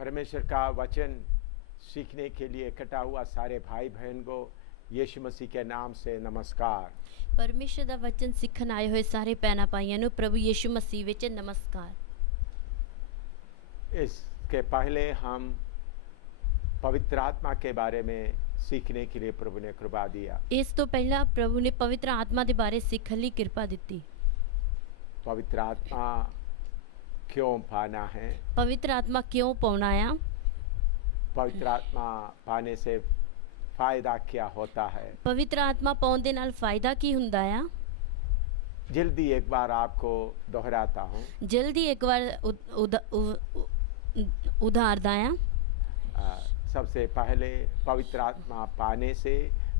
परमेश्वर का वचन सीखने के लिए इकट्ठा हुआ सारे भाई बहन को यीशु मसीह के नाम से नमस्कार। परमेश्वर ਦਾ वचन ਸਿੱਖਣ ਆਏ ਹੋਏ ਸਾਰੇ ਭੈਣਾਂ ਭਾਈਆਂ ਨੂੰ ਪ੍ਰਭੂ ਯੀਸ਼ੂ ਮਸੀਹ ਵਿੱਚ ਨਮਸਕਾਰ। इसके पहले हम पवित्र आत्मा के बारे में सीखने के लिए प्रभु ने कृपा दिया। ਇਸ ਤੋਂ ਪਹਿਲਾਂ ਪ੍ਰਭੂ ਨੇ ਪਵਿੱਤਰ ਆਤਮਾ ਦੇ ਬਾਰੇ ਸਿੱਖਣ ਲਈ ਕਿਰਪਾ ਦਿੱਤੀ। पवित्र आत्मा क्यों पाना है? ਪਵਿੱਤਰ ਆਤਮਾ ਕਿਉਂ ਪਾਉਣਾ ਆ? पवित्र आत्मा पाने से फायदा क्या होता है? ਪਵਿੱਤਰ ਆਤਮਾ ਪਾਉਣ ਦੇ ਨਾਲ ਫਾਇਦਾ ਕੀ ਹੁੰਦਾ ਆ? जल्दी एक बार आपको दोहराता हूँ। ਜਲਦੀ ਇੱਕ ਵਾਰ ਉਦਾਹਰਦਾ ਆ। सबसे पहले पवित्र आत्मा पाने से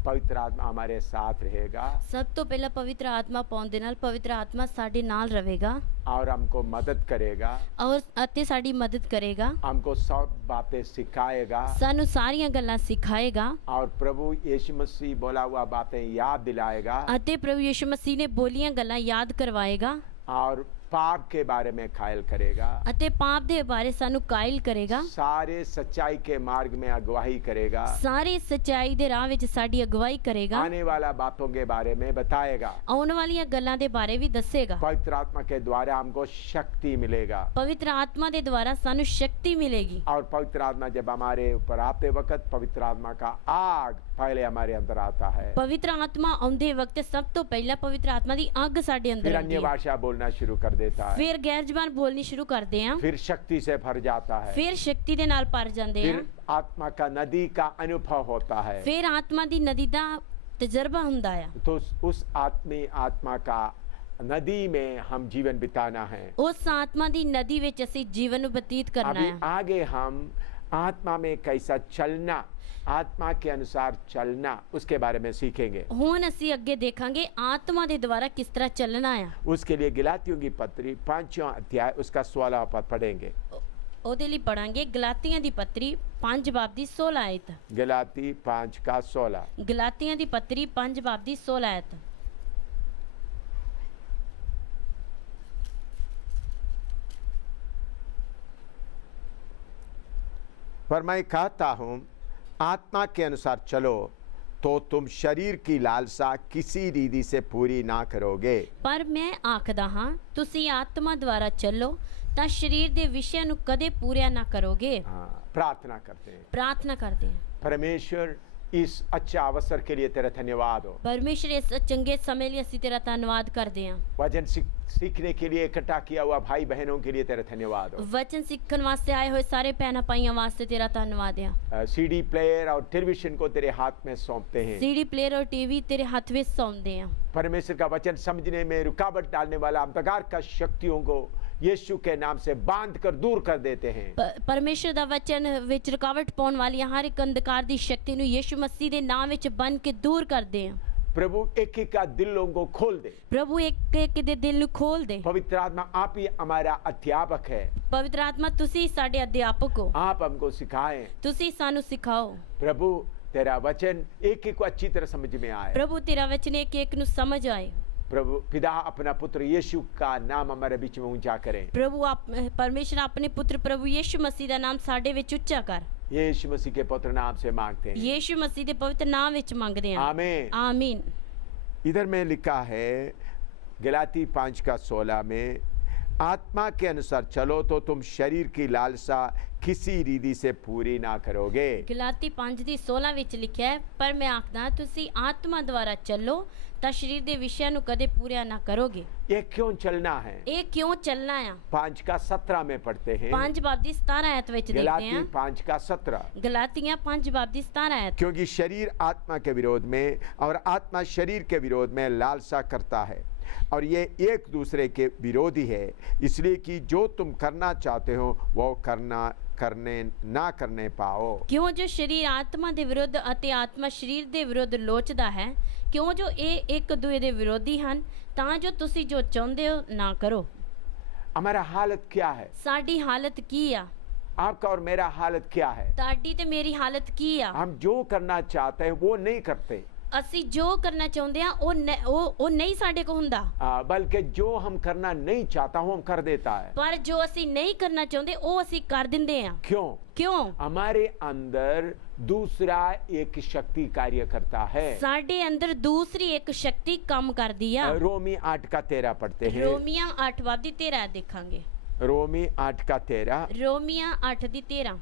पवित्र आत्मा हमारे साथ रहेगा ਸਭ ਤੋਂ ਪਹਿਲਾਂ ਪਵਿੱਤਰ ਆਤਮਾ ਪਾਉਣ ਦੇ ਨਾਲ ਪਵਿੱਤਰ ਆਤਮਾ ਸਾਡੇ ਨਾਲ ਰਹੇਗਾ और हमको मदद करेगा, ਔਰ ਅਤੇ ਸਾਡੀ ਮਦਦ ਕਰੇਗਾ, हमको सब बातें सिखाएगा ਸਾਨੂੰ ਸਾਰੀਆਂ ਗੱਲਾਂ ਸਿਖਾਏਗਾ और प्रभु यीशु मसीह बोला हुआ बातें याद दिलाएगा ਅਤੇ ਪ੍ਰਭੂ ਯਿਸੂ ਮਸੀਹ ਨੇ ਬੋਲੀਆਂ ਗੱਲਾਂ ਯਾਦ ਕਰਵਾਏਗਾ और पाप के बारे में ख्याल करेगा, ਅਤੇ ਪਾਪ ਦੇ ਬਾਰੇ ਸਾਨੂੰ ਕਾਇਲ ਕਰੇਗਾ, सारे सच्चाई के मार्ग में अगुवाई करेगा, ਸਾਰੀ ਸੱਚਾਈ ਦੇ ਰਾਹ ਵਿੱਚ ਸਾਡੀ ਅਗਵਾਈ ਕਰੇਗਾ, आने वाला बातों के बारे में बताएगा। ਆਉਣ ਵਾਲੀਆਂ ਗੱਲਾਂ ਦੇ ਬਾਰੇ ਵੀ ਦੱਸੇਗਾ। पवित्र आत्मा के द्वारा हमको शक्ति मिलेगा ਪਵਿੱਤਰ ਆਤਮਾ ਦੇ ਦੁਆਰਾ ਸਾਨੂੰ ਸ਼ਕਤੀ ਮਿਲੇਗੀ और पवित्र आत्मा जब हमारे ऊपर आते वक्त पवित्र आत्मा का आग पहले हमारे अंदर आता है, ਪਵਿੱਤਰ ਆਤਮਾ ਆਉਂਦੇ ਵਕਤ ਸਭ ਤੋਂ ਪਹਿਲਾਂ ਪਵਿੱਤਰ ਆਤਮਾ ਦੀ ਅੱਗ ਸਾਡੇ ਅੰਦਰ फिर ਆਉਂਦੀ अन्य ਹੈ। भाषा बोलना शुरू कर देता है, ਫਿਰ ਗੈਰ ਜ਼ਬਾਨ ਬੋਲਣੀ ਸ਼ੁਰੂ ਕਰਦੇ ਹਾਂ, फिर शक्ति से भर जाता है, ਫਿਰ ਸ਼ਕਤੀ ਦੇ ਨਾਲ ਭਰ ਜਾਂਦੇ फिर ਹਾਂ, आत्मा का नदी का अनुभव होता है। ਫਿਰ ਆਤਮਾ ਦੀ ਨਦੀ ਦਾ ਤਜਰਬਾ ਹੁੰਦਾ ਆ। तो उस आत्मा का नदी में हम जीवन बिताना है। ਉਸ ਆਤਮਾ ਦੀ ਨਦੀ ਵਿੱਚ ਅਸੀਂ ਜੀਵਨ ਨੂੰ ਬਤੀਤ ਕਰਨਾ अभी ਹੈ। आगे हम आत्मा में कैसा चलना, आत्मा के अनुसार चलना, उसके बारे में सीखेंगे। ਹੁਣ ਅਸੀਂ ਅੱਗੇ ਦੇਖਾਂਗੇ ਆਤਮਾ ਦੇ ਦੁਆਰਾ ਕਿਸ ਤਰ੍ਹਾਂ ਚੱਲਣਾ ਆ। उसके लिए गलातियों की पत्री 5वां अध्याय उसका 16वां पद पढ़ेंगे। ਉਹਦੇ ਲਈ ਪੜਾਂਗੇ ਗਲਾਤੀਆਂ ਦੀ ਪੱਤਰੀ 5 ਬਾਬ ਦੀ 16 ਆਇਤ। गलाती 5 का 16। ਗਲਾਤੀਆਂ ਦੀ ਪੱਤਰੀ 5 ਬਾਬ ਦੀ 16 ਆਇਤ। पर मैं कहता हूँ आत्मा के अनुसार चलो तो तुम शरीर की लालसा किसी रीति से पूरी ना करोगे। ਪਰ ਮੈਂ ਆਖਦਾ ਹਾਂ ਤੁਸੀਂ ਆਤਮਾ ਦੁਆਰਾ ਚੱਲੋ ਤਾਂ ਸਰੀਰ ਦੇ ਵਿਸ਼ਿਆਂ ਨੂੰ ਕਦੇ ਪੂਰਿਆ ਨਾ ਕਰੋਗੇ। हाँ, प्रार्थना करते हैं। ਪ੍ਰਾਰਥਨਾ ਕਰਦੇ ਹਾਂ। परमेश्वर इस अच्छा अवसर के लिए तेरा धन्यवाद हो। ਪਰਮੇਸ਼ਰ ਇਸ ਚੰਗੇ ਸਮੇਂ ਲਈ ਅਸੀਂ ਤੇਰਾ ਧੰਨਵਾਦ ਕਰਦੇ ਹਾਂ। वचन सीखने के लिए इकट्ठा किया हुआ भाई बहनों के लिए तेरा धन्यवाद हो। ਵਚਨ ਸਿੱਖਣ ਵਾਸਤੇ ਆਏ ਹੋਏ ਸਾਰੇ ਭੈਣਾਂ ਭਾਈਆਂ ਵਾਸਤੇ ਤੇਰਾ ਧੰਨਵਾਦ ਆ। सीडी प्लेयर और टेलीविजन को तेरे हाथ में सौंपते हैं। ਸੀਡੀ ਪਲੇਅਰ ਔਰ ਟੀਵੀ ਤੇਰੇ ਹੱਥ ਵਿੱਚ ਸੌਂਪਦੇ ਆ। परमेश्वर का वचन समझने में रुकावट डालने वाला अंधकार का शक्तियों को यीशु के नाम से बांध कर दूर कर देते हैं। ਪਰਮੇਸ਼ਰ ਦਾ ਵਚਨ ਵਿੱਚ ਰੁਕਾਵਟ ਪਾਉਣ ਵਾਲੀਆਂ ਹਰ ਇੱਕ ਅੰਧਕਾਰ ਦੀ ਸ਼ਕਤੀ ਨੂੰ ਯਿਸੂ ਮਸੀਹ ਦੇ ਨਾਮ ਵਿੱਚ ਬੰਨ ਕੇ ਦੂਰ ਕਰਦੇ ਆ। प्रभु एक एक का दिल लोगों को खोल दे। ਪ੍ਰਭੂ ਇੱਕ ਇੱਕ ਦੇ ਦਿਲ ਨੂੰ ਖੋਲ ਦੇ। पवित्र आत्मा आप ही हमारा अध्यापक है, ਪਵਿੱਤਰ ਆਤਮਾ ਤੁਸੀਂ ਸਾਡੇ ਅਧਿਆਪਕ ਹੋ, आप हमको सिखाएं। ਤੁਸੀਂ ਸਾਨੂੰ ਸਿਖਾਓ। प्रभु तेरा वचन एक एक को अच्छी तरह समझ में आए। ਪ੍ਰਭੂ ਤੇਰਾ ਵਚਨ ਇੱਕ ਇੱਕ ਨੂੰ ਸਮਝ ਆਏ। प्रभु पिता अपना पुत्र यीशु का नाम हमारे बीच में ऊंचा करें। ਪ੍ਰਭੂ ਪਰਮੇਸ਼ਰ ਆਪਣੇ ਪੁੱਤਰ ਪ੍ਰਭੂ ਯਿਸੂ ਮਸੀਹ ਦਾ ਨਾਮ ਸਾਡੇ ਵਿੱਚ ਉੱਚਾ ਕਰ। यीशु मसीह के पुत्र नाम से मांगते हैं, ਯਿਸੂ ਮਸੀਹ ਦੇ ਪਵਿੱਤਰ ਨਾਮ ਵਿੱਚ ਮੰਗਦੇ ਹਾਂ। आमीन। ਆਮੀਨ। इधर में लिखा है गलाती 5 का 16 में, आत्मा के अनुसार चलो तो तुम शरीर की लालसा किसी रीति से पूरी ना करोगे। ਗਲਾਤੀ 5 ਦੀ 16 ਵਿੱਚ ਲਿਖਿਆ ਹੈ, ਪਰ ਮੈਂ ਆਖਦਾ ਤੁਸੀਂ ਆਤਮਾ ਦੁਆਰਾ ਚੱਲੋ ਤਾਂ ਸਰੀਰ ਦੇ ਵਿਸ਼ਿਆਂ ਨੂੰ ਕਦੇ ਪੂਰਿਆ ਨਾ ਕਰੋਗੇ। ये क्यों चलना है? ਇਹ ਕਿਉਂ ਚੱਲਣਾ ਆ? 5 का 17 में पढ़ते हैं। 5 ਬਾਬ ਦੀ 17 ਆਇਤ ਵਿੱਚ ਦੇਖਦੇ गलाती ਹਾਂ। 5 का 17। ਗਲਾਤੀਆਂ 5 ਬਾਬ ਦੀ 17 ਆਇਤ। क्योंकि शरीर आत्मा के विरोध में और आत्मा शरीर के विरोध में लालसा करता है और ये एक दूसरे के विरोधी है, इसलिए कि जो तुम करना चाहते हो वो करने ना करने पाओ। ਕਿਉਂ ਜੋ ਸਰੀਰ ਆਤਮਾ ਦੇ ਵਿਰੁੱਧ ਅਤੇ ਆਤਮਾ ਸਰੀਰ ਦੇ ਵਿਰੁੱਧ ਲੋਚਦਾ ਹੈ, ਕਿਉਂ ਜੋ ਇਹ ਇੱਕ ਦੂਜੇ ਦੇ ਵਿਰੋਧੀ ਹਨ, ਤਾਂ ਜੋ ਤੁਸੀਂ ਜੋ ਚਾਹੁੰਦੇ ਹੋ ਨਾ ਕਰੋ। हमारा हालत क्या है? ਸਾਡੀ ਹਾਲਤ ਕੀ ਆ? आपका और मेरा हालत क्या है? ਤੁਹਾਡੀ ਤੇ ਮੇਰੀ ਹਾਲਤ ਕੀ ਆ? हम जो करना चाहते हैं वो नहीं करते। ਅਸੀਂ ਜੋ ਕਰਨਾ ਚਾਹੁੰਦੇ ਆ ਉਹ ਨਹੀਂ ਸਾਡੇ ਕੋ ਹੁੰਦਾ, बल्कि जो हम करना नहीं चाहता हूं हम कर देता है। ਪਰ ਜੋ ਅਸੀਂ ਨਹੀਂ ਕਰਨਾ ਚਾਹੁੰਦੇ ਉਹ ਅਸੀਂ ਕਰ ਦਿੰਦੇ ਆ। क्यों? ਕਿਉਂ? हमारे अंदर दूसरा एक शक्ति कार्य करता है। ਸਾਡੇ ਅੰਦਰ ਦੂਸਰੀ ਇੱਕ ਸ਼ਕਤੀ ਕੰਮ ਕਰਦੀ ਆ। रोमी 8 का 13 पढ़ते हैं। ਰੋਮੀਆਂ 8:13 ਦੇਖਾਂਗੇ। रोमी 8 का 13। ਰੋਮੀਆਂ 8:13।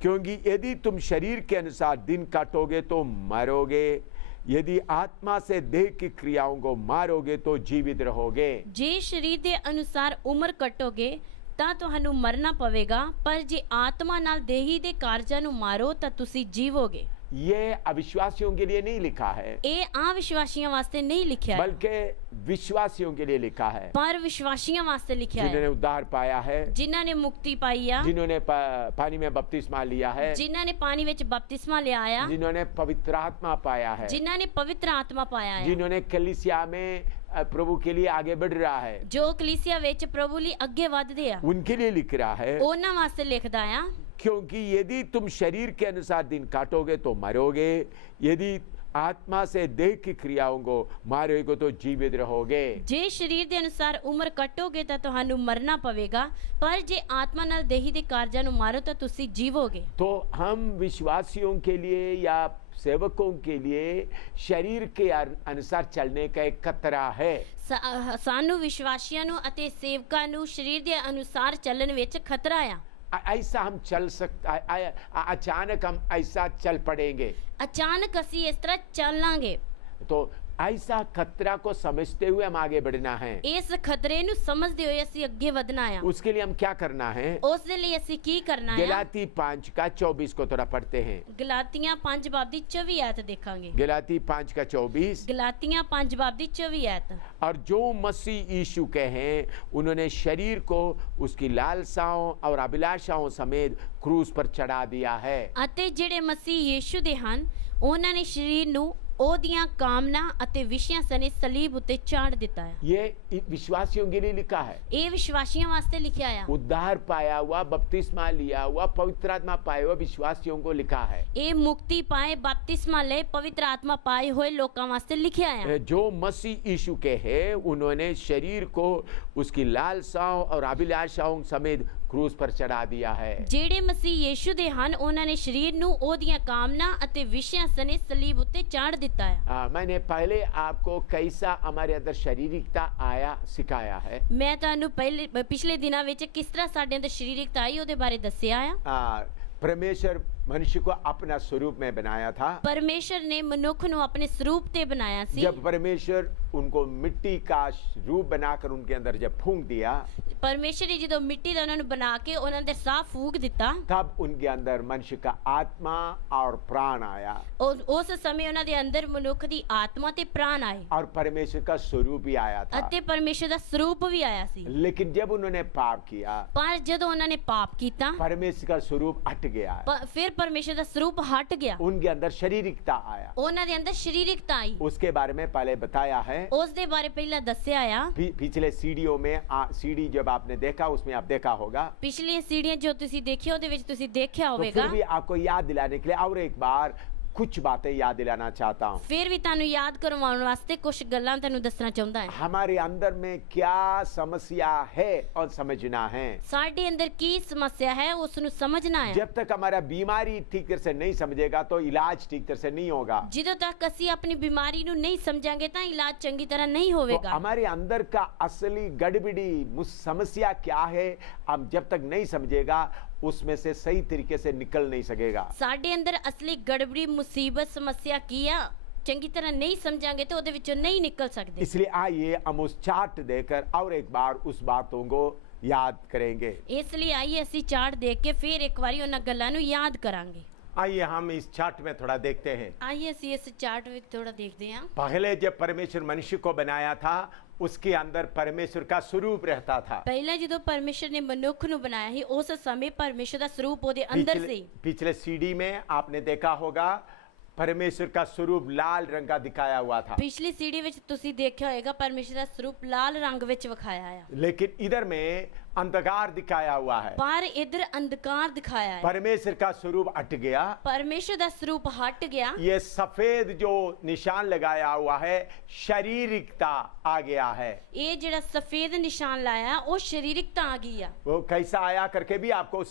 क्योंकि यदि तुम शरीर के अनुसार दिन काटोगे तो मरोगे, यदि आत्मा से देह की क्रियाओं को मारोगे तो जीवित रहोगे। ਜੇ ਸਰੀਰ ਦੇ ਅਨੁਸਾਰ ਉਮਰ ਕੱਟੋਗੇ ਤਾਂ ਤੁਹਾਨੂੰ ਮਰਨਾ ਪਵੇਗਾ, ਪਰ ਜੇ ਆਤਮਾ ਨਾਲ ਦੇਹੀ ਦੇ ਕਾਰਜਾਂ ਨੂੰ ਮਾਰੋ ਤਾਂ ਤੁਸੀਂ ਜੀਵੋਗੇ। ये अविश्वासियों के लिए नहीं लिखा है, ਇਹ ਅਵਿਸ਼ਵਾਸੀਆਂ ਵਾਸਤੇ ਨਹੀਂ ਲਿਖਿਆ ਹੈ, बल्कि विश्वासियों के लिए लिखा है, ਪਰ ਵਿਸ਼ਵਾਸੀਆਂ ਵਾਸਤੇ ਲਿਖਿਆ जिन्होंने ਹੈ, उद्धार पाया है, ਜਿਨ੍ਹਾਂ ਨੇ ਮੁਕਤੀ ਪਾਈ ਆ, जिन्होंने पानी में बपतिस्मा लिया है, ਜਿਨ੍ਹਾਂ ਨੇ ਪਾਣੀ ਵਿੱਚ ਬਪਤਿਸਮਾ ਲਿਆ ਆ, जिन्होंने पवित्र आत्मा पाया है, ਜਿਨ੍ਹਾਂ ਨੇ ਪਵਿੱਤਰ ਆਤਮਾ ਪਾਇਆ ਆ, जिन्होंने कलीसिया में प्रभु के लिए आगे बढ़ रहा है, ਜੋ ਕਲੀਸਿया ਵਿੱਚ ਪ੍ਰਭੂ ਲਈ ਅੱਗੇ ਵਧਦੇ ਆ, उनके लिए लिख रहा है। ਉਹਨਾਂ ਵਾਸਤੇ ਲਿਖਦਾ ਆ। क्योंकि यदि तुम शरीर के अनुसार दिन काटोगे तो मरोगे, यदि आत्मा से देह की क्रियाओं को मारोगे तो जीवित रहोगे। ਜੇ ਸਰੀਰ ਦੇ ਅਨੁਸਾਰ ਉਮਰ ਕੱਟੋਗੇ ਤਾਂ ਤੁਹਾਨੂੰ ਮਰਨਾ ਪਵੇਗਾ, ਪਰ ਜੇ ਆਤਮਾ ਨਾਲ ਦੇਹੀ ਦੇ ਕਾਰਜਾਂ ਨੂੰ ਮਾਰੋ ਤਾਂ ਤੁਸੀਂ ਜੀਵੋਗੇ। तो हम विश्वासियों के लिए या सेवकों के लिए शरीर के अनुसार चलने का एक खतरा है। ਸਾਨੂੰ ਵਿਸ਼ਵਾਸੀਆਂ ਨੂੰ ਅਤੇ ਸੇਵਕਾਂ ਨੂੰ ਸਰੀਰ ਦੇ ਅਨੁਸਾਰ ਚੱਲਣ ਵਿੱਚ ਖਤਰਾ ਆ। ऐसा हम चल सकता, अचानक हम ऐसा चल पड़ेंगे ਅਚਾਨਕ ਅਸੀਂ ਇਸ ਤਰ੍ਹਾਂ ਚੱਲਾਂਗੇ। तो ऐसा खतरा को समझते हुए हम आगे बढ़ना है। ਇਸ ਖਤਰੇ ਨੂੰ ਸਮਝਦੇ ਹੋਏ ਅਸੀਂ ਅੱਗੇ ਵਧਣਾ ਆ। उसके लिए हम क्या करना है? ਉਸ ਦੇ ਲਈ ਅਸੀਂ ਕੀ ਕਰਨਾ ਆ? गलाती 5 का 24 को थोड़ा पढ़ते हैं। ਗਲਾਤੀਆਂ 5 ਬਾਬ ਦੀ 24 ਆਇਤ ਦੇਖਾਂਗੇ। गलाती 5 का 24। ਗਲਾਤੀਆਂ 5 ਬਾਬ ਦੀ 24 ਆਇਤ। और जो मसीह यीशु के हैं उन्होंने शरीर को उसकी लालसाओं और अभिलाषाओं समेत क्रूस पर चढ़ा दिया है। ਅਤੇ ਜਿਹੜੇ ਮਸੀਹ ਯੀਸ਼ੂ ਦੇ ਹਨ ਉਹਨਾਂ ਨੇ ਸਰੀਰ ਨੂੰ ਉਹਦੀਆਂ ਕਾਮਨਾ ਅਤੇ ਵਿਸ਼ਿਆਂ ਸਣੇ ਸਲੀਬ ਉੱਤੇ ਚਾੜ ਦਿੱਤਾ ਹੈ। ये विश्वासियों के लिए लिखा है। ਇਹ ਵਿਸ਼ਵਾਸੀਆਂ ਵਾਸਤੇ ਲਿਖਿਆ ਆ। उद्धार पाया हुआ, बपतिस्मा लिया हुआ, पवित्र आत्मा पाए हुए विश्वासियों को लिखा है। ਇਹ ਮੁਕਤੀ ਪਾਏ ਬਪਤਿਸਮਾ ਲਏ ਪਵਿੱਤਰ ਆਤਮਾ ਪਾਏ ਹੋਏ ਲੋਕਾਂ ਵਾਸਤੇ ਲਿਖਿਆ ਆ। जो मसीह यीशु के हैं उन्होंने शरीर को उसकी लालसाओं और अभिलाषाओं समेत क्रूस पर चढ़ा दिया है। ਜਿਹੜੇ ਮਸੀਹ ਯੀਸ਼ੂ ਦੇ ਹਨ ਉਹਨਾਂ ਨੇ ਸਰੀਰ ਨੂੰ ਉਹਦੀਆਂ ਕਾਮਨਾ ਅਤੇ ਵਿਸ਼ਿਆਂ ਸਣੇ ਸਲੀਬ ਉੱਤੇ ਚਾੜ ਦਿੱਤਾ ਹੈ। मैंने पहले आपको कैसा हमारे अंदर शारीरिकता आया सिखाया है। ਮੈਂ ਤੁਹਾਨੂੰ ਪਿਛਲੇ ਦਿਨਾਂ ਵਿੱਚ ਕਿਸ ਤਰ੍ਹਾਂ ਸਾਡੇ ਅੰਦਰ ਸਰੀਰਕਤਾ ਆਈ ਉਹਦੇ ਬਾਰੇ ਦੱਸਿਆ ਆ। परमेश्वर मनुष्य को अपना स्वरूप में बनाया था। ਪਰਮੇਸ਼ਰ ਨੇ ਮਨੁੱਖ ਨੂੰ ਆਪਣੇ ਸਰੂਪ ਤੇ ਬਣਾਇਆ ਸੀ। जब परमेश्वर उनको मिट्टी का रूप बनाकर उनके अंदर जब फूंक दिया, ਪਰਮੇਸ਼ਰ ਨੇ ਜਦੋਂ ਮਿੱਟੀ ਦਾ ਉਹਨਾਂ ਨੂੰ ਬਣਾ ਕੇ ਉਹਨਾਂ ਦੇ ਸਾਹ ਫੂਕ ਦਿੱਤਾ, तब उनके अंदर मनुष्य का आत्मा और प्राण आया ਉਸ ਸਮੇਂ ਉਹਨਾਂ ਦੇ ਅੰਦਰ ਮਨੁੱਖ ਦੀ ਆਤਮਾ ਤੇ ਪ੍ਰਾਣ ਆਏ और परमेश्वर का स्वरूप भी आया था। ਅਤੇ ਪਰਮੇਸ਼ਰ ਦਾ ਸਰੂਪ ਵੀ ਆਇਆ ਸੀ। लेकिन जब उन्होंने पाप किया, ਪਰ ਜਦੋਂ ਉਹਨਾਂ ਨੇ ਪਾਪ ਕੀਤਾ परमेश्वर का स्वरूप हट गया, ਫਿਰ ਪਰਮੇਸ਼ਰ ਦਾ ਸਰੂਪ ਹਟ ਗਿਆ, उनके अंदर शारीरिकता आया। ਉਹਨਾਂ ਦੇ ਅੰਦਰ ਸਰੀਰਕਤਾ ਆਈ। उसके बारे में पहले बताया है। ਉਸ ਦੇ ਬਾਰੇ ਪਹਿਲਾਂ ਦੱਸਿਆ ਆ। पिछले सीढ़ियों में सीढ़ी जब आपने देखा उसमें आप देखा होगा, ਪਿਛਲੀਆਂ ਸੀੜੀਆਂ ਜੋ ਤੁਸੀਂ ਦੇਖਿਆ ਉਹਦੇ ਵਿੱਚ ਤੁਸੀਂ ਦੇਖਿਆ तो ਹੋਵੇਗਾ। फिर भी आपको याद दिलाने के लिए और एक बार कुछ बातें याद दिलाना चाहता हूँ। ਫਿਰ ਵੀ ਤੁਹਾਨੂੰ ਯਾਦ ਕਰਵਾਉਣ ਵਾਸਤੇ ਕੁਝ ਗੱਲਾਂ ਤੁਹਾਨੂੰ ਦੱਸਣਾ ਚਾਹੁੰਦਾ ਹਾਂ। हमारे अंदर में क्या समस्या है और समझना है। ਸਾਡੇ ਅੰਦਰ ਕੀ ਸਮੱਸਿਆ ਹੈ ਉਸ ਨੂੰ ਸਮਝਣਾ ਹੈ। जब तक हमारा बीमारी ठीक तरह से नहीं समझेगा तो इलाज ठीक तरह से नहीं होगा। ਜਦੋਂ ਤੱਕ ਅਸੀਂ ਆਪਣੀ ਬਿਮਾਰੀ ਨੂੰ ਨਹੀਂ ਸਮਝਾਂਗੇ ਤਾਂ ਇਲਾਜ ਚੰਗੀ ਤਰ੍ਹਾਂ ਨਹੀਂ तो ਹੋਵੇਗਾ। हमारे अंदर का असली गड़बड़ी समस्या क्या है, हम जब तक नहीं समझेगा उसमें से सही तरीके से निकल नहीं सकेगा। ਸਾਡੇ ਅੰਦਰ ਅਸਲੀ ਗੜਬੜੀ ਮੁਸੀਬਤ ਸਮੱਸਿਆ ਕੀ ਆ ਚੰਗੀ ਤਰ੍ਹਾਂ ਨਹੀਂ ਸਮਝਾਂਗੇ ਤਾਂ ਉਹਦੇ ਵਿੱਚੋਂ ਨਹੀਂ ਨਿਕਲ ਸਕਦੇ। इसलिए आइए हम उस चार्ट देकर और एक बार उस बातों को याद करेंगे। ਇਸ ਲਈ ਆਈਏ ਅਸੀਂ ਚਾਰਟ ਦੇਖ ਕੇ ਫਿਰ ਇੱਕ ਵਾਰੀ ਉਹਨਾਂ ਗੱਲਾਂ ਨੂੰ ਯਾਦ ਕਰਾਂਗੇ। आइए हम इस चार्ट में थोड़ा देखते हैं। ਆਈਏ ਅਸੀਂ ਇਸ ਚਾਰਟ ਵਿੱਚ ਥੋੜਾ ਦੇਖਦੇ ਹਾਂ। पहले जब परमेश्वर मनुष्य को बनाया था उसके अंदर परमेश्वर का स्वरूप रहता था। ਪਹਿਲਾਂ ਜਦੋਂ ਪਰਮੇਸ਼ਰ ਨੇ ਮਨੁੱਖ ਨੂੰ ਬਣਾਇਆ ਸੀ ਉਸ ਸਮੇਂ ਪਰਮੇਸ਼ਰ ਦਾ ਸਰੂਪ ਉਹਦੇ ਅੰਦਰ ਸੀ। पिछले सीढ़ी में आपने देखा होगा परमेश्वर का स्वरूप लाल रंग का दिखाया हुआ था। ਪਿਛਲੀ ਸੀੜੀ ਵਿੱਚ ਤੁਸੀਂ ਦੇਖਿਆ ਹੋਵੇਗਾ ਪਰਮੇਸ਼ਰ ਦਾ ਸਰੂਪ ਲਾਲ ਰੰਗ ਵਿੱਚ ਵਿਖਾਇਆ ਆ। लेकिन इधर में अंधकार दिखाया हुआ है, पर इधर अंधकार दिखाया है। परमेश्वर का स्वरूप हट गया। परमेश्वर का स्वरूप हट गया। ये सफेद जो निशान लगाया हुआ है, शारीरिकता आ गया है। ये जेड़ा सफेद निशान लाया वो शारीरिकता आ गई है। वो कैसा आया करके भी आपको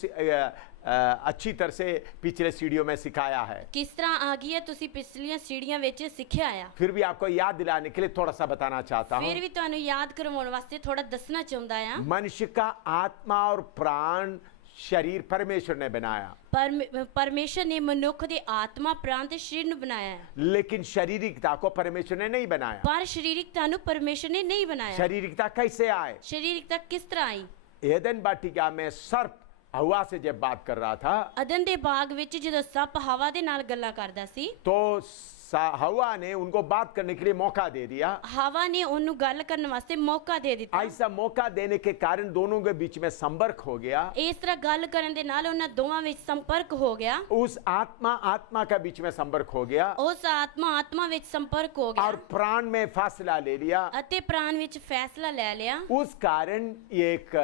अच्छी तरह से पिछले सीढ़ियों में सिखाया है। किस तरह आ गई है तुसी पिछलियां सीढ़ियां विच सिखया आया। फिर भी आपको याद दिलाने के लिए थोड़ा सा बताना चाहता हूँ। फिर भी तुहानू याद करवाउण वास्ते थोड़ा दसना चाहुंदा आ। मनुष्य का आत्मा और प्राण शरीर परमेश्वर ने बनाया, परमेश्वर ने मनुख दी आत्मा प्राण ते शरीर नु बनाया है, लेकिन शारीरिकता को परमेश्वर ने नहीं बनाया। पर शारीरिकता नु परमेश्वर ने नहीं बनाया। शारीरिकता कैसे आए? शारीरिकता किस तरह आई? एदन वाटिका में सर्प हवा से जब बात कर रहा था, अदन दे बाग विच जदों सप हवा दे नाल गल्लां करदा सी, तो हवा ने उनको बात करने के लिए मौका दे दिया। हवा ने उन्हें गल करने वास्ते मौका दे दिता। ऐसा मौका देने के कारण दोनों के बीच में संपर्क हो गया। इस तरह गल करन दे नाल उन्हां दोवां विच संपर्क हो गया। उस आत्मा का बीच में संपर्क हो गया, उस आत्मा विच संपर्क हो गया और प्राण में फासला ले लिया, अते प्राण विच फैसला ले लिया। उस कारण एक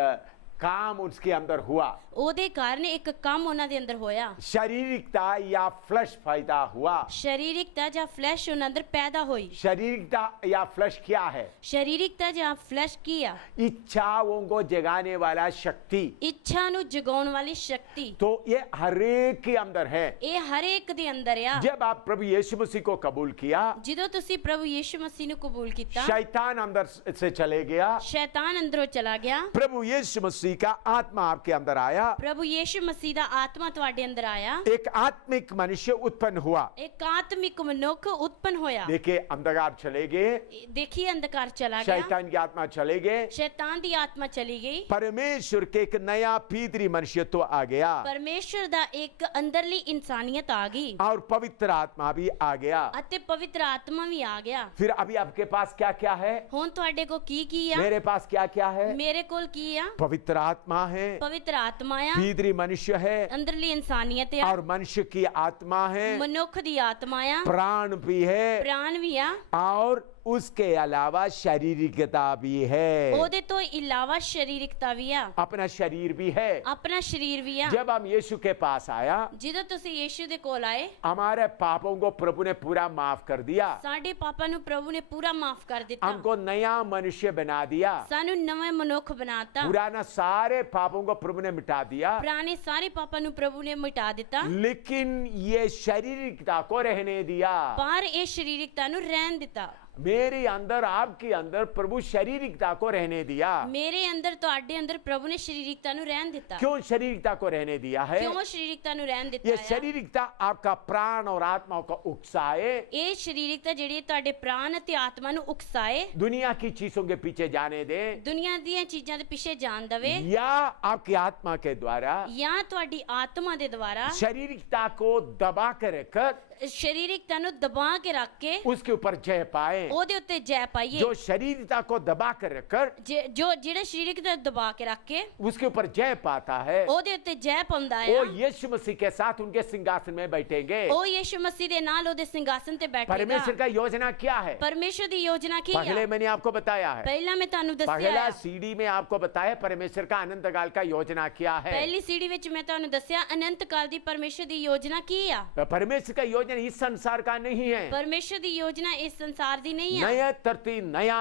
काम उसके अंदर हुआ। ओदे कारण एक काम उन्हां दे अंदर होया। शारीरिकता या फ्लैश पैदा हुआ। शारीरिकता या फ्लैश उन्हां अंदर पैदा हुई। शारीरिकता या फ्लैश क्या है? शारीरिकता या फ्लैश किया इच्छाओं को जगाने वाला शक्ति, इच्छा नु जगाउण वाली शक्ति। तो ये हर एक के अंदर है। ये हर एक दे अंदर आ। जब आप प्रभु यीशु मसीह को कबूल किया, जिदों तुसी प्रभु यीशु मसीह नु कबूल कीता, शैतान अंदर से चले गया, शैतान अंदरों चला गया। प्रभु यीशु मसीह का आत्मा आपके अंदर आया, प्रभु यीशु मसीह दा आत्मा तुहाडे अंदर आया। एक आत्मिक मनुष्य उत्पन्न हुआ। एक आत्मिक मनुख उत्पन्न होया। देखिए अंधकार चले गए, देखिए अंधकार चला गया, शैतान की आत्मा चले गए, शैतान दी आत्मा चली गई, परमेश्वर के एक नया भीतरी मनुष्यत्व आ गया, परमेश्वर दा एक अंदरली इंसानियत आ गई, और पवित्र आत्मा भी आ गया। अते पवित्र आत्मा भी आ गया। फिर अभी आपके पास क्या क्या है? हुण तुहाडे को की आ? मेरे पास क्या क्या है? मेरे कोल की आ? पवित्र आत्मा है, पवित्र आत्मा आ, भीतरी मनुष्य है, अंदरली इंसानियत आ, और मनुष्य की आत्मा है, मनुख दी आत्मा आ, प्राण भी है, प्राण भी आ, और उसके अलावा शारीरिकता भी है। ओदे तो इलावा शारीरिकता भी आ, अपना शरीर भी है। अपना शरीर भी आ। जब हम यीशु के पास आया, जिदों तुसी यीशु दे कोल आए, हमारे पापों को प्रभु ने पूरा माफ कर दिया, साडे पापा नु प्रभु ने पूरा माफ कर दिता, हमको नया मनुष्य बना दिया, सानू नवे मनुख बनाता, पुराना सारे पापों को प्रभु ने मिटा दिया। पुराने सारे पापा नु प्रभु ने मिटा दिता, लेकिन ये शारीरिकता को रहने दिया। पर ये शारीरिकता नु रहन दिता। मेरे अंदर, आपके अंदर प्रभु शारीरिकता को रहने दिया। मेरे अंदर तो आडे अंदर प्रभु ने शारीरिकता नु रहन दिता। क्यों शारीरिकता को रहने दिया है? क्यों शारीरिकता नु रहन दिता ये है? शारीरिकता आपका प्राण और आत्मा को उकसाए, ये शारीरिकता जेड़ी ਤੁਹਾਡੇ प्राण ते आत्मा नु उकसाए, दुनिया की चीजों के पीछे जाने दे, दुनिया दी चीजां दे पीछे जान दवे, या आपकी आत्मा के द्वारा या ਤੁਹਾਡੀ आत्मा दे द्वारा शारीरिकता को दबा कर रखकर शारीरिकता नु दबा के रख के उसके ऊपर जय पाए। ओदे उत्ते जय पाइए। जो शारीरिकता को दबा कर रखकर जो जेड़ा शारीरिकता दबा के रख के उसके ऊपर जय पाता है, ओदे उत्ते जय पाउंदा है, वो यीशु मसीह के साथ उनके सिंहासन में बैठेंगे। ओ यीशु मसीह दे नाल ओदे सिंहासन ते बैठेगा। परमेश्वर का योजना क्या है? परमेश्वर दी योजना की पहले है? मैंने आपको बताया है, पहला मैं तानु दस्या पहला है। सीडी में आपको बताया परमेश्वर का अनंत काल का योजना क्या है। पहली सीढ़ी विच मैं तानु दस्या अनंत काल दी परमेश्वर दी योजना की है। परमेश्वर का योजना इस संसार का नहीं है। परमेश्वर दी योजना इस संसार दी नहीं है। नया धरती, नया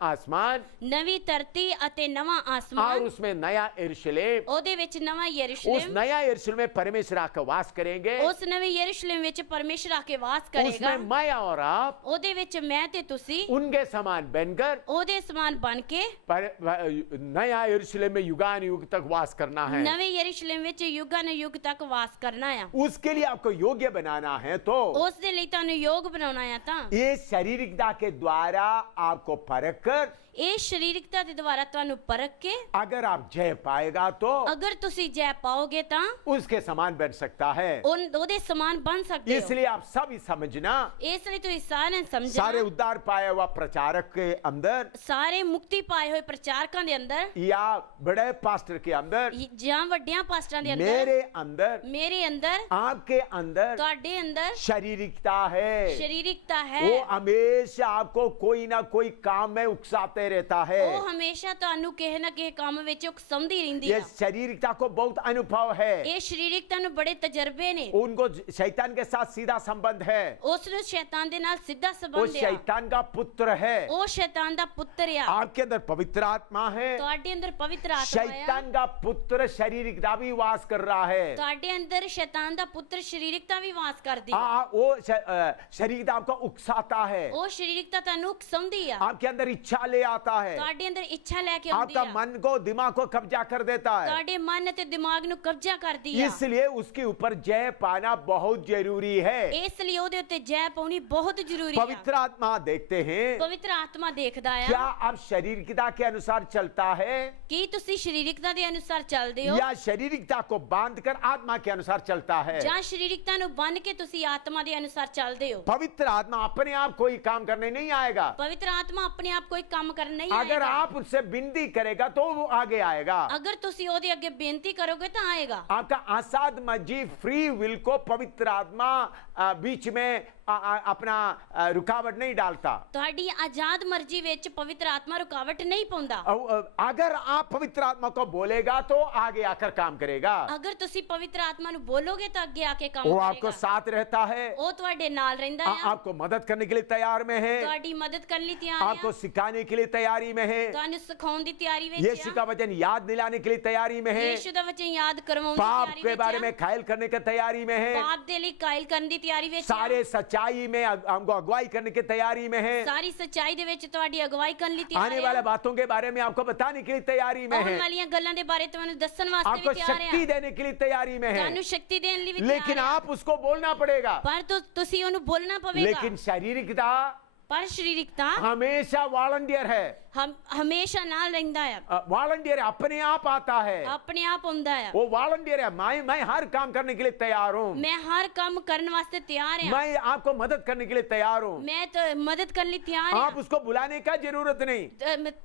आसमान, नवी धरती अते नवा और आसमान, उसमें नया यरूशलेम। ओदे विच नवा उस यरूशलेम, नया यरूशलेम में परमेश्वर आकर वास करेंगे। उस नवे यरूशलेम विच परमेश्वर आके वास करेगा। उसमें मैं और आप ओदे विच मैं ते तुसी उनके समान बनकर ओदे समान बन के नया यरूशलेम में युगान युग तक वास करना है। नवे यरूशलेम विच युगान युग तक वास करना है। उसके लिए आपको योग्य बनाना है, तो उस दे लई तानु योग बनाना है। ता ये शारीरिकता के द्वारा आपको परख कर, ये शारीरिकता दे द्वारा तानु परख के अगर आप जय पाएगा तो अगर तुसी जय पाओगे ता उसके समान बन सकता है। उन ओदे समान बन सकते हो। इसलिए आप सब समझना, इसलिए तो सारे समझना, सारे उद्धार पाया हुआ प्रचारक के अंदर, सारे मुक्ति पाए हुए प्रचारकां दे अंदर, या बड़े पास्टर के अंदर, ਜਾਂ ਵੱਡਿਆਂ ਪਾਸਟਰਾਂ ਦੇ ਅੰਦਰ, मेरे अंदर, ਮੇਰੇ ਅੰਦਰ, आपके अंदर, ਤੁਹਾਡੇ ਅੰਦਰ अंदर शारीरिकता है, शारीरिकता है, वो हमेशा आपको कोई ना कोई काम में उकसाते रहता है। ਉਹ ਹਮੇਸ਼ਾ ਤੁਹਾਨੂੰ ਕਿਸੇ ਨਾ ਕਿਸੇ ਕੰਮ ਵਿੱਚ ਉਕਸਾਉਂਦੀ ਰਹਿੰਦੀ ये ਆ। शारीरिकता को बहुत अनुभव है, ਇਹ ਸਰੀਰਿਕਤਾ ਨੂੰ ਬੜੇ ਤਜਰਬੇ ਨੇ। उनको शैतान के साथ सीधा संबंध है, ਉਸ ਨੂੰ ਸ਼ੈਤਾਨ ਦੇ ਨਾਲ ਸਿੱਧਾ वो ਸੰਬੰਧ ਆ। शैतान का पुत्र है। ਉਹ ਸ਼ੈਤਾਨ ਦਾ ਪੁੱਤਰ ਆ। आपके अंदर पवित्र आत्मा है, ਤੁਹਾਡੇ ਅੰਦਰ ਪਵਿੱਤਰ ਆਤਮਾ ਆ। शैतान का पुत्र शारीरिकता भी वास कर रहा है। ਤੁਹਾਡੇ ਅੰਦਰ ਸ਼ੈਤਾਨ ਦਾ ਪੁੱਤਰ ਸਰੀਰਿਕਤਾ ਵੀ ਵਾਸ ਕਰਦੀ ਆ। वो शारीरिकता आपको उकसाता है, ਉਹ ਸਰੀਰਿਕਤਾ ਤੁਹਾਨੂੰ ਉਕਸਾਉਂਦੀ ਆ। आपके अंदर इच्छा ले आता है, ਤੁਹਾਡੇ ਅੰਦਰ ਇੱਛਾ ਲੈ ਕੇ ਆਉਂਦੀ आपका ਆ। मन को दिमाग को कब्जा कर देता है। ਤੁਹਾਡੇ ਮਨ ਅਤੇ ਦਿਮਾਗ ਨੂੰ ਕਬਜ਼ਾ ਕਰਦੀ ਆ। इसलिए उसके ऊपर जय पाना बहुत जरूरी है। ਇਸ ਲਈ ਉਹਦੇ ਉੱਤੇ ਜੈ ਪਾਉਣੀ ਬਹੁਤ ਜ਼ਰੂਰੀ ਆ। पवित्र आत्मा देखते हैं, ਪਵਿੱਤਰ ਆਤਮਾ ਦੇਖਦਾ क्या ਆ आप शारीरिकता के अनुसार चलता है ਕੀ ਤੁਸੀਂ ਸਰੀਰਿਕਤਾ ਦੇ ਅਨੁਸਾਰ ਚੱਲਦੇ ਹੋ या शारीरिकता को बांधकर आत्मा के अनुसार चलता है। ਜਾਂ ਸਰੀਰਿਕਤਾ ਨੂੰ ਬੰਨ ਕੇ ਤੁਸੀਂ ਆਤਮਾ ਦੇ ਅਨੁਸਾਰ ਚੱਲਦੇ ਹੋ। पवित्र आत्मा अपने आप कोई काम करने नहीं आएगा। ਪਵਿੱਤਰ ਆਤਮਾ ਆਪਣੇ ਆਪ ਕੋਈ ਕੰਮ ਕਰਨ ਨਹੀਂ अगर ਆਏਗਾ। आप उससे विनती करेगा तो वो आगे आएगा। ਅਗਰ ਤੁਸੀਂ ਉਹਦੇ ਅੱਗੇ ਬੇਨਤੀ ਕਰੋਗੇ ਤਾਂ ਆਏਗਾ। आपका आसाद मर्जी फ्री विल को पवित्र आत्मा बीच में अपना रुकावट नहीं डालता। ਤੁਹਾਡੀ ਆਜ਼ਾਦ ਮਰਜ਼ੀ ਵਿੱਚ ਪਵਿੱਤਰ ਆਤਮਾ ਰੁਕਾਵਟ ਨਹੀਂ ਪਾਉਂਦਾ। अगर आप पवित्र आत्मा को बोलेगा तो आगे आकर काम करेगा। ਅਗਰ ਤੁਸੀਂ ਪਵਿੱਤਰ ਆਤਮਾ ਨੂੰ ਬੋਲੋਗੇ ਤਾਂ ਅੱਗੇ ਆ ਕੇ ਕੰਮ वो आपको ਕਰੇਗਾ। साथ रहता है, ਉਹ ਤੁਹਾਡੇ ਨਾਲ ਰਹਿੰਦਾ ਆ। आपको मदद करने के लिए तैयार में है, ਤੁਹਾਡੀ ਮਦਦ ਕਰਨ ਲਈ ਤਿਆਰ ਆ। आपको सिखाने के लिए तैयारी में है, ਤੁਹਾਨੂੰ ਸਿਖਾਉਣ ਦੀ ਤਿਆਰੀ ਵਿੱਚ यीशु का ਆ। वचन याद दिलाने के लिए तैयारी में है, ਯੀਸ਼ੂ ਦਾ ਵਚਨ ਯਾਦ ਕਰਵਾਉਣ ਦੀ पाप ਤਿਆਰੀ के ਵਿੱਚ बारे ਆ। में ख्याल करने की तैयारी में है, पाप ਦੇ ਲਈ ਕਾਇਲ ਕਰਨ ਦੀ ਤਿਆਰੀ ਵਿੱਚ ਆ। सारे सच्चाई में हमको अगुवाई करने की तैयारी में है, ਸਾਰੀ ਸੱਚਾਈ ਦੇ ਵਿੱਚ ਤੁਹਾਡੀ ਅਗਵਾਈ ਕਰਨ ਲਈ ਤਿਆਰ आने ਆ। वाले बातों के बारे में आपको बताने के लिए तैयारी में ਆਉਣ है, ਵਾਲੀਆਂ ਗੱਲਾਂ ਦੇ ਬਾਰੇ ਤੁਹਾਨੂੰ ਦੱਸਣ ਵਾਸਤੇ आपको ਵੀ ਤਿਆਰ शक्ति ਆ। देने के लिए तैयारी में है। ਤੁਹਾਨੂੰ ਸ਼ਕਤੀ ਦੇਣ ਲਈ ਵੀ लेकिन ਤਿਆਰ ਆ। आप उसको बोलना पड़ेगा। ਪਰ ਤੁਸੀਂ ਉਹਨੂੰ ਬੋਲਣਾ ਪਵੇਗਾ। लेकिन शारीरिकता ਪਰ ਸਰੀਰਿਕਤਾ हमेशा वॉलंटियर है। ਹਮੇਸ਼ਾ ਨਾਲ ਰਹਿੰਦਾ ਆ। वॉलंटियर अपने आप आता है, ਆਪਣੇ ਆਪ ਆਉਂਦਾ ਆ। वो वॉलंटियर है। मैं हर काम करने के लिए तैयार हूँ, ਮੈਂ ਹਰ ਕੰਮ ਕਰਨ ਵਾਸਤੇ ਤਿਆਰ ਆ। मैं आपको मदद करने के लिए तैयार हूँ। ਮੈਂ ਤਾਂ ਮਦਦ ਕਰਨ ਲਈ ਤਿਆਰ ਆ। आप उसको बुलाने का जरूरत नहीं,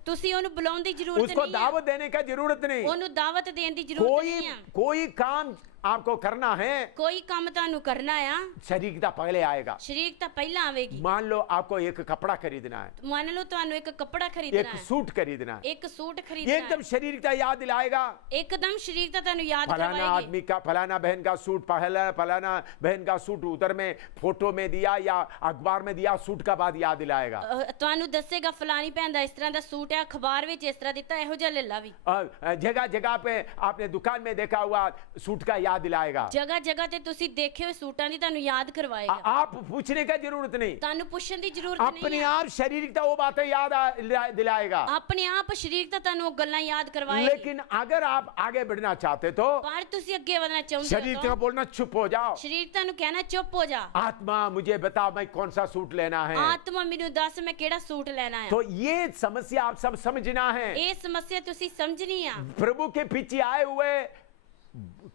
ਤੁਸੀਂ ਉਹਨੂੰ ਬੁਲਾਉਣ ਦੀ ਜ਼ਰੂਰਤ उसको ਨਹੀਂ ਆ। दावत देने का जरूरत नहीं। ਉਹਨੂੰ ਦਾਵਤ ਦੇਣ ਦੀ ਜ਼ਰੂਰਤ ਨਹੀਂ ਆ। कोई काम आपको करना है, ਕੋਈ ਕੰਮ ਤੁਹਾਨੂੰ ਕਰਨਾ ਆ। शारीरिकता पहले आएगा। ਸਰੀਰਤਾ ਪਹਿਲਾਂ ਆਵੇਗੀ। मान लो आपको एक कपड़ा खरीदना है, ਮੰਨ ਲਓ ਤੁਹਾਨੂੰ ਇੱਕ ਕੱਪੜਾ ਖਰੀਦਣਾ एक ਹੈ। सूट खरीदना है, ਇੱਕ ਸੂਟ ਖਰੀਦਣਾ एकदम ਹੈ। शारीरिकता याद दिलाएगा। एकदम शरीरता ਤੁਹਾਨੂੰ ਯਾਦ फलाना करवाएगी। आदमी का, फलाना बहन का सूट, फलाना बहन का सूट उधर में फोटो में दिया या अखबार में दिया, सूट का बाद याद दिलाएगा। ਤੁਹਾਨੂੰ ਦੱਸੇਗਾ ਫਲਾਣੀ ਭੈਣ ਦਾ ਇਸ ਤਰ੍ਹਾਂ ਦਾ ਸੂਟ ਹੈ, ਅਖਬਾਰ ਵਿੱਚ ਇਸ ਤਰ੍ਹਾਂ ਦਿੱਤਾ, ਇਹੋ ਜਿਹਾ ਲੈ ਲਾ ਵੀ। जगह जगह पे आपने दुकान में देखा हुआ सूट का याद दिलाएगा। ਜਗ੍ਹਾ ਜਗ੍ਹਾ ਤੇ ਤੁਸੀਂ ਦੇਖੇ ਹੋਏ ਸੂਟਾਂ ਦੀ ਤੁਹਾਨੂੰ ਯਾਦ ਕਰਵਾਏਗਾ। आप पूछने का जरूरत नहीं, ਤੁਹਾਨੂੰ ਪੁੱਛਣ ਦੀ ਜ਼ਰੂਰਤ अपने ਨਹੀਂ ਹੈ। आप शारीरिकता वो बातें याद दिलाएगा। ਆਪਣੇ ਆਪ ਸ਼ਰੀਰਤਾ ਤੁਹਾਨੂੰ ਉਹ ਗੱਲਾਂ ਯਾਦ ਕਰਵਾਏਗੀ। लेकिन अगर आप आगे बढ़ना चाहते तो ਪਰ ਤੁਸੀਂ ਅੱਗੇ ਵਧਣਾ ਚਾਹੁੰਦੇ शरीर ਹੋ का बोलना चुप हो जाओ। ਸ਼ਰੀਰਤਾ ਨੂੰ ਕਹਿਣਾ ਚੁੱਪ ਹੋ ਜਾ। आत्मा मुझे बता मैं कौन सा सूट लेना है। ਆਤਮਾ ਮੈਨੂੰ ਦੱਸ ਮੈਂ ਕਿਹੜਾ ਸੂਟ ਲੈਣਾ ਹੈ। तो ये समस्या आप सब समझना है। ਇਹ ਸਮੱਸਿਆ ਤੁਸੀਂ ਸਮਝਣੀ ਆ। प्रभु के पीछे आए हुए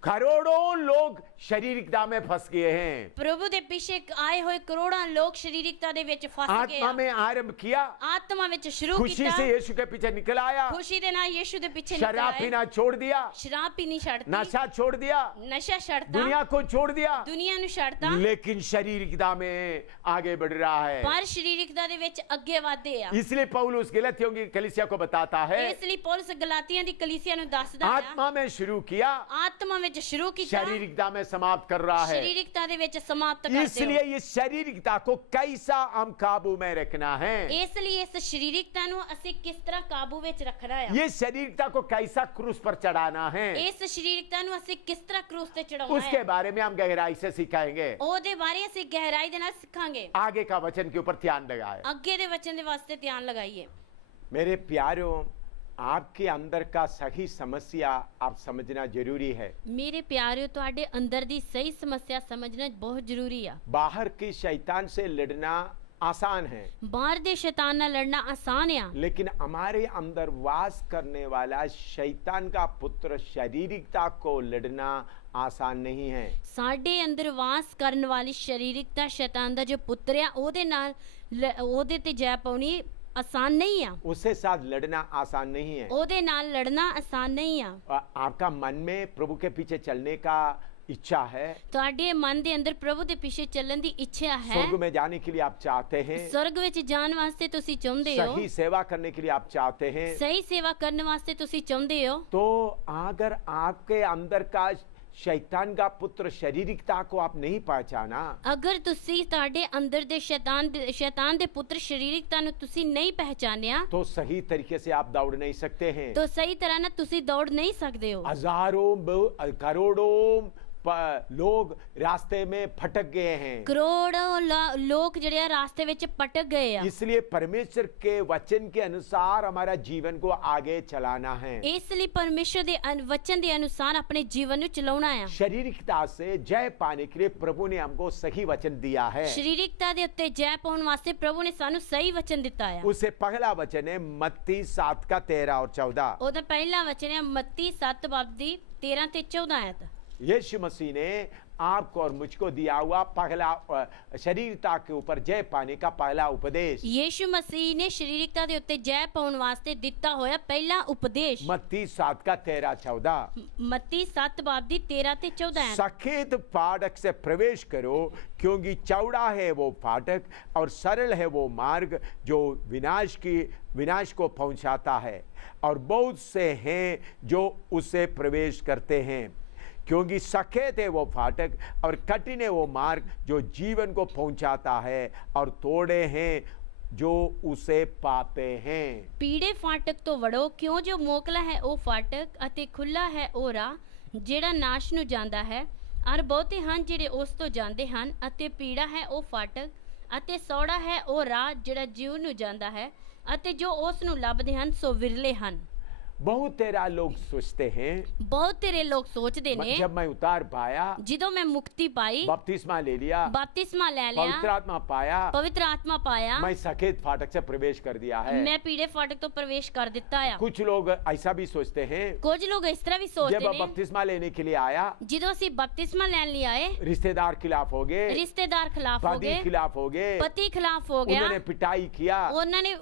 करोड़ों लोग शारीरिकता में फंस गए हैं। ਪ੍ਰਭੂ ਦੇ ਪਿੱਛੇ ਆਏ ਹੋਏ ਕਰੋੜਾਂ ਲੋਕ ਸ਼ਰੀਰਿਕਤਾ ਦੇ ਵਿੱਚ ਫਸ ਗਏ आत्मा ਆ। में आरंभ किया, ਆਤਮਾ ਵਿੱਚ ਸ਼ੁਰੂ खुशी ਕੀਤਾ, से यीशु के पीछे निकल आया, ਖੁਸ਼ੀ ਦੇ ਨਾਲ ਯੀਸ਼ੂ ਦੇ ਪਿੱਛੇ ਨਿਕਲ शराब ਆਏ। पीना छोड़ दिया, ਸ਼ਰਾਬ ਪੀਣੀ ਛੱਡਤੀ, नशा छोड़ दिया, ਨਸ਼ਾ ਛੱਡਤਾ, दुनिया को छोड़ दिया, ਦੁਨੀਆ ਨੂੰ ਛੱਡਤਾ। लेकिन शारीरिकता में आगे बढ़ रहा है। ਪਰ ਸ਼ਰੀਰਿਕਤਾ ਦੇ ਵਿੱਚ ਅੱਗੇ ਵਧਦੇ ਆ। इसलिए पौलुस गलतियों की कलीसिया को बताता है, ਇਸ ਲਈ ਪੌਲਸ ਗਲਾਤੀਆਂ ਦੀ ਕਲੀਸਿया ਨੂੰ ਦੱਸਦਾ ਆ। आत्मा में शुरू किया, ਆਤਮਾ ਵਿੱਚ ਸ਼ੁਰੂ ਕੀਤਾ, शारीरिकता में समाप्त कर रहा है। ਸ਼ਰੀਰਿਕਤਾ ਦੇ ਵਿੱਚ ਸਮਾਪਤ ਕਰਦੇ इसलिए ਹੋ। ये शारीरिकता को कैसा हम काबू में रखना है, ਇਸ ਲਈ ਇਸ ਸ਼ਰੀਰਿਕਤਾ ਨੂੰ ਅਸੀਂ ਕਿਸ ਤਰ੍ਹਾਂ ਕਾਬੂ ਵਿੱਚ ਰੱਖਣਾ ਆ। ये शारीरिकता को कैसा क्रूस पर चढ़ाना है, ਇਸ ਸ਼ਰੀਰਿਕਤਾ ਨੂੰ ਅਸੀਂ ਕਿਸ ਤਰ੍ਹਾਂ ਕਰੂਸ ਤੇ ਚੜਾਉਣਾ उसके ਹੈ, बारे में हम गहराई से सिखाएंगे। ਉਹਦੇ ਬਾਰੇ ਅਸੀਂ ਗਹਿਰਾਈ ਦੇ ਨਾਲ ਸਿੱਖਾਂਗੇ। आगे का वचन के ऊपर ध्यान लगाए। ਅੱਗੇ ਦੇ ਵਚਨ ਦੇ ਵਾਸਤੇ ਧਿਆਨ ਲਗਾਈਏ। मेरे प्यारों, आपके अंदर का सही समस्या आप समझना जरूरी है। ਮੇਰੇ ਪਿਆਰਿਓ ਤੁਹਾਡੇ ਅੰਦਰ ਦੀ ਸਹੀ ਸਮੱਸਿਆ ਸਮਝਣਾ ਬਹੁਤ ਜ਼ਰੂਰੀ ਆ। बाहर की शैतान से लड़ना आसान है, ਬਾਹਰ ਦੇ ਸ਼ੈਤਾਨ ਨਾਲ ਲੜਨਾ ਆਸਾਨ ਆ, लेकिन हमारे अंदर वास करने वाला शैतान का पुत्र शारीरिकता को लड़ना आसान नहीं है। ਸਾਡੇ ਅੰਦਰ ਵਾਸ ਕਰਨ ਵਾਲੀ ਸ਼ਰੀਰਿਕਤਾ ਸ਼ੈਤਾਨ ਦਾ ਜੋ ਪੁੱਤਰ ਆ ਉਹਦੇ ਨਾਲ ਉਹਦੇ ਤੇ ਜੈ ਪਾਉਣੀ ਆਸਾਨ ਨਹੀਂ ਆ। उसके साथ लड़ना आसान नहीं है। ਉਹਦੇ ਨਾਲ ਲੜਨਾ ਆਸਾਨ ਨਹੀਂ ਆ। आपका मन में प्रभु के पीछे चलने का इच्छा है, ਤੁਹਾਡੇ ਮਨ ਦੇ ਅੰਦਰ ਪ੍ਰਭੂ ਦੇ ਪਿੱਛੇ ਚੱਲਣ ਦੀ ਇੱਛਾ ਹੈ स्वर्ग में जाने के लिए आप चाहते हैं, स्वर्ग ਵਿੱਚ ਜਾਣ ਵਾਸਤੇ ਤੁਸੀਂ ਚਾਹੁੰਦੇ ਹੋ सही सेवा करने के लिए आप चाहते हैं, ਸਹੀ ਸੇਵਾ ਕਰਨ ਵਾਸਤੇ ਤੁਸੀਂ ਚਾਹੁੰਦੇ ਹੋ तो अगर आपके अंदर का शैतान का पुत्र शारीरिकता को आप नहीं पहचाना, ਅਗਰ ਤੁਸੀਂ ਤੁਹਾਡੇ ਅੰਦਰ ਦੇ ਸ਼ੈਤਾਨ ਦੇ ਪੁੱਤਰ ਸਰੀਰਿਕਤਾ ਨੂੰ ਤੁਸੀਂ ਨਹੀਂ ਪਹਿਚਾਨਿਆ तो सही तरीके से आप दौड़ नहीं सकते हैं। ਤਾਂ ਸਹੀ ਤਰ੍ਹਾਂ ਨਾਲ ਤੁਸੀਂ ਦੌੜ ਨਹੀਂ ਸਕਦੇ ਹੋ हजारों करोड़ों लोग रास्ते में भटक गए हैं, ਕਰੋੜਾਂ ਲੋਕ ਜਿਹੜੇ ਆ ਰਾਸਤੇ ਵਿੱਚ ਭਟਕ ਗਏ ਆ इसलिए परमेश्वर के वचन के अनुसार हमारा जीवन को आगे चलाना है। ਇਸ ਲਈ ਪਰਮੇਸ਼ਰ ਦੇ ਵਚਨ ਦੇ ਅਨੁਸਾਰ ਆਪਣੇ ਜੀਵਨ ਨੂੰ ਚਲਾਉਣਾ ਆ शारीरिकता से जय पाने के लिए प्रभु ने हमको सही वचन दिया है। ਸਰੀਰਿਕਤਾ ਦੇ ਉੱਤੇ ਜੈ ਪਾਉਣ ਵਾਸਤੇ ਪ੍ਰਭੂ ਨੇ ਸਾਨੂੰ ਸਹੀ ਵਚਨ ਦਿੱਤਾ ਆ उससे पहला वचन है मत्ती 7 का 13 और 14। ਉਹਦਾ ਪਹਿਲਾ ਵਚਨ ਹੈ ਮੱਤੀ 7 ਬਾਬ ਦੀ 13 ਤੇ 14 ਆਇਤ। यीशु मसीह ने आपको और मुझको दिया हुआ पहला शरीरता के ऊपर जय पाने का पहला उपदेश, ਯੀਸ਼ੂ ਮਸੀਹ ਨੇ ਸਰੀਰਿਕਤਾ ਦੇ ਉੱਤੇ ਜੈ ਪਾਉਣ ਵਾਸਤੇ ਦਿੱਤਾ ਹੋਇਆ ਪਹਿਲਾ ਉਪਦੇਸ਼ मत्ती 7 का 13 14। ਮੱਤੀ 7 ਬਾਬ ਦੀ 13 ਤੇ 14 ਆਇਤ। सखेत फाटक से प्रवेश करो, क्योंकि चौड़ा है वो फाटक और सरल है वो मार्ग जो विनाश को पहुंचाता है, और बहुत से हैं जो उससे प्रवेश करते हैं। क्योंकि सखेत है वो फाटक और कठिन है वो मार्ग जो जीवन को पहुंचाता है, और तोड़े हैं जो उसे पाते हैं। ਪੀੜੇ ਫਾਟਕ ਤੋਂ ਵੜੋ, ਕਿਉਂ ਜੋ ਮੋਕਲਾ ਹੈ ਉਹ ਫਾਟਕ ਅਤੇ ਖੁੱਲਾ ਹੈ ਉਹ ਰਾਹ ਜਿਹੜਾ ਨਾਸ਼ ਨੂੰ ਜਾਂਦਾ ਹੈ, ਔਰ ਬਹੁਤੇ ਹਨ ਜਿਹੜੇ ਉਸ ਤੋਂ ਜਾਂਦੇ ਹਨ, ਅਤੇ ਪੀੜਾ ਹੈ ਉਹ ਫਾਟਕ ਅਤੇ ਸੌੜਾ ਹੈ ਉਹ ਰਾਹ ਜਿਹੜਾ ਜੀਵ ਨੂੰ ਜਾਂਦਾ ਹੈ, ਅਤੇ ਜੋ ਉਸ ਨੂੰ ਲੱਭਦੇ ਹਨ ਸੋ ਵਿਰਲੇ ਹਨ। बहुत तेरा लोग सोचते हैं, ਬਹੁਤ ਤੇਰੇ ਲੋਕ ਸੋਚਦੇ ਨੇ जब मैं उतार पाया, ਜਦੋਂ ਮੈਂ ਮੁਕਤੀ ਪਾਈ, बपतिस्मा ले लिया, ਬਪਤਿਸਮਾ ਲੈ पवित्र ਲਿਆ, आत्मा पाया, ਪਵਿੱਤਰ ਆਤਮਾ ਪਾਇਆ, मैं सखेत फाटक से प्रवेश कर दिया है। ਮੈਂ ਪੀੜੇ ਫਾਟਕ ਤੋਂ ਪ੍ਰਵੇਸ਼ ਕਰ ਦਿੱਤਾ ਆ। कुछ लोग ऐसा भी सोचते हैं, ਕੁਝ ਲੋਕ ਇਸ ਤਰ੍ਹਾਂ ਵੀ जब ਸੋਚਦੇ ਨੇ बपतिस्मा लेने के लिए आया, ਜਦੋਂ ਅਸੀਂ ਬਪਤਿਸਮਾ ਲੈਣ ਲਈ ਆਏ रिश्तेदार खिलाफ हो गए, ਰਿਸ਼ਤੇਦਾਰ ਖਿਲਾਫ ਹੋ पति ਗਏ, खिलाफ हो गए, ਪਤੀ ਖਿਲਾਫ ਹੋ ਗਿਆ, उन्होंने पिटाई किया,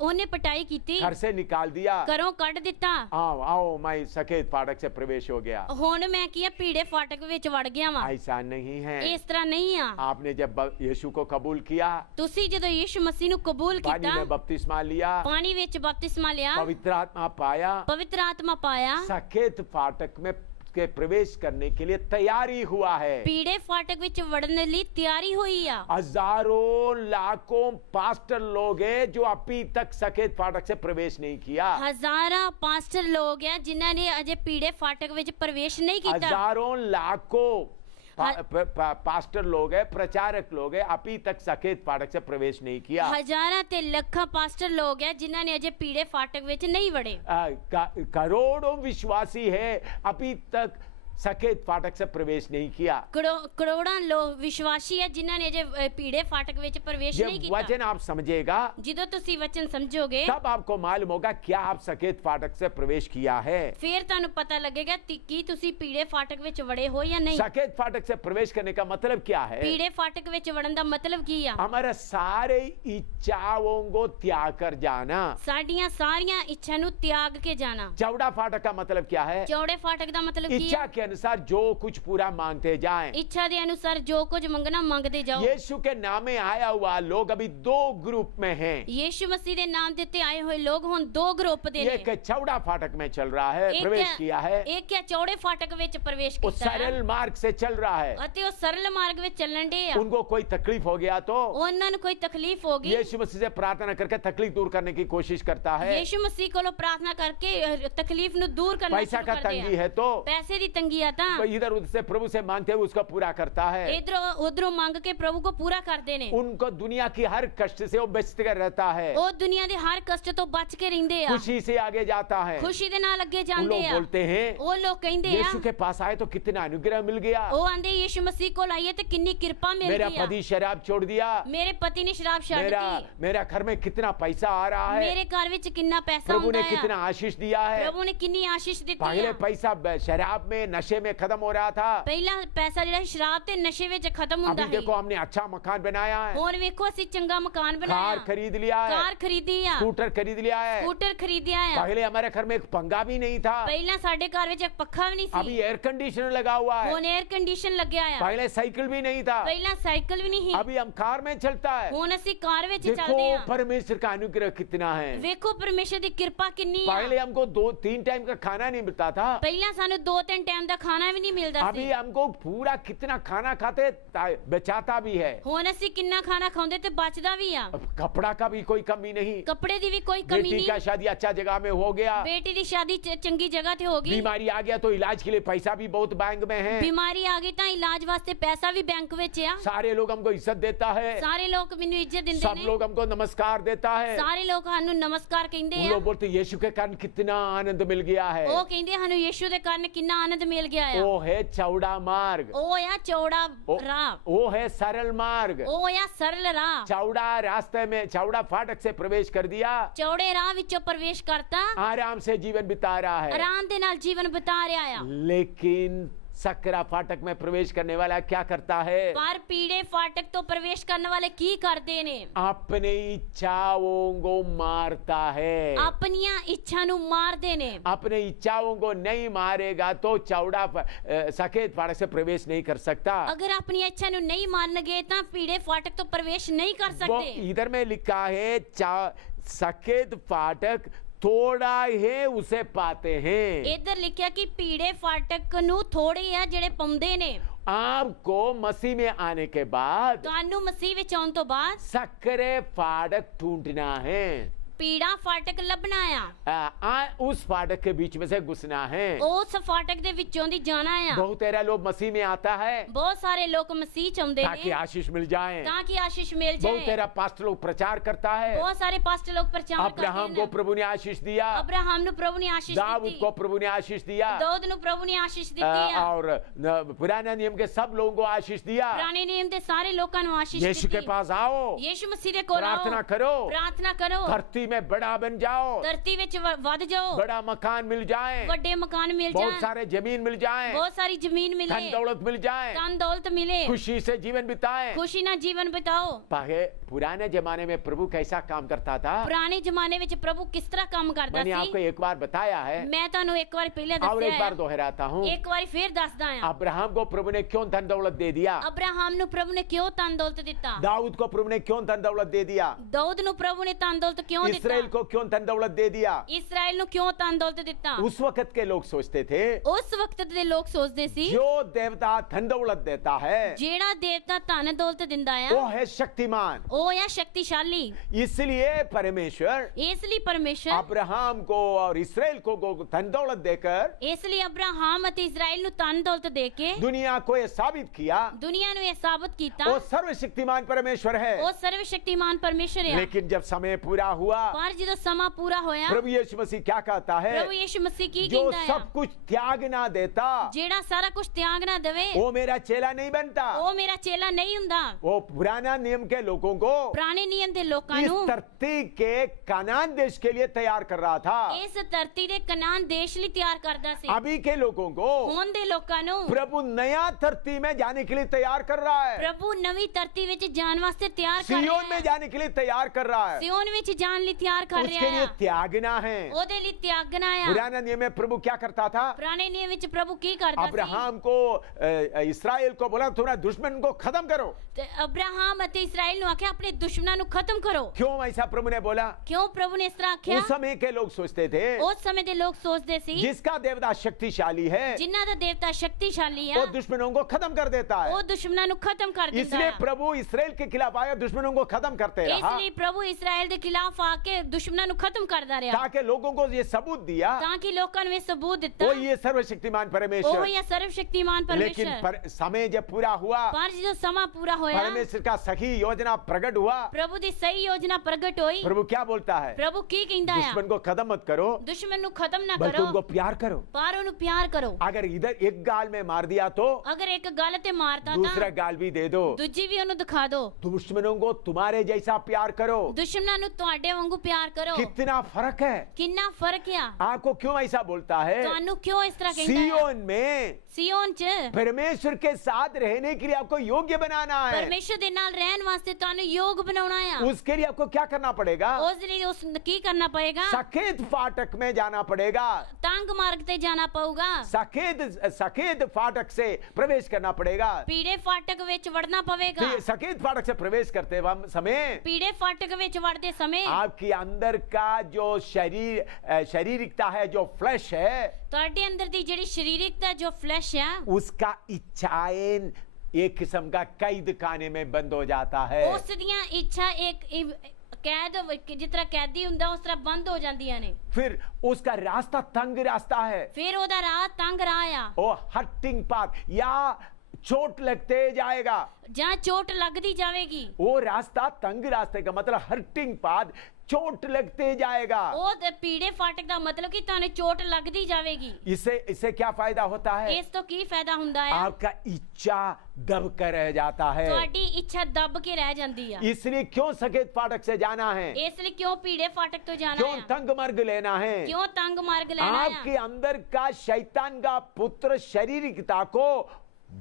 ਉਹਨੇ ਪਟਾਈ ਕੀਤੀ, घर से निकाल दिया, ਘਰੋਂ ਕੱਢ ਦਿੱਤਾ। आओ आओ मैं सखेत फाटक से प्रवेश हो गया। ਹੁਣ मैं ਕੀ ਪੀੜੇ ਫਾਟਕ ਵਿੱਚ ਵੜ ਗਿਆ ਵਾਂ। ऐसा नहीं है। ਇਸ ਤਰ੍ਹਾਂ ਨਹੀਂ ਆ। आपने जब यीशु को कबूल किया, ਤੁਸੀਂ ਜਦੋਂ ਯੀਸ਼ੂ ਮਸੀਹ ਨੂੰ ਕਬੂਲ पानी ਕੀਤਾ, में बपतिस्मा लिया, ਪਾਣੀ ਵਿੱਚ ਬਪਤਿਸਮਾ ਲਿਆ, पवित्र आत्मा पाया, ਪਵਿੱਤਰ ਆਤਮਾ ਪਾਇਆ, सखेत फाटक में के प्रवेश करने के लिए तैयारी हुआ है। ਪੀੜੇ ਫਾਟਕ ਵਿੱਚ ਵੜਨ ਲਈ ਤਿਆਰੀ ਹੋਈ ਆ। हजारों लाखों पास्टर लोग हैं जो अभी तक सखेत फाटक से प्रवेश नहीं किया। ਹਜ਼ਾਰਾਂ ਪਾਸਟਰ ਲੋਕ ਆ ਜਿਨ੍ਹਾਂ ਨੇ ਅਜੇ ਪੀੜੇ ਫਾਟਕ ਵਿੱਚ ਪ੍ਰਵੇਸ਼ ਨਹੀਂ ਕੀਤਾ। हजारों लाखों पास्टर लोग हैं, प्रचारक लोग हैं, अभी तक सखेत फाटक से प्रवेश नहीं किया। ਹਜ਼ਾਰਾਂ ਤੇ ਲੱਖਾਂ ਪਾਸਟਰ ਲੋਕ ਆ ਜਿਨ੍ਹਾਂ ਨੇ ਅਜੇ ਪੀੜੇ ਫਾਟਕ ਵਿੱਚ ਨਹੀਂ ਵੜੇ। करोड़ों विश्वासी है अभी तक सखेत फाटक से प्रवेश नहीं किया। ਕਰੋੜਾਂ ਲੋਕ ਵਿਸ਼ਵਾਸੀ ਆ ਜਿਨ੍ਹਾਂ ਨੇ ਅਜੇ ਪੀੜੇ ਫਾਟਕ ਵਿੱਚ ਪ੍ਰਵੇਸ਼ ਨਹੀਂ जब ਕੀਤਾ। वचन आप समझेगा, ਜਦੋਂ ਤੁਸੀਂ ਵਚਨ ਸਮਝੋਗੇ तब आपको मालूम होगा क्या आप सखेत फाटक से प्रवेश किया है। ਫਿਰ ਤੁਹਾਨੂੰ ਪਤਾ ਲੱਗੇਗਾ ਕਿ ਤੁਸੀਂ ਪੀੜੇ ਫਾਟਕ ਵਿੱਚ ਵੜੇ ਹੋ ਜਾਂ ਨਹੀਂ। सखेत फाटक से प्रवेश करने का मतलब क्या है? ਪੀੜੇ ਫਾਟਕ ਵਿੱਚ ਵੜਨ ਦਾ ਮਤਲਬ ਕੀ ਆ? हमारा सारे इच्छाओं को त्याग कर जाना। ਸਾਡੀਆਂ ਸਾਰੀਆਂ ਇੱਛਾ ਨੂੰ ਤਿਆਗ ਕੇ ਜਾਣਾ। चौड़ा फाटक का मतलब क्या है? ਚੌੜੇ ਫਾਟਕ ਦਾ ਮਤਲਬ ਕੀ इच्छा ਹੈ? के अनुसार जो कुछ पूरा मांगते जाएं। ਇੱਛਾ ਦੇ ਅਨੁਸਾਰ ਜੋ ਕੁਝ ਮੰਗਣਾ ਮੰਗਦੇ ਜਾਓ। यीशु के नाम में आया हुआ लोग अभी दो ग्रुप में हैं। ਯੀਸ਼ੂ ਮਸੀਹ ਦੇ ਨਾਮ ਦੇ ਉੱਤੇ ਆਏ ਹੋਏ ਲੋਕ ਹੁਣ ਦੋ ਗਰੁੱਪ ਦੇ ਨੇ। एक चौड़ा फाटक में चल रहा है, प्रवेश किया है, ਇੱਕ ਹੈ ਚੌੜੇ ਫਾਟਕ ਵਿੱਚ ਪ੍ਰਵੇਸ਼ वो ਕੀਤਾ ਹੈ सरल मार्ग से चल रहा है। ਅਤੇ ਉਹ ਸਰਲ ਮਾਰਗ ਵਿੱਚ ਚੱਲਣ ਦੇ ਆ। उनको कोई तकलीफ हो गया तो ਉਹਨਾਂ ਨੂੰ ਕੋਈ ਤਕਲੀਫ ਹੋ ਗਈ, यीशु मसीह से प्रार्थना करके तकलीफ दूर करने की कोशिश करता है। ਯੀਸ਼ੂ ਮਸੀਹ ਕੋਲੋਂ ਪ੍ਰਾਰਥਨਾ ਕਰਕੇ ਤਕਲੀਫ ਨੂੰ ਦੂਰ ਕਰਨਾ पैसा ਸ਼ੁਰੂ का ਕਰਦੇ तंगी ਆ। है तो ਪੈਸੇ ਦੀ ਤੰਗੀ ਆ ਤਾਂ इधर उधर से प्रभु से मांगते हुए उसका पूरा करता है। ਇਧਰੋਂ ਉਧਰੋਂ ਮੰਗ ਕੇ ਪ੍ਰਭੂ ਕੋ ਪੂਰਾ ਕਰਦੇ ਨੇ। उनको दुनिया की हर कष्ट से वो बचते रहता है, ਉਹ ਦੁਨੀਆ ਦੇ ਹਰ ਕਸ਼ਟ ਤੋਂ ਬਚ ਕੇ ਰਹਿੰਦੇ ਆ, खुशी से आगे जाता है। ਖੁਸ਼ੀ ਦੇ ਨਾਲ ਅੱਗੇ वो ਜਾਂਦੇ लोग ਆ। बोलते हैं ਉਹ ਲੋਕ ਕਹਿੰਦੇ ਆ, यीशु के पास आए तो कितना अनुग्रह मिल गया, ਉਹ ਆਂਦੇ ਯੀਸ਼ੂ ਮਸੀਹ ਕੋਲ ਆਈਏ ਤੇ ਕਿੰਨੀ ਕਿਰਪਾ ਮਿਲ मेरा ਗਈ ਆ। पति शराब छोड़ दिया, ਮੇਰੇ ਪਤੀ ਨੇ ਸ਼ਰਾਬ ਛੱਡ ਦਿੱਤੀ, मेरा घर में कितना पैसा आ रहा है, ਮੇਰੇ ਘਰ ਵਿੱਚ ਕਿੰਨਾ ਪੈਸਾ प्रभु ਹੁੰਦਾ ने कितना ਆ, आशीष दिया है। ਪ੍ਰਭੂ ਨੇ ਕਿੰਨੀ ਆਸ਼ੀਸ਼ ਦਿੱਤੀ पहले ਆ। पैसा शराब में नशे नशे में खत्म हो रहा था। ਪਹਿਲਾਂ ਪੈਸਾ ਜਿਹੜਾ ਸੀ ਸ਼ਰਾਬ ਤੇ ਨਸ਼ੇ ਵਿੱਚ ਖਤਮ ਹੁੰਦਾ अभी ਸੀ। देखो हमने अच्छा मकान बनाया है, ਹੁਣ ਵੇਖੋ ਅਸੀਂ ਚੰਗਾ ਮਕਾਨ कार ਬਣਾਇਆ, खरीद लिया है, ਕਾਰ ਖਰੀਦੀ ਆ, स्कूटर खरीद लिया है। ਸਕੂਟਰ ਖਰੀਦਿਆ ਆ। पहले हमारे घर में एक पंखा भी नहीं था, ਪਹਿਲਾਂ ਸਾਡੇ ਘਰ ਵਿੱਚ ਇੱਕ ਪੱਖਾ ਵੀ ਨਹੀਂ अभी ਸੀ, एयर कंडीशनर लगा हुआ है। ਹੁਣ 에ਅਰ ਕੰਡੀਸ਼ਨ ਲੱਗਿਆ ਆ। पहले साइकिल भी नहीं था, ਪਹਿਲਾਂ ਸਾਈਕਲ ਵੀ ਨਹੀਂ ਸੀ, अभी हम कार में चलता है। ਹੁਣ ਅਸੀਂ ਕਾਰ ਵਿੱਚ देखो ਚੱਲਦੇ ਆ। परमेश्वर का अनुग्रह कितना है। ਵੇਖੋ ਪਰਮੇਸ਼ਰ ਦੀ ਕਿਰਪਾ ਕਿੰਨੀ ਆ। पहले हमको 2-3 टाइम का खाना नहीं मिलता था, ਪਹਿਲਾਂ ਸਾਨੂੰ 2-3 ਟਾਈਮ ਦਾ ਖਾਣਾ ਵੀ ਨਹੀਂ ਮਿਲਦਾ अभी ਸੀ। हमको पूरा कितना खाना खाते बचाता भी है। ਹੁਣ ਅਸੀਂ ਕਿੰਨਾ ਖਾਣਾ ਖਾਂਦੇ ਤੇ ਬਚਦਾ ਵੀ ਆ। अब कपड़ा का भी कोई कमी नहीं, ਕੱਪੜੇ ਦੀ ਵੀ ਕੋਈ ਕਮੀ बेटी ਨਹੀਂ। का शादी अच्छा जगह में हो गया, बेटी ਦੀ ਸ਼ਾਦੀ ਚੰਗੀ ਜਗ੍ਹਾ ਤੇ ਹੋ ਗਈ। बीमारी आ गया तो इलाज के लिए पैसा भी बहुत बैंक में है, ਬਿਮਾਰੀ ਆ ਗਈ ਤਾਂ ਇਲਾਜ ਵਾਸਤੇ ਪੈਸਾ ਵੀ ਬੈਂਕ ਵਿੱਚ ਆ। सारे लोग हमको इज्जत देता है, ਸਾਰੇ ਲੋਕ ਮੈਨੂੰ ਇੱਜ਼ਤ ਦਿੰਦੇ सब ਨੇ, लोग हमको नमस्कार देता है। ਸਾਰੇ ਲੋਕ ਸਾਨੂੰ ਨਮਸਕਾਰ ਕਹਿੰਦੇ उन ਆ। लोग बोलते यीशु के कारण कितना आनंद मिल गया है। ਉਹ ਕਹਿੰਦੇ ਸਾਨੂੰ ਯੀਸ਼ੂ ਦੇ ਕਾਰਨ ਕਿੰਨਾ ਆਨੰਦ ਮਿਲ ਗਿਆ ਆ। वो है चौड़ा मार्ग, ਉਹ ਆ ਚੌੜਾ वो ਰਾਹ, वो है सरल मार्ग। ਉਹ ਆ ਸਰਲ ਰਾਹ। चौड़ा रास्ते में चौड़ा फाटक से प्रवेश कर दिया, ਚੌੜੇ ਰਾਹ ਵਿੱਚੋਂ ਪ੍ਰਵੇਸ਼ ਕਰਤਾ, आराम से जीवन बिता रहा है। ਆਰਾਮ ਦੇ ਨਾਲ ਜੀਵਨ ਬਿਤਾ ਰਿਹਾ ਆ। लेकिन सकरा फाटक में प्रवेश करने वाला क्या करता है? ਪਰ ਪੀੜੇ ਫਾਟਕ ਤੋਂ ਪ੍ਰਵੇਸ਼ ਕਰਨ ਵਾਲੇ ਕੀ ਕਰਦੇ ਨੇ? अपनी इच्छाओं को मारता है। ਆਪਣੀਆਂ ਇੱਛਾ ਨੂੰ ਮਾਰਦੇ ਨੇ। अपने इच्छाओं को नहीं मारेगा तो चौड़ा सफेद फाटक से प्रवेश नहीं कर सकता। अगर अपनी इच्छा ਨੂੰ ਨਹੀਂ ਮੰਨਗੇ ਤਾਂ ਪੀੜੇ ਫਾਟਕ ਤੋਂ ਪ੍ਰਵੇਸ਼ ਨਹੀਂ ਕਰ वो ਸਕਦੇ। इधर में लिखा है सफेद फाटक थोड़ा है उसे पाते हैं। ਇੱਧਰ ਲਿਖਿਆ ਕਿ ਪੀੜੇ ਫਾਟਕ ਨੂੰ ਥੋੜੇ ਆ ਜਿਹੜੇ ਪਾਉਂਦੇ ਨੇ। आपको मसीह में आने के बाद ਤੁਹਾਨੂੰ ਮਸੀਹ ਵਿੱਚ ਆਉਣ ਤੋਂ ਬਾਅਦ सकरे फाटक ढूंढना है। ਪੀੜਾ ਫਾਟਕ ਲੱਭਣਾ ਆ। उस फाटक के बीच में से घुसना है। ਉਸ ਫਾਟਕ ਦੇ ਵਿੱਚੋਂ ਦੀ ਜਾਣਾ ਆ। बहुत तेरा लोग मसीह में आता है ਬਹੁਤ ਸਾਰੇ ਲੋਕ ਮਸੀਹ ਚ ਆਉਂਦੇ ताकि ਨੇ आशीष मिल जाए। ਤਾਂ ਕਿ ਆਸ਼ੀष ਮਿਲ बहुत ਜਾਏ। तेरा पास्टर लोग प्रचार करता है। ਬਹੁਤ ਸਾਰੇ ਪਾਸਟਰ ਲੋਕ ਪ੍ਰਚਾਰ अब्राहम ਕਰਦੇ को ਨੇ। प्रभु ने आशीष दिया, ਅਬਰਾਹਮ ਨੂੰ ਪ੍ਰਭੂ ਨੇ ਆਸ਼ੀष दाऊद ਦਿੱਤੀ, को प्रभु ने आशीष दिया, ਦਾਊਦ ਨੂੰ ਪ੍ਰਭੂ ਨੇ ਆਸ਼ੀष ਦਿੱਤੀ ਆ। और पुराने नियम के सब लोगों को आशीष दिया। ਪੁਰਾਣੇ ਨਿਯਮ ਦੇ ਸਾਰੇ ਲੋਕਾਂ ਨੂੰ ਆਸ਼ੀष यीशु के ਦਿੱਤੀ। पास आओ, ਯੀਸ਼ੂ ਮਸੀਹ ਦੇ ਕੋਲ ਆਓ, प्रार्थना करो, ਪ੍ਰਾਰਥਨਾ ਕਰੋ, धरती में बड़ा बन जाओ, ਧਰਤੀ ਵਿੱਚ ਵੱਧ ਜਾਓ, बड़ा मकान मिल जाए, ਵੱਡੇ ਮਕਾਨ ਮਿਲ बहुत ਜਾਣ, सारे जमीन मिल जाए, ਬਹੁਤ ਸਾਰੀ ਜ਼ਮੀਨ धन ਮਿਲੇ, दौलत मिल जाए, ਧਨ ਦੌਲਤ ਮਿਲੇ, खुशी से जीवन बिताए। ਖੁਸ਼ੀ ਨਾਲ ਜੀਵਨ ਬਿਤਾਓ। पुराने जमाने में प्रभु कैसा काम करता था ਪੁਰਾਣੇ ਜ਼ਮਾਨੇ ਵਿੱਚ ਪ੍ਰਭੂ ਕਿਸ ਤਰ੍ਹਾਂ ਕੰਮ ਕਰਦਾ मैंने आपको ਸੀ एक बार बताया है ਮੈਂ ਤੁਹਾਨੂੰ ਇੱਕ ਵਾਰ ਪਹਿਲਾਂ और एक बार ਦੱਸਿਆ दोहराता हूँ। ਹੈ, ਇੱਕ ਵਾਰੀ ਫੇਰ ਦੱਸਦਾ ਆ। अब्राहम को प्रभु ने क्यों धन दौलत दे दिया? ਅਬਰਾਹਮ ਨੂੰ ਪ੍ਰਭੂ ਨੇ ਕਿਉਂ ਧਨ ਦੌਲਤ ਦਿੱਤਾ? दाऊद को प्रभु ने क्यों धन दौलत दे दिया? ਦਾਊਦ ਨੂੰ ਪ੍ਰਭੂ ਨੇ ਧਨ ਦੌਲਤ ਕਿਉਂ इसराइल ਦਿੱਤਾ? को क्यों धन दौलत दे दिया? ਇਸਰਾਇਲ ਨੂੰ ਕਿਉਂ ਧਨ ਦੌਲਤ ਦਿੱਤਾ? उस वक्त के लोग सोचते थे ਉਸ ਵਕਤ ਦੇ ਲੋਕ ਸੋਚਦੇ ਸੀ जो देवता धन दौलत देता है ਜਿਹੜਾ ਦੇਵਤਾ ਧਨ ਦੌਲਤ ਦਿੰਦਾ ਆ वो है शक्तिमान। ਉਹ ਆ ਸ਼ਕਤੀਸ਼ਾਲੀ। इसलिए परमेश्वर ਇਸ ਲਈ ਪਰਮੇਸ਼ਰ अब्राहम को और इसराइल को धन दौलत देकर ਇਸ ਲਈ ਅਬਰਾਹਮ ਅਤੇ ਇਸਰਾਇਲ ਨੂੰ ਧਨ ਦੌਲਤ ਦੇ ਕੇ दुनिया को यह साबित किया ਦੁਨੀਆ ਨੂੰ ਇਹ ਸਾਬਤ ਕੀਤਾ वो सर्वशक्तिमान परमेश्वर है। ਉਹ ਸਰਵ ਸ਼ਕਤੀਮਾਨ ਪਰਮੇਸ਼ਰ ਆ। लेकिन जब समय पूरा हुआ, ਪਰ ਜਦੋਂ ਸਮਾਂ ਪੂਰਾ ਹੋਇਆ प्रभु यीशु मसीह क्या कहता है? ਪ੍ਰਭੂ ਯੀਸ਼ੂ ਮਸੀਹ ਕੀ जो ਕਹਿੰਦਾ ਆ? सब कुछ त्याग ना देता ਜਿਹੜਾ ਸਾਰਾ ਕੁਝ ਤਿਆਗ ਨਾ ਦੇਵੇ वो मेरा चेला नहीं बनता। ਉਹ ਮੇਰਾ ਚੇਲਾ ਨਹੀਂ ਹੁੰਦਾ। वो पुराना नियम के लोगों को ਪੁਰਾਣੇ ਨਿਯਮ ਦੇ ਲੋਕਾਂ इस ਨੂੰ धरती के कनान देश के लिए तैयार कर रहा था। ਇਸ ਧਰਤੀ ਦੇ ਕਨਾਨ ਦੇਸ਼ ਲਈ ਤਿਆਰ ਕਰਦਾ ਸੀ। अभी के लोगों को ਹੁਣ ਦੇ ਲੋਕਾਂ ਨੂੰ प्रभु नया धरती में जाने के लिए तैयार कर रहा है, ਪ੍ਰਭੂ ਨਵੀਂ ਧਰਤੀ ਵਿੱਚ ਜਾਣ ਵਾਸਤੇ ਤਿਆਰ ਕਰ ਰਿਹਾ सियोन में ਹੈ। जाने के लिए तैयार कर रहा है। ਸਿਯੋਨ ਵਿੱਚ ਜਾਣ ਲਈ ਤਿਆਰ ਕਰ उसके ਰਿਹਾ लिए ਹੈ। त्यागना है। ਉਹਦੇ ਲਈ ਤਿਆਗਣਾ ਆ। पुराना नियम में प्रभु क्या करता था? ਪੁਰਾਣੇ ਨਿਯਮ ਵਿੱਚ ਪ੍ਰਭੂ ਕੀ ਕਰਦਾ ਸੀ? अब्राहम को इसराइल को बोला तुम्हारा दुश्मन को खत्म करो। ਤੇ ਅਬਰਾਹਮ ਅਤੇ ਇਸਰਾਇਲ ਨੂੰ ਆਖਿਆ ਆਪਣੇ ਦੁਸ਼ਮਣਾਂ ਨੂੰ ਖਤਮ ਕਰੋ। क्यों ऐसा प्रभु ने बोला? ਕਿਉਂ ਪ੍ਰਭੂ ਨੇ ਇਸ ਤਰ੍ਹਾਂ ਆਖਿਆ? उस समय के लोग सोचते थे ਉਸ ਸਮੇਂ ਦੇ ਲੋਕ ਸੋਚਦੇ ਸੀ जिसका देवता शक्तिशाली है ਜਿਨ੍ਹਾਂ ਦਾ ਦੇਵਤਾ ਸ਼ਕਤੀਸ਼ਾਲੀ वो ਆ दुश्मनों को खत्म कर देता है। ਉਹ ਦੁਸ਼ਮਣਾਂ ਨੂੰ ਖਤਮ ਕਰ ਦਿੰਦਾ इसलिए ਹੈ। प्रभु इसराइल के खिलाफ आया, दुश्मनों को खत्म करते ਇਸ रहा ਲਈ ਪ੍ਰਭੂ ਇਸਰਾਇਲ ਦੇ ਖਿਲਾਫ ਆ ਕੇ ਦੁਸ਼ਮਣਾਂ ਨੂੰ ਖਤਮ ਕਰਦਾ ਰਿਹਾ ताकि लोगों को ये सबूत दिया ਤਾਂ ਕਿ ਲੋਕਾਂ ਨੂੰ ਇਹ ਸਬੂਤ ਦਿੱਤਾ वो ये सर्वशक्तिमान ਉਹ परमेश्वर। ਇਹ ਸਰਵ ਸ਼ਕਤੀਮਾਨ लेकिन ਪਰਮੇਸ਼ਰ। समय जब पूरा हुआ, ਪਰ ਜਦੋਂ ਸਮਾਂ ਪੂਰਾ ਹੋਇਆ परमेश्वर का सही योजना प्रकट हुआ। ਪ੍ਰਭੂ ਦੀ ਸਹੀ ਯੋਜਨਾ ਪ੍ਰਗਟ ਹੋਈ। प्रभु क्या बोलता है? ਪ੍ਰਭੂ ਕੀ ਕਹਿੰਦਾ ਆ? दुश्मन को खत्म मत करो, ਦੁਸ਼ਮਣ ਨੂੰ ਖਤਮ ਨਾ बल्कि ਕਰੋ उनको प्यार करो। ਪਰ ਉਹਨੂੰ ਪਿਆਰ ਕਰੋ। अगर इधर एक गाल में मार दिया तो ਅਗਰ ਇੱਕ ਗੱਲ ਤੇ ਮਾਰਤਾ दूसरा ਤਾਂ गाल भी दे दो। ਦੂਜੀ ਵੀ ਉਹਨੂੰ ਦਿਖਾ ਦਿਓ। दुश्मनों को तुम्हारे जैसा प्यार करो। ਦੁਸ਼ਮਣਾਂ ਨੂੰ ਤੁਹਾਡੇ ਵਾਂਗੂ वांगू प्यार करो। कितना फर्क है, किन्ना फर्क आ। आपको क्यों ऐसा बोलता है? ਤੁਹਾਨੂੰ ਕਿਉਂ ਇਸ ਤਰ੍ਹਾਂ ਕਹਿੰਦਾ ਹੈ? सियोन में ਸਿਯੋਨ 'ਚ परमेश्वर के साथ रहने के लिए आपको योग्य बनाना है। ਪਰਮੇਸ਼ਰ ਦੇ ਨਾਲ ਰਹਿਣ ਵਾਸਤੇ ਤੁਹਾਨੂੰ ਯੋਗ ਬਣਾਉਣਾ ਆ। उसके लिए आपको क्या करना पड़ेगा? ਉਸ ਲਈ ਉਸ ਕੀ ਕਰਨਾ ਪਏਗਾ? सफेद फाटक में जाना पड़ेगा। ਤੰਗ ਮਾਰਗ ਤੇ ਜਾਣਾ ਪਊਗਾ। सफेद फाटक से प्रवेश करना पड़ेगा। ਪੀੜੇ ਫਾਟਕ ਵਿੱਚ ਵੜਨਾ ਪਵੇਗਾ। सफेद फाटक से प्रवेश करते समय ਪੀੜੇ ਫਾਟਕ ਵਿੱਚ ਵੜਦੇ ਸਮੇਂ आपके अंदर का जो शारीरिकता है, जो फ्लैश है, ਤੁਹਾਡੇ ਅੰਦਰ ਦੀ ਜਿਹੜੀ ਸਰੀਰਕਤਾ ਜੋ ਫਲੈਸ਼ ਆ उसका इच्छाएं एक किस्म का कैद खाने में बंद हो जाता है। ਉਸ ਦੀਆਂ ਇੱਛਾ ਇੱਕ कैद जिस तरह कैदी ਹੁੰਦਾ ਉਸ ਤਰ੍ਹਾਂ ਬੰਦ ਹੋ ਜਾਂਦੀਆਂ ਨੇ। फिर उसका रास्ता तंग रास्ता है, ਫਿਰ ਉਹਦਾ ਰਾਹ ਤੰਗ ਰਾਹ ਆ वो हटिंग पाथ, या चोट लगते जाएगा। ਜਾਂ ਚੋਟ ਲੱਗਦੀ ਜਾਵੇਗੀ। वो रास्ता तंग रास्ते का मतलब हर्टिंग पाथ, चोट लगते जाएगा। ਉਹ ਤੇ ਪੀੜੇ ਫਾਟਕ ਦਾ ਮਤਲਬ ਕਿ ਤੁਹਾਨੂੰ ਚੋਟ ਲੱਗਦੀ ਜਾਵੇਗੀ। इससे क्या फायदा होता है? ਇਸ ਤੋਂ ਕੀ ਫਾਇਦਾ ਹੁੰਦਾ ਹੈ? आपका इच्छा दब कर रह जाता है। ਤੁਹਾਡੀ ਇੱਛਾ ਦੱਬ ਕੇ ਰਹਿ ਜਾਂਦੀ ਆ। इसलिए क्यों सफेद फाटक से जाना है? ਇਸ ਲਈ ਕਿਉਂ ਪੀੜੇ ਫਾਟਕ ਤੋਂ ਜਾਣਾ क्यों ਹੈ? तंग मार्ग लेना है? ਕਿਉਂ ਤੰਗ ਮਾਰਗ ਲੈਣਾ आपके ਹੈ? अंदर का शैतान का पुत्र शारीरिकता को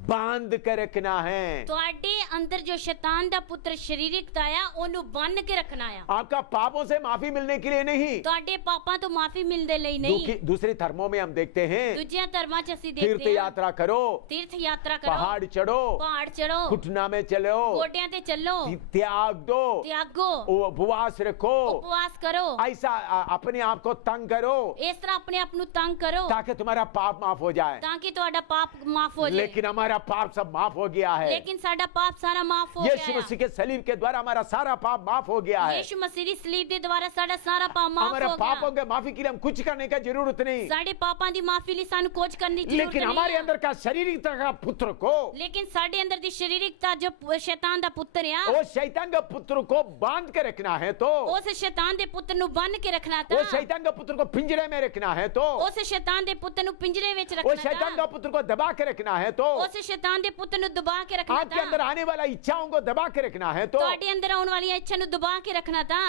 बांध कर रखना है। ਤੁਹਾਡੇ ਅੰਦਰ ਜੋ ਸ਼ੈਤਾਨ ਦਾ ਪੁੱਤਰ ਸਰੀਰਕਤਾ ਆ ਉਹਨੂੰ ਬੰਨ ਕੇ ਰੱਖਣਾ ਆ। आपका पापों से माफी मिलने के लिए नहीं। ਤੁਹਾਡੇ ਪਾਪਾਂ ਤੋਂ ਮਾਫੀ ਮਿਲਦੇ ਲਈ ਨਹੀਂ। दूसरे धर्मों में हम देखते हैं, ਦੂਜਿਆਂ ਧਰਮਾਂ 'ਚ ਅਸੀਂ तीर्थ ਦੇਖਦੇ ਹਾਂ यात्रा करो, ਤੀਰਥ ਯਾਤਰਾ ਕਰੋ, पहाड़ चढ़ो, ਪਹਾੜ ਚੜੋ, घुटना में चलो, ਗੋਡਿਆਂ ਤੇ ਚੱਲੋ, त्याग दो, ਤਿਆਗੋ, उपवास रखो, ਉਪਵਾਸ ਕਰੋ, ऐसा अपने आप को तंग करो ਇਸ ਤਰ੍ਹਾਂ ਆਪਣੇ ਆਪ ਨੂੰ ਤੰਗ ਕਰੋ ताकि तुम्हारा पाप माफ हो जाए। ਤਾਂ ਕਿ ਤੁਹਾਡਾ ਪਾਪ ਮਾਫ ਹੋ ਜਾਏ। लेकिन हमारा पाप सब माफ हो गया है। लेकिन साडा पाप सारा माफ हो यीशु गया मसीह के सलीब के द्वारा हमारा सारा पाप माफ हो गया है। यीशु मसीह दी सलीब दे द्वारा साडा सारा पाप माफ हमारे हो पापों गया। के माफी के लिए हम कुछ करने का जरूरत नहीं, साडे पापां दी माफी ਲਈ ਸਾਨੂੰ ਕੁਝ ਕਰਨ ਦੀ ਜ਼ਰੂਰਤ लेकिन नहीं हमारे है। अंदर का शारीरिकता का पुत्र को, लेकिन साडे अंदर दी शारीरिकता जो शैतान दा पुੱਤਰ ਆ वो शैतान का पुत्र को बांध के रखना है तो, उस शैतान दे पुੱਤਰ ਨੂੰ ਬੰਨ ਕੇ ਰੱਖਣਾ वो था। शैतान का पुत्र को पिंजरे में रखना है तो, उस शैतान दे पुੱਤਰ ਨੂੰ ਪਿੰਜਰੇ ਵਿੱਚ वो ਰੱਖਣਾ शैतान था। का पुत्र को दबा के रखना है तो, उस शैतान दे पुੱਤਰ ਨੂੰ ਦਬਾ ਕੇ ਰੱਖਣਾ आपके अंदर था। आने वाला इच्छाओं को दबा के रखना है तो, ਤੁਹਾਡੇ ਅੰਦਰ ਆਉਣ ਵਾਲੀਆਂ ਇੱਛਾ ਨੂੰ ਦਬਾ ਕੇ ਰੱਖਣਾ था।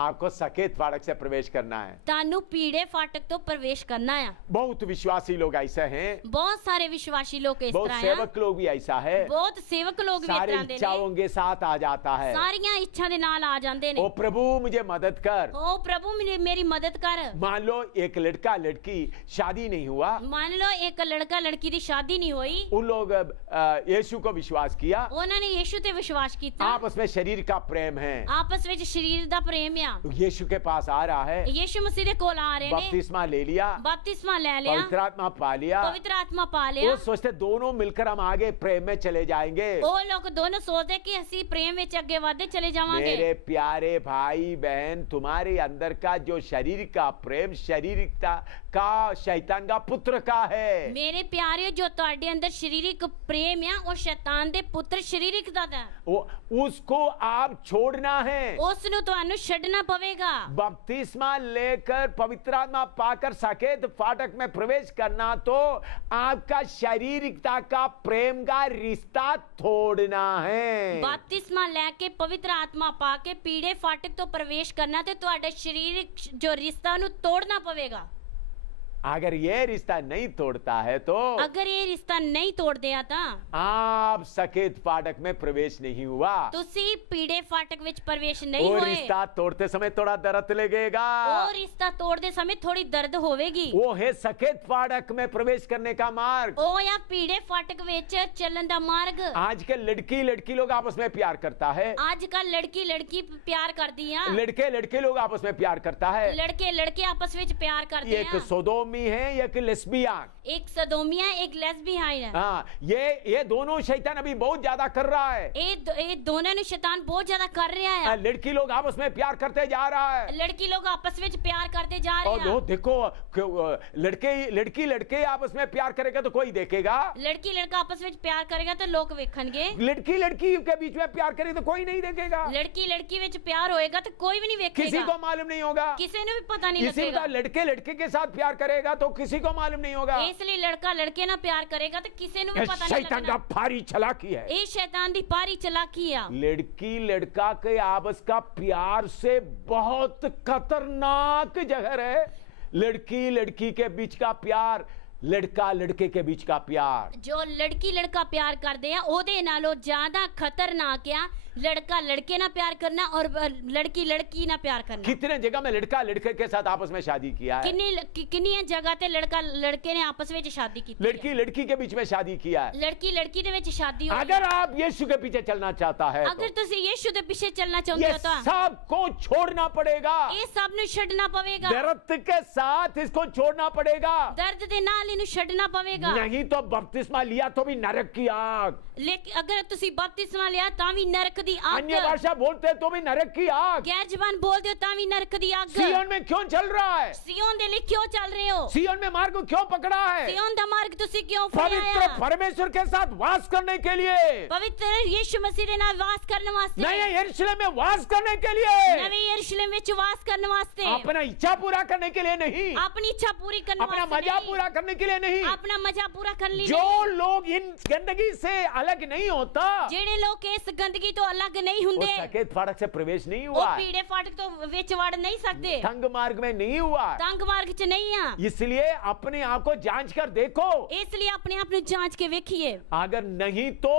आपको सकेत फाटक से प्रवेश करना है। ਤੁਹਾਨੂੰ ਪੀੜੇ ਫਾਟਕ ਤੋਂ ਪ੍ਰਵੇਸ਼ ਕਰਨਾ ਆ। बहुत विश्वासी लोग ऐसे हैं, ਬਹੁਤ ਸਾਰੇ ਵਿਸ਼ਵਾਸੀ ਲੋਕ ਇਸ बहुत ਤਰ੍ਹਾਂ ਆ। सेवक लोग भी ऐसा है, ਬਹੁਤ ਸੇਵਕ ਲੋਕ ਵੀ ਇਸ सारे ਤਰ੍ਹਾਂ ਦੇ ਨੇ। इच्छाओं के साथ आ जाता है। ਸਾਰੀਆਂ ਇੱਛਾ ਦੇ ਨਾਲ ਆ ਜਾਂਦੇ ओ ਨੇ। प्रभु मुझे मदद कर। ਓ ਪ੍ਰਭੂ ਮੇਰੀ ਮਦਦ ਕਰ। मान लो एक लड़का लड़की शादी नहीं हुआ, ਮੰਨ ਲਓ ਇੱਕ ਲੜਕਾ ਲੜਕੀ ਦੀ ਸ਼ਾਦੀ ਨਹੀਂ ਹੋਈ। उन लोग यीशु को विश्वास किया, ਉਹਨਾਂ ਨੇ ਯੀਸ਼ੂ ਤੇ ਵਿਸ਼ਵਾਸ ਕੀਤਾ। आपस में शरीर का प्रेम है, ਆਪਸ ਵਿੱਚ ਸਰੀਰ ਦਾ ਪ੍ਰੇਮ ਆ। यीशु के पास आ रहा है, ਯੀਸ਼ੂ ਮਸੀਹ ਦੇ ਕੋਲ ਆ ਰਹੇ ਨੇ। बपतिस्मा ले लिया, ਬਪਤਿਸਮਾ ਲੈ ਲਿਆ, पवित्र आत्मा पा लिया। ਪਵਿੱਤਰ ਆਤਮਾ ਪਾ वो ਲਿਆ। सोचते दोनों मिलकर हम आगे प्रेम में चले जाएंगे। ਉਹ ਲੋਕ ਦੋਨੋਂ ਸੋਚਦੇ ਕਿ ਅਸੀਂ ਪ੍ਰੇਮ ਵਿੱਚ ਅੱਗੇ ਵਧਦੇ ਚਲੇ ਜਾਵਾਂਗੇ। मेरे प्यारे भाई बहन, तुम्हारे अंदर का जो शरीर का प्रेम शारीरिकता का शैतान का पुत्र का है। ਮੇਰੇ ਪਿਆਰਿਓ ਜੋ ਤੁਹਾਡੇ ਅੰਦਰ ਸਰੀਰਕ ਪ੍ਰੇਮ ਆ ਉਹ ਸ਼ੈਤਾਨ ਦੇ ਪੁੱਤਰ ਸਰੀਰਕ ਦਾ ਹੈ। वो उसको आप छोड़ना है। ਉਸ ਨੂੰ ਤੁਹਾਨੂੰ ਛੱਡਣਾ ਪਵੇਗਾ। बपतिस्मा लेकर पवित्र आत्मा पाकर सकेत फाटक में प्रवेश करना तो आपका शारीरिकता का प्रेम का रिश्ता तोड़ना है। ਬਪਤਿਸਮਾ ਲੈ ਕੇ ਪਵਿੱਤਰ ਆਤਮਾ ਪਾ ਕੇ ਪੀੜੇ ਫਾਟਕ ਤੋਂ ਪ੍ਰਵੇਸ਼ ਕਰਨਾ ਤੇ ਤੁਹਾਡਾ ਸਰੀਰਕ ਜੋ ਰਿਸ਼ਤਾ ਨੂੰ ਤੋੜਨਾ ਪਵੇਗਾ। अगर ये रिश्ता नहीं तोड़ता है तो ਅਗਰ ਇਹ ਰਿਸ਼ਤਾ ਨਹੀਂ ਤੋੜਦੇ ਆ ਤਾਂ आप सकेत फाटक में प्रवेश नहीं हुआ। ਤੁਸੀਂ ਪੀੜੇ ਫਾਟਕ ਵਿੱਚ ਪ੍ਰਵੇਸ਼ ਨਹੀਂ वो ਹੋਏ। रिश्ता तोड़ते समय थोड़ा दर्द लगेगा, ਉਹ ਰਿਸ਼ਤਾ ਤੋੜਦੇ ਸਮੇਂ ਥੋੜੀ ਦਰਦ ਹੋਵੇਗੀ। वो है सकेत फाटक में प्रवेश करने का मार्ग। ਉਹ ਆ ਪੀੜੇ ਫਾਟਕ ਵਿੱਚ ਚੱਲਣ ਦਾ ਮਾਰਗ। आजकल लड़की लोग आपस में प्यार करता है, ਅੱਜ ਕੱਲ ਲੜਕੀ ਪਿਆਰ ਕਰਦੀ ਆ। लड़के लोग आपस में प्यार करता है। ਲੜਕੇ ਆਪਸ ਵਿੱਚ ਪਿਆਰ ਕਰਦੇ एक ਆ। सोदोमी है, एक लेस्बियन। एक सदोमिया एक लेस्बियन है। हाँ, ये दोनों शैतान अभी बहुत ज्यादा कर रहा है। ये दोनों ने शैतान बहुत ज्यादा कर रहा है। लड़की लोग आपस में प्यार करते जा रहा है, लड़की लोग आपस में प्यार करते जा रहे और हैं। देखो लड़के आपस में प्यार करेगा तो कोई देखेगा, लड़की लड़का आपस में प्यार करेगा तो लोग वेखणगे। लड़की के बीच में प्यार करेगा तो कोई नहीं देखेगा, लड़की विच प्यार होएगा तो कोई भी नहीं वेखेगा, किसी को मालूम नहीं होगा, किसी ने भी पता नहीं इसी लगेगा। लड़के के साथ प्यार करेगा करेगा तो किसी को मालूम नहीं होगा। ਇਸ ਲਈ ਲੜਕਾ ਲੜਕੇ ਨਾਲ ਪਿਆਰ ਕਰੇਗਾ ਤੇ ਕਿਸੇ ਨੂੰ ਵੀ ये ਪਤਾ नहीं शैतान का लगना। भारी चालाकी है। ਇਹ ਸ਼ੈਤਾਨ ਦੀ ਭਾਰੀ ਚਲਾਕੀ ਆ। लड़की लड़का के आपस का प्यार से बहुत खतरनाक जहर है। लड़की लड़की के बीच का प्यार, लड़का लड़के के बीच का प्यार, ਜੋ ਲੜਕੀ ਲੜਕਾ ਪਿਆਰ ਕਰਦੇ ਆ ਉਹਦੇ ਨਾਲੋਂ ਜ਼ਿਆਦਾ ਖਤਰਨਾਕ ਆ लड़का लड़के ना प्यार करना और लड़की लड़की ना प्यार करना। कितने जगह में लड़का लड़के के साथ आपस में शादी किया है। किन्नी जगह ते लड़का लड़के ने आपस में शादी की, लड़की लड़की के बीच में शादी किया है, लड़की लड़की दे विच शादी होई। अगर आप यीशु के पीछे चलना चाहता है अगर तुसी यीशु दे पीछे चलना चाहते हो तो सब को छोड़ना पड़ेगा। ये सब नु छड़ना पवेगा, दर्द के साथ इसको छोड़ना पड़ेगा, दर्द दे नाल इनु छड़ना पवेगा। नहीं तो बपतिस्मा लिया तो भी नरक की आग। लेकिन अगर तुसी बपतिस्मा लिया ता भी नरक दी आग, अन्य भाषा बोलते तो भी नरक की आग, गैर जुबान बोलते हो ता भी नरक दी आग। सिय्योन में क्यों चल रहा है? सिय्योन दे लिए क्यों चल रहे हो? सिय्योन में मार्ग क्यों पकड़ा है? सिय्योन दा मार्ग तुसी क्यों पवित्र परमेश्वर के साथ वास करने के लिए, पवित्र यीशु मसीह दे नाल वास करने वास्ते, नए यरूशलेम में वास करने के लिए, नवे यरूशलेम विच वास करने वास्ते, अपना इच्छा पूरा करने के लिए नहीं, अपनी इच्छा पूरी करने अपना वास्ते मजा नहीं, पूरा करने के लिए नहीं। अपना मजा पूरा करने लिए जो नहीं। लोग इन गंदगी से अलग नहीं होता, जेड़े लोग इस गंदगी तो अलग नहीं वो हुंदे, सकेत फाटक से प्रवेश नहीं वो हुआ है, पीड़े फाटक तो विच वड़ नहीं सकते, तंग मार्ग में नहीं हुआ है। तंग मार्ग च नहीं आ। इसलिए अपने आप को जांच कर देखो, इसलिए अपने आप ਨੂੰ जांच के देखिए, अगर नहीं तो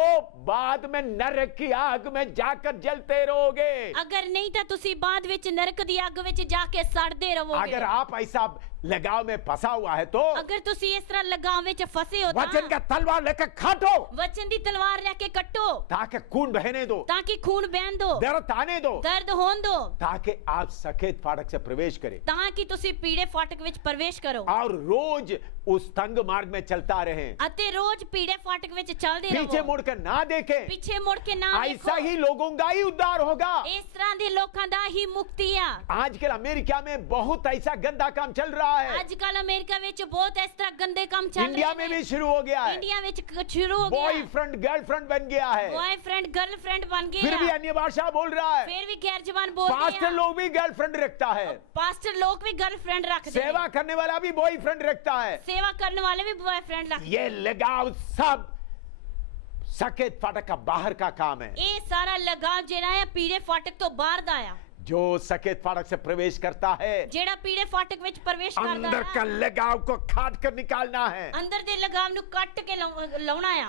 बाद में नरक की आग में जाकर जलते रहोगे। अगर नहीं तो तुसी बाद विच नरक दी अग विच जाके सड़दे रहोगे। अगर आप ऐसा लगाव में फंसा हुआ है तो अगर तुसी इस तरह लगाव विच फंसे हो वचन का तलवार लेकर काटो, वचन दी तलवार लेके कट्टो ताकि खून बहने दो, ताकि खून बहन दो, दर्द आने दो, दर्द होन दो, ताकि आप सकेत फाटक से प्रवेश करें ताकि तुसी पीड़े फाटक विच प्रवेश करो और रोज उस तंग मार्ग में चलता रहे, अते रोज पीड़े फाटक विच चलदे रहो, पीछे मुड़कर ना देखें। पीछे मुड़ के ना ऐसा देखो। ही लोगों का ही उद्धार होगा। इस तरह दे लोकां दा ही मुक्ति आ। आजकल अमेरिका में बहुत ऐसा गंदा काम चल रहा है, आजकल अमेरिका विच बहुत इस तरह गंदे काम चल रहे इंडिया में भी शुरू हो गया है। इंडिया विच शुरू हो गया, बॉयफ्रेंड गर्लफ्रेंड बन गया है, बॉयफ्रेंड गर्लफ्रेंड बन फिर भी गया, अन्य भाषा बोल रहा है। फिर भी गैर जुबान बोल पास्टर रहे लोग भी गर्लफ्रेंड रखता है, पास्टर लोग भी गर्लफ्रेंड रखते हैं, सेवा करने वाला भी बॉयफ्रेंड रखता है। सेवा करने वाले भी बॉयफ्रेंड रखते ये लगाव सब सकेत फाटक का बाहर का काम है। ये सारा लगाव जेड़ा है पीड़े फाटक तो बाहर दा आया, जो सकेत फाटक से प्रवेश करता है, जेड़ा पीड़े फाटक विच प्रवेश करदा अंदर का है, लगाव को काट कर निकालना है। अंदर दे लगाव नु कट के लाउना आ,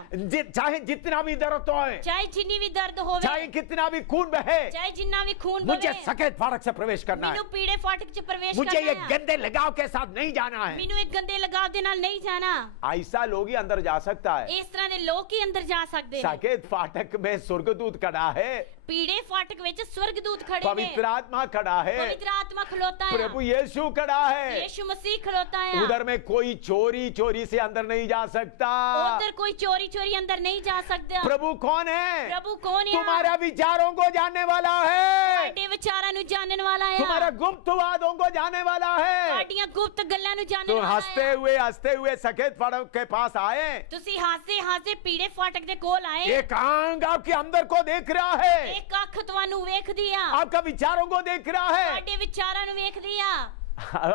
चाहे जितना भी दर्द हो, चाहे जिन्नी भी दर्द होवे, चाहे कितना भी खून बहे, चाहे जिन्ना भी खून मुझे बहे, सकेत फाटक से प्रवेश करना है। मेनू पीड़े फाटक च प्रवेश मुझे ये करना है, गंदे लगाव के साथ नहीं जाना है। मेनू एक गंदे लगाव दे नाल नहीं जाना। ऐसा लोग ही अंदर जा सकता है। इस तरह दे लोग ही अंदर जा सकते हैं। सकेत फाटक में स्वर्गदूत खड़ा है, पीड़े फाटक विच स्वर्गदूत खड़े पवित्र ने, आत्मा खड़ा है, पवित्र आत्मा खलोता है, प्रभु यीशु खड़ा है। यीशु मसीह खलोता है। उधर में कोई चोरी चोरी से अंदर नहीं जा सकता। उधर कोई चोरी चोरी अंदर नहीं जा सकता। प्रभु कौन है? प्रभु कौन है? तुम्हारा विचारों को जानने वाला है, साडे विचारां नु जानने वाला है, तुम्हारा गुप्त वादों को जानने वाला है। साडियां गुप्त गल्लां नु जानने तो वाला है। हंसते हुए सकेत फाटक के पास आए, तुसी हासे हासे पीड़े फाटक दे कोल आए, एक आंख आपके अंदर को देख रहा है, एक अख तुहानू वेख दिया, आपका विचारों को देख रहा है, साडे विचारां नु वेख दिया,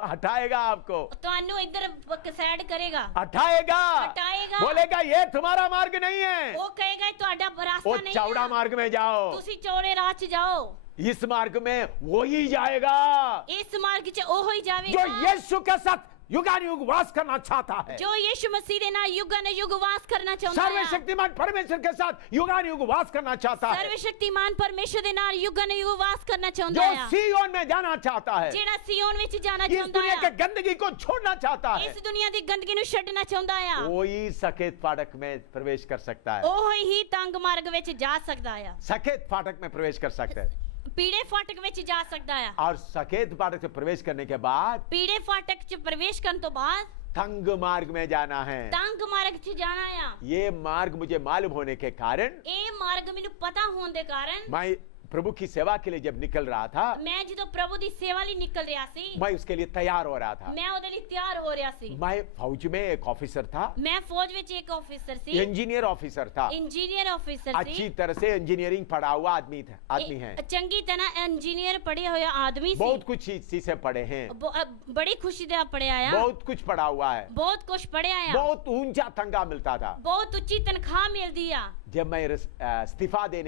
हटाएगा आपको, तुहानू इधर साइड करेगा, हटाएगा, हटाएगा, बोलेगा ये तुम्हारा मार्ग नहीं है, वो कहेगा ये तुहाडा रास्ता वो नहीं चौड़ा है, मार्ग में जाओ, तुसी चौड़े राह च जाओ, इस मार्ग में वो ही जाएगा इस मार्ग च ओ ही जो जावेगा यीशु के साथ युगानुयुग वास करना चाहता है, जो यीशु मसीह दे नाल युगानुयुग वास करना चाहता है, सर्वशक्तिमान परमेश्वर के साथ युगानुयुग वास करना चाहता है, सर्वशक्तिमान परमेश्वर दे नाल युगानुयुग वास करना जो चाहता है, सिय्योन में जाना चाहता है, जेड़ा सिय्योन विच जाना इस चाहता दुनिया के है, गंदगी को छोड़ना चाहता है, इस दुनिया दी गंदगी नु छड्डना चाहता है, कोई सकेत फाटक में प्रवेश कर सकता है, ओ ही तंग मार्ग विच जा सकदा है, सकेत फाटक में प्रवेश कर सकते हैं। पीड़े फाटक विच जा सकदा है, और सकेत फाटक से प्रवेश करने के बाद पीड़े फाटक च प्रवेश करन तो बाद तंग मार्ग में जाना है। तंग मार्ग च जाना है। ये मार्ग मुझे मालूम होने के कारण ए मार्ग मेनू पता होने दे कारण मैं प्रभु की सेवा के लिए जब निकल रहा था, मैं ਜਦੋਂ ਪ੍ਰਭੂ ਦੀ ਸੇਵਾ ਲਈ ਨਿਕਲ ਰਿਹਾ ਸੀ मैं उसके लिए तैयार हो रहा था। ਮੈਂ ਉਹਦੇ ਲਈ ਤਿਆਰ ਹੋ ਰਿਹਾ ਸੀ। मैं फौज में एक ऑफिसर था, ਮੈਂ ਫੌਜ ਵਿੱਚ ਇੱਕ ਆਫੀਸਰ ਸੀ, इंजीनियर ऑफिसर था, ਇੰਜੀਨੀਅਰ ਆਫੀਸਰ अच्छी ਸੀ, तरह से इंजीनियरिंग पढ़ा हुआ आदमी है, ਚੰਗੀ ਤਰ੍ਹਾਂ ਇੰਜੀਨੀਅਰ ਪੜ੍ਹਿਆ ਹੋਇਆ ਆਦमी ਸੀ। बहुत कुछ चीज से पढ़े हैं, ਬੜੀ ਖੁਸ਼ੀ ਦਾ ਪੜਿਆ ਆ, बहुत कुछ पढ़ा हुआ है, ਬਹੁਤ ਕੁਝ ਪੜਿਆ ਆ, बहुत ऊंचा तनख्वाह मिलता था। ਬਹੁਤ ਉੱਚੀ ਤਨਖਾਹ ਮਿਲਦੀ ਆ। जब मैं इस्तीफा दे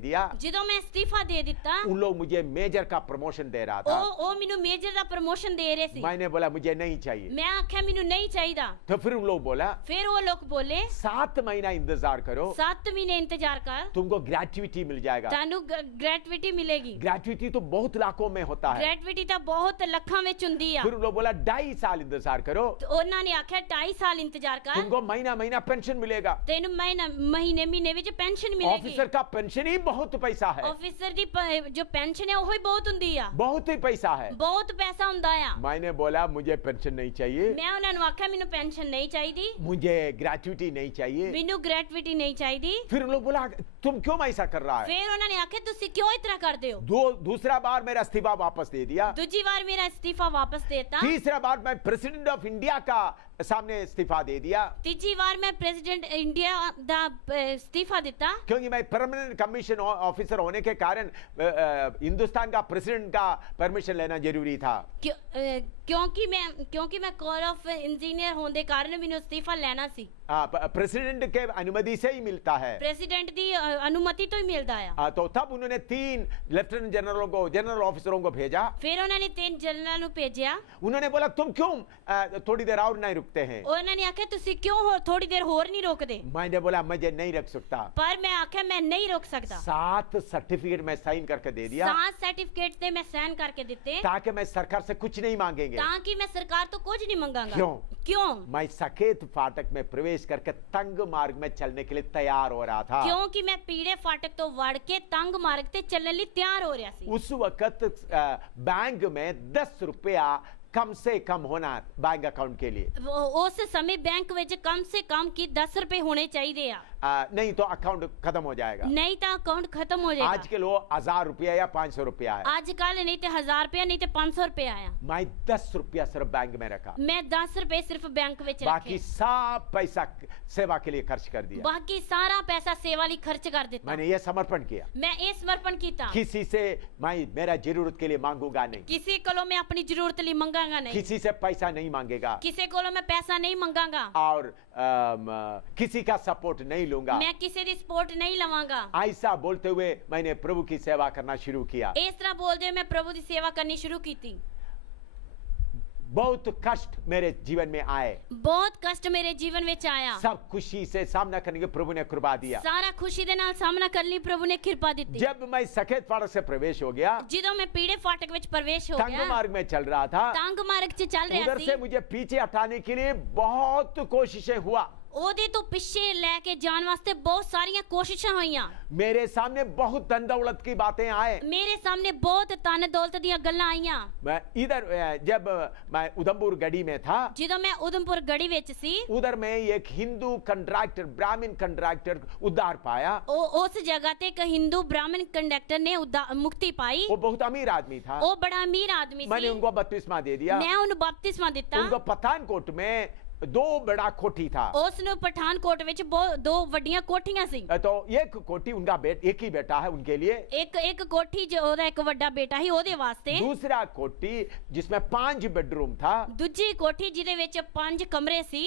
दिया, ਜਦੋਂ ਮੈਂ ਅਸਤੀਫਾ ਦੇ ਦਿੱਤਾ, उन लोग मुझे मेजर का प्रमोशन दे रहा था। ਉਹ ਮੈਨੂੰ ਮੇਜਰ ਦਾ ਪ੍ਰਮੋਸ਼ਨ ਦੇ ਰਹੇ ਸੀ। मैंने बोला मुझे नहीं चाहिए, ਮੈਂ ਆਖਿਆ ਮੈਨੂੰ ਨਹੀਂ ਚਾਹੀਦਾ। तो फिर उन लोग बोला ਫਿਰ ਉਹ ਲੋਕ ਬੋਲੇ 7 महीना इंतजार करो, 7 महीने इंतजार कर, तुमको ग्रेचुइटी मिल जाएगा। ਤੁਹਾਨੂੰ ਗ੍ਰੈਟੂਇਟੀ ਮਿਲੇਗੀ। ग्रेचुइटी तो बहुत लाखों में होता है। ਗ੍ਰੈਟੂਇਟੀ ਤਾਂ ਬਹੁਤ ਲੱਖਾਂ ਵਿੱਚ ਹੁੰਦੀ ਆ। फिर उन लोग बोला 2.5 साल इंतजार करो, ਤੇ ਉਹਨਾਂ ਨੇ ਆਖਿਆ 2.5 ਸਾਲ ਇੰਤਜ਼ਾਰ ਕਰ, तुमको महीना महीना पेंशन मिलेगा। ਤੈਨੂੰ ਮਹੀਨੇ ਮਹੀਨੇ ਵਿੱਚ ਪੈਨਸ਼ਨ ਮਿਲੇਗੀ। ऑफिसर का पेंशन ही बहुत पैसा है, ਆਫੀਸਰ ਦੀ ਜੋ ਪੈਨਸ਼ਨ ਹੈ ਉਹ ਹੀ ਬਹੁਤ ਹੁੰਦੀ ਆ, बहुत ही पैसा है। ਬਹੁਤ ਪੈਸਾ ਹੁੰਦਾ ਆ। मैंने बोला मुझे पेंशन नहीं चाहिए, ਮੈਂ ਉਹਨਾਂ ਨੂੰ ਆਖਿਆ ਮੈਨੂੰ ਪੈਨਸ਼ਨ ਨਹੀਂ ਚਾਹੀਦੀ, मुझे ग्रेचुइटी नहीं चाहिए। ਮੈਨੂੰ ਗ੍ਰੈਟੂਇਟੀ ਨਹੀਂ ਚਾਹੀਦੀ। फिर उन लोग बोला तुम क्यों ऐसा कर रहा है? ਫਿਰ ਉਹਨਾਂ ਨੇ ਆਖਿਆ ਤੁਸੀਂ ਕਿਉਂ ਇਸ ਤਰ੍ਹਾਂ ਕਰਦੇ ਹੋ। दूसरा बार मेरा इस्तीफा वापस दे दिया, ਦੂਜੀ ਵਾਰ ਮੇਰਾ ਅਸਤੀਫਾ ਵਾਪਸ ਦੇਤਾ, तीसरा बार मैं प्रेसिडेंट ऑफ इंडिया का सामने इस्तीफा दे दिया, ਤੀਜੀ ਵਾਰ ਮੈਂ ਪ੍ਰੈਜ਼ੀਡੈਂਟ ਇੰਡੀਆ ਦਾ ਅਸਤੀਫਾ ਦਿੱਤਾ। क्योंकि मैं परमानेंट कमीशन ऑफिसर होने के कारण हिंदुस्तान का प्रेसिडेंट का परमिशन लेना जरूरी था। ਕਿਉਂਕਿ ਮੈਂ ਕੋਰ ਆਫ ਇੰਜੀਨੀਅਰ ਹੋਣ ਦੇ ਕਾਰਨ ਮੈਨੂੰ ਅਸਤੀਫਾ ਲੈਣਾ ਸੀ। प्रेसिडेंट के अनुमति से ही मिलता है। ਪ੍ਰੈਜ਼ੀਡੈਂਟ ਦੀ ਅਨੁਮਤੀ ਤੋਂ ਹੀ ਮਿਲਦਾ ਆ। तो तब उन्होंने 3 लेफ्टिनेंट जनरलों को, जनरल ऑफिसरों को भेजा। ਫਿਰ ਉਹਨਾਂ ਨੇ 3 ਜਨਰਲਾਂ ਨੂੰ ਭੇਜਿਆ। उन्होंने बोला तुम क्यों थोड़ी देर और नहीं रुकते हैं? ਉਹਨਾਂ ਨੇ ਆਖਿਆ ਤੁਸੀਂ ਕਿਉਂ ਥੋੜੀ ਦੇਰ ਹੋਰ ਨਹੀਂ ਰੁਕਦੇ? मैंने बोला मुझे नहीं रख सकता। ਪਰ ਮੈਂ ਆਖਿਆ ਮੈਂ ਨਹੀਂ ਰੁਕ ਸਕਦਾ। 7 सर्टिफिकेट में साइन करके दे दिया, 7 ਸਰਟੀਫਿਕੇਟ ਤੇ ਮੈਂ ਸਾਈਨ ਕਰਕੇ ਦਿੱਤੇ ताकि मैं सरकार से कुछ नहीं मांगेंगे। ਤਾਂ ਕਿ ਮੈਂ ਸਰਕਾਰ ਤੋਂ ਕੁਝ ਨਹੀਂ ਮੰਗਾਂਗਾ। क्यों? मैं सकेत फाटक में प्रवेश करके तंग मार्ग में चलने के लिए तैयार हो रहा था। ਕਿਉਂਕਿ ਮੈਂ ਪੀੜੇ ਫਾਟਕ ਤੋਂ ਵੜ ਕੇ ਤੰਗ ਮਾਰਗ ਤੇ ਚੱਲਣ ਲਈ ਤਿਆਰ ਹੋ ਰਿਹਾ ਸੀ। उस वक्त बैंक में 10 रुपया कम से कम होना बैंक अकाउंट के लिए। ਉਸ ਸਮੇਂ ਬੈਂਕ ਵਿੱਚ ਕਮ ਸੇ ਕਮ ਕੀ 10 ਰੁਪਏ ਹੋਣੇ ਚਾਹੀਦੇ ਆ, नहीं तो अकाउंट खत्म हो जाएगा। ਨਹੀਂ ਤਾਂ ਅਕਾਊਂਟ ਖਤਮ ਹੋ ਜਾਏਗਾ। आज के लो 1000 रुपया या 500 रुपया है। ਅੱਜ ਕੱਲ ਨਹੀਂ ਤੇ 1000 ਰੁਪਏ ਨਹੀਂ ਤੇ 500 ਰੁਪਏ ਆ। मैं 10 रुपया सिर्फ बैंक में रखा, ਮੈਂ 10 ਰੁਪਏ ਸਿਰਫ ਬੈਂਕ ਵਿੱਚ बाकी ਰੱਖੇ, सब पैसा सेवा के लिए खर्च कर दिया। ਬਾਕੀ ਸਾਰਾ ਪੈਸਾ ਸੇਵਾ ਲਈ ਖਰਚ ਕਰ ਦਿੱਤਾ। मैंने ये समर्पण किया, ਮੈਂ ਇਹ ਸਮਰਪਣ ਕੀਤਾ। किसी से मैं मेरा जरूरत के लिए मांगूंगा नहीं, ਕਿਸੇ ਕੋਲੋਂ ਮੈਂ ਆਪਣੀ ਜ਼ਰੂਰਤ ਲਈ ਮੰਗਾਂਗਾ ਨਹੀਂ, किसी से पैसा नहीं मांगेगा, ਕਿਸੇ ਕੋਲੋਂ ਮੈਂ ਪੈਸਾ ਨਹੀਂ ਮੰਗਾਂਗਾ, और किसी का सपोर्ट नहीं लूंगा। ਮੈਂ ਕਿਸੇ ਦੀ ਸਪੋਰਟ ਨਹੀਂ ਲਵਾਂਗਾ। ऐसा बोलते हुए मैंने प्रभु की सेवा करना शुरू किया। ਇਸ ਤਰ੍ਹਾਂ ਬੋਲਦੇ ਹੋਏ ਮੈਂ ਪ੍ਰਭੂ ਦੀ ਸੇਵਾ ਕਰਨੀ ਸ਼ੁਰੂ ਕੀਤੀ। बहुत कष्ट मेरे जीवन में आए, ਬਹੁਤ ਕਸ਼ਟ ਮੇਰੇ ਜੀਵਨ ਵਿੱਚ ਆਇਆ, सब खुशी से सामना करने के प्रभु ने कृपा दिया। ਸਾਰਾ ਖੁਸ਼ੀ ਦੇ ਨਾਲ ਸਾਹਮਣਾ ਕਰਨ ਲਈ ਪ੍ਰਭੂ ਨੇ ਕਿਰਪਾ ਦਿੱਤੀ। जब मैं सकेत फाटक से प्रवेश हो गया, ਜਦੋਂ ਮੈਂ ਪੀੜੇ ਫਾਟਕ ਵਿੱਚ ਪ੍ਰਵੇਸ਼ ਹੋ तंग ਗਿਆ, मार्ग में चल रहा था, ਤੰਗ ਮਾਰਗ 'ਚ ਚੱਲ ਰਿਹਾ उधर ਸੀ, से मुझे पीछे हटाने के लिए बहुत कोशिशें हुआ। ਉਹਦੇ ਤੋਂ ਪਿੱਛੇ ਲੈ ਕੇ ਜਾਣ ਵਾਸਤੇ ਬਹੁਤ ਸਾਰੀਆਂ ਕੋਸ਼ਿਸ਼ਾਂ ਹੋਈਆਂ। मेरे सामने बहुत धन दौलत की बातें आए। ਮੇਰੇ ਸਾਹਮਣੇ ਬਹੁਤ ਧਨ ਦੌਲਤ ਦੀਆਂ ਗੱਲਾਂ ਆਈਆਂ। मैं इधर जब मैं उधमपुर गढ़ी में था, ਜਦੋਂ ਮੈਂ ਉਦਮਪੁਰ ਗੜੀ ਵਿੱਚ ਸੀ, उधर में एक हिंदू कंट्रैक्टर, ब्राह्मण कंट्रैक्टर उद्धार पाया। ਉਹ ਉਸ ਜਗ੍ਹਾ ਤੇ ਇੱਕ ਹਿੰਦੂ ਬ੍ਰਾਹਮਣ ਕੰਡਕਟਰ ਨੇ ਮੁਕਤੀ ਪਾਈ। वो बहुत अमीर आदमी था। ਉਹ ਬੜਾ ਅਮੀਰ ਆਦਮੀ मैंने ਸੀ। उनको बपतिस्मा दे दिया। ਮੈਂ ਉਹਨੂੰ ਬਪਤਿਸਮਾ ਦਿੱਤਾ। उनको पठानकोट में 2 बड़ा कोठी था। ਉਸ ਨੂੰ ਪਠਾਨਕੋਟ ਵਿੱਚ 2 ਵੱਡੀਆਂ ਕੋਠੀਆਂ ਸੀ। तो एक कोठी उनका एक ही बेटा है उनके लिए, ਇੱਕ ਕੋਠੀ जो ਉਹਦਾ ਇੱਕ ਵੱਡਾ ਬੇਟਾ ਸੀ ਉਹਦੇ ਵਾਸਤੇ, दूसरा कोठी जिसमें 5 बेडरूम था, ਦੂਜੀ ਕੋਠੀ ਜਿਹਦੇ ਵਿੱਚ 5 ਕਮਰੇ ਸੀ,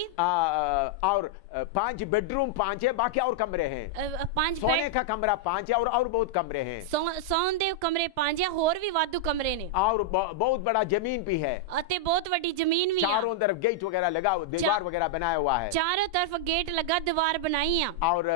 और 5 बेडरूम 5 है, बाकी और कमरे हैं। 5 सोने का कमरा 5 है, और बहुत कमरे हैं, ਸੌਣ ਦੇ ਕਮਰੇ 5 ਆ, ਹੋਰ ਵੀ ਵਾਧੂ ਕਮਰੇ ਨੇ, और बहुत बड़ा जमीन भी है। ਅਤੇ ਬਹੁਤ ਵੱਡੀ ਜ਼ਮੀਨ ਵੀ ਆ। चारों तरफ गेट वगैरह लगा, दीवार वगैरह बनाया हुआ है, ਚਾਰੋਂ ਤਰਫ ਗੇਟ ਲੱਗਾ, ਦੀਵਾਰ ਬਣਾਈ ਆ, और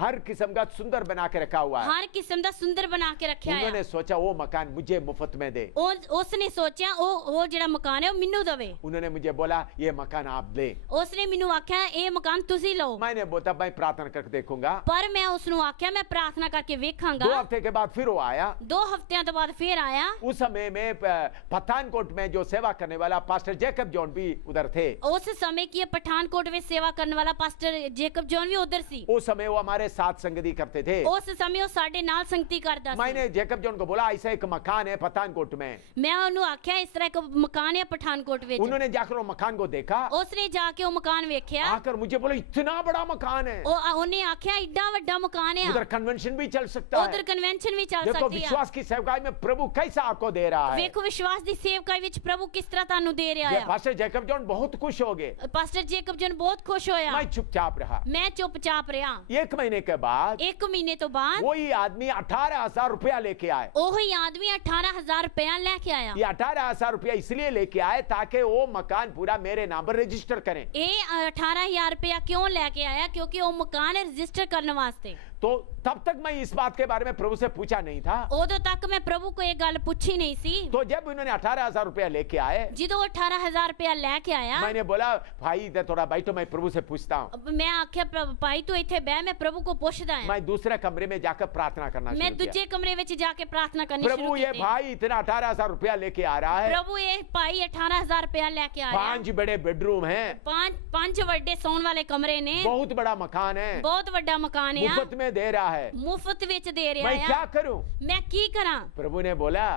हर किस्म का सुंदर बना के रखा हुआ है। ਹਰ ਕਿਸਮ ਦਾ ਸੁੰਦਰ ਬਣਾ ਕੇ ਰੱਖਿਆ उन्होंने ਆ। सोचा वो मकान मुझे मुफ्त में दे। ਉਸਨੇ ਸੋਚਿਆ ਉਹ ਜਿਹੜਾ ਮਕਾਨ ਹੈ ਉਹ ਮੈਨੂੰ ਦਵੇ। उन्होंने मुझे बोला ये मकान आप ले। ਉਸਨੇ ਮੈਨੂੰ ਆਖਿਆ ਇਹ ਮਕਾਨ ਤੁਸੀਂ ਲਓ। मैंने बोला मैं प्रार्थना करके देखूंगा। ਪਰ ਮੈਂ ਉਸਨੂੰ ਆਖਿਆ ਮੈਂ ਪ੍ਰਾਰਥਨਾ ਕਰਕੇ 2 ਵੇਖਾਂਗਾ। हफ्ते के बाद फिर वो आया। 2 ਹਫ਼ਤਿਆਂ ਤੋਂ ਬਾਅਦ ਫਿਰ ਆਇਆ। उस समय में पठानकोट में जो सेवा करने वाला पास्टर जैकब जॉन भी उधर थे। ਉਸ ਸਮੇਂ ਜਿਹੜੇ ਕੀ ਪਠਾਨਕੋਟ ਵਿੱਚ ਸੇਵਾ ਕਰਨ ਵਾਲਾ ਪਾਸਟਰ ਜੇਕਬ ਜੌਨ ਵੀ ਉਧਰ ਸੀ। उस समय वो हमारे साथ संगति करते थे। ਉਸ ਸਮੇਂ ਉਹ ਸਾਡੇ ਨਾਲ ਸੰਗਤੀ ਕਰਦਾ ਸੀ। मैंने जेकब जॉन को बोला ऐसा एक मकान है पठानकोट में। ਮੈਂ ਉਹਨੂੰ ਆਖਿਆ ਇਸ ਤਰ੍ਹਾਂ ਇੱਕ ਮਕਾਨ ਹੈ ਪਠਾਨਕੋਟ ਵਿੱਚ। उन्होंने जाकर वो मकान को देखा, ਉਸਨੇ ਜਾ ਕੇ ਉਹ ਮਕਾਨ ਵੇਖਿਆ। आकर मुझे बोला इतना बड़ा मकान है, ਉਹਨੇ ਆਖਿਆ ਏਡਾ ਵੱਡਾ ਮਕਾਨ ਹੈ, उधर कन्वेंशन भी चल सकता ਉਧਰ है। ਕਨਵੈਨਸ਼ਨ ਵੀ ਚੱਲ देखो ਸਕਦੀ ਹੈ। विश्वास की सेवकाई में प्रभु कैसा आपको दे रहा है। ਵੇਖੋ ਵਿਸ਼ਵਾਸ ਦੀ ਸੇਵਕਾਈ ਵਿੱਚ ਪ੍ਰਭੂ ਕਿਸ ਤਰ੍ਹਾਂ ਤੁਹਾਨੂੰ ਦੇ ਰਿਹਾ ਹੈ। पास्टर जेकब जॉन बहुत खुश हो गए। ਪਾਸਟਰ ਜੇਕਬ ਜਨ ਬਹੁਤ ਖੁਸ਼ ਹੋਇਆ। मैं चुपचाप रहा। ਮੈਂ ਚੁੱਪਚਾਪ ਰਿਹਾ। 1 महीने के बाद ਇੱਕ ਮਹੀਨੇ ਤੋਂ ਬਾਅਦ वही आदमी 18,000 रुपया लेके आए। ਉਹੀ ਆਦਮੀ 18,000 रुपया लेके आया। ये 18,000 रुपया इसलिए लेके आए ताकि वो मकान पूरा मेरे नाम पर रजिस्टर करें। ਇਹ 18,000 रुपया क्यों लेके आया? क्योंकि वो मकान रजिस्टर करने वास्ते। तो तब तक मैं इस बात के बारे में प्रभु से पूछा नहीं था। उदों तक मैं प्रभु को ये गल पूछी नहीं सी। तो जब उन्होंने 18,000 रुपया लेके आए, जिदों 18,000 रुपया लेके आया, मैंने बोला भाई इधर थोड़ा बैठो, मैं प्रभु से पूछता हूँ। मैं आख्या भाई तू इथे बह, मैं प्रभु को पूछदा है। मैं दूसरे कमरे में जाकर प्रार्थना करना शुरू मैं किया। दूसरे कमरे में जाके प्रार्थना करनी शुरू प्रभु की। ये भाई इतना 18,000 रुपया लेके आ रहा है। प्रभु ये भाई 18,000 रुपया लेके आया। 5 बड़े बेडरूम हैं, 5 बड़े सोने वाले कमरे ने, बहुत बड़ा मकान है, बहुत बड़ा मकान है, मुफ्त में दे रहा है, मुफ्त विच दे रहा मैं है। क्या करूं? मैं की करा? प्रभु ने बोला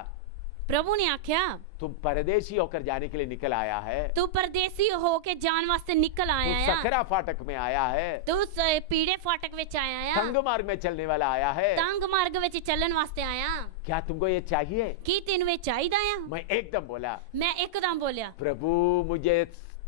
प्रभु ने आख्या तुम परदेशी होकर जाने के लिए निकल आया है, तू परदेसी होके जान वास्ते निकल तू आया है, सकरा फाटक में आया है, तू पीड़े फाटक विच आया है, तंग मार्ग में चलने वाला आया है, तंग मार्ग विच चलन वास्ते आया। क्या तुमको ये चाहिए? की तेन वे चाहिदा है? मैं एकदम बोला मैं एकदम बोलिया प्रभु मुझे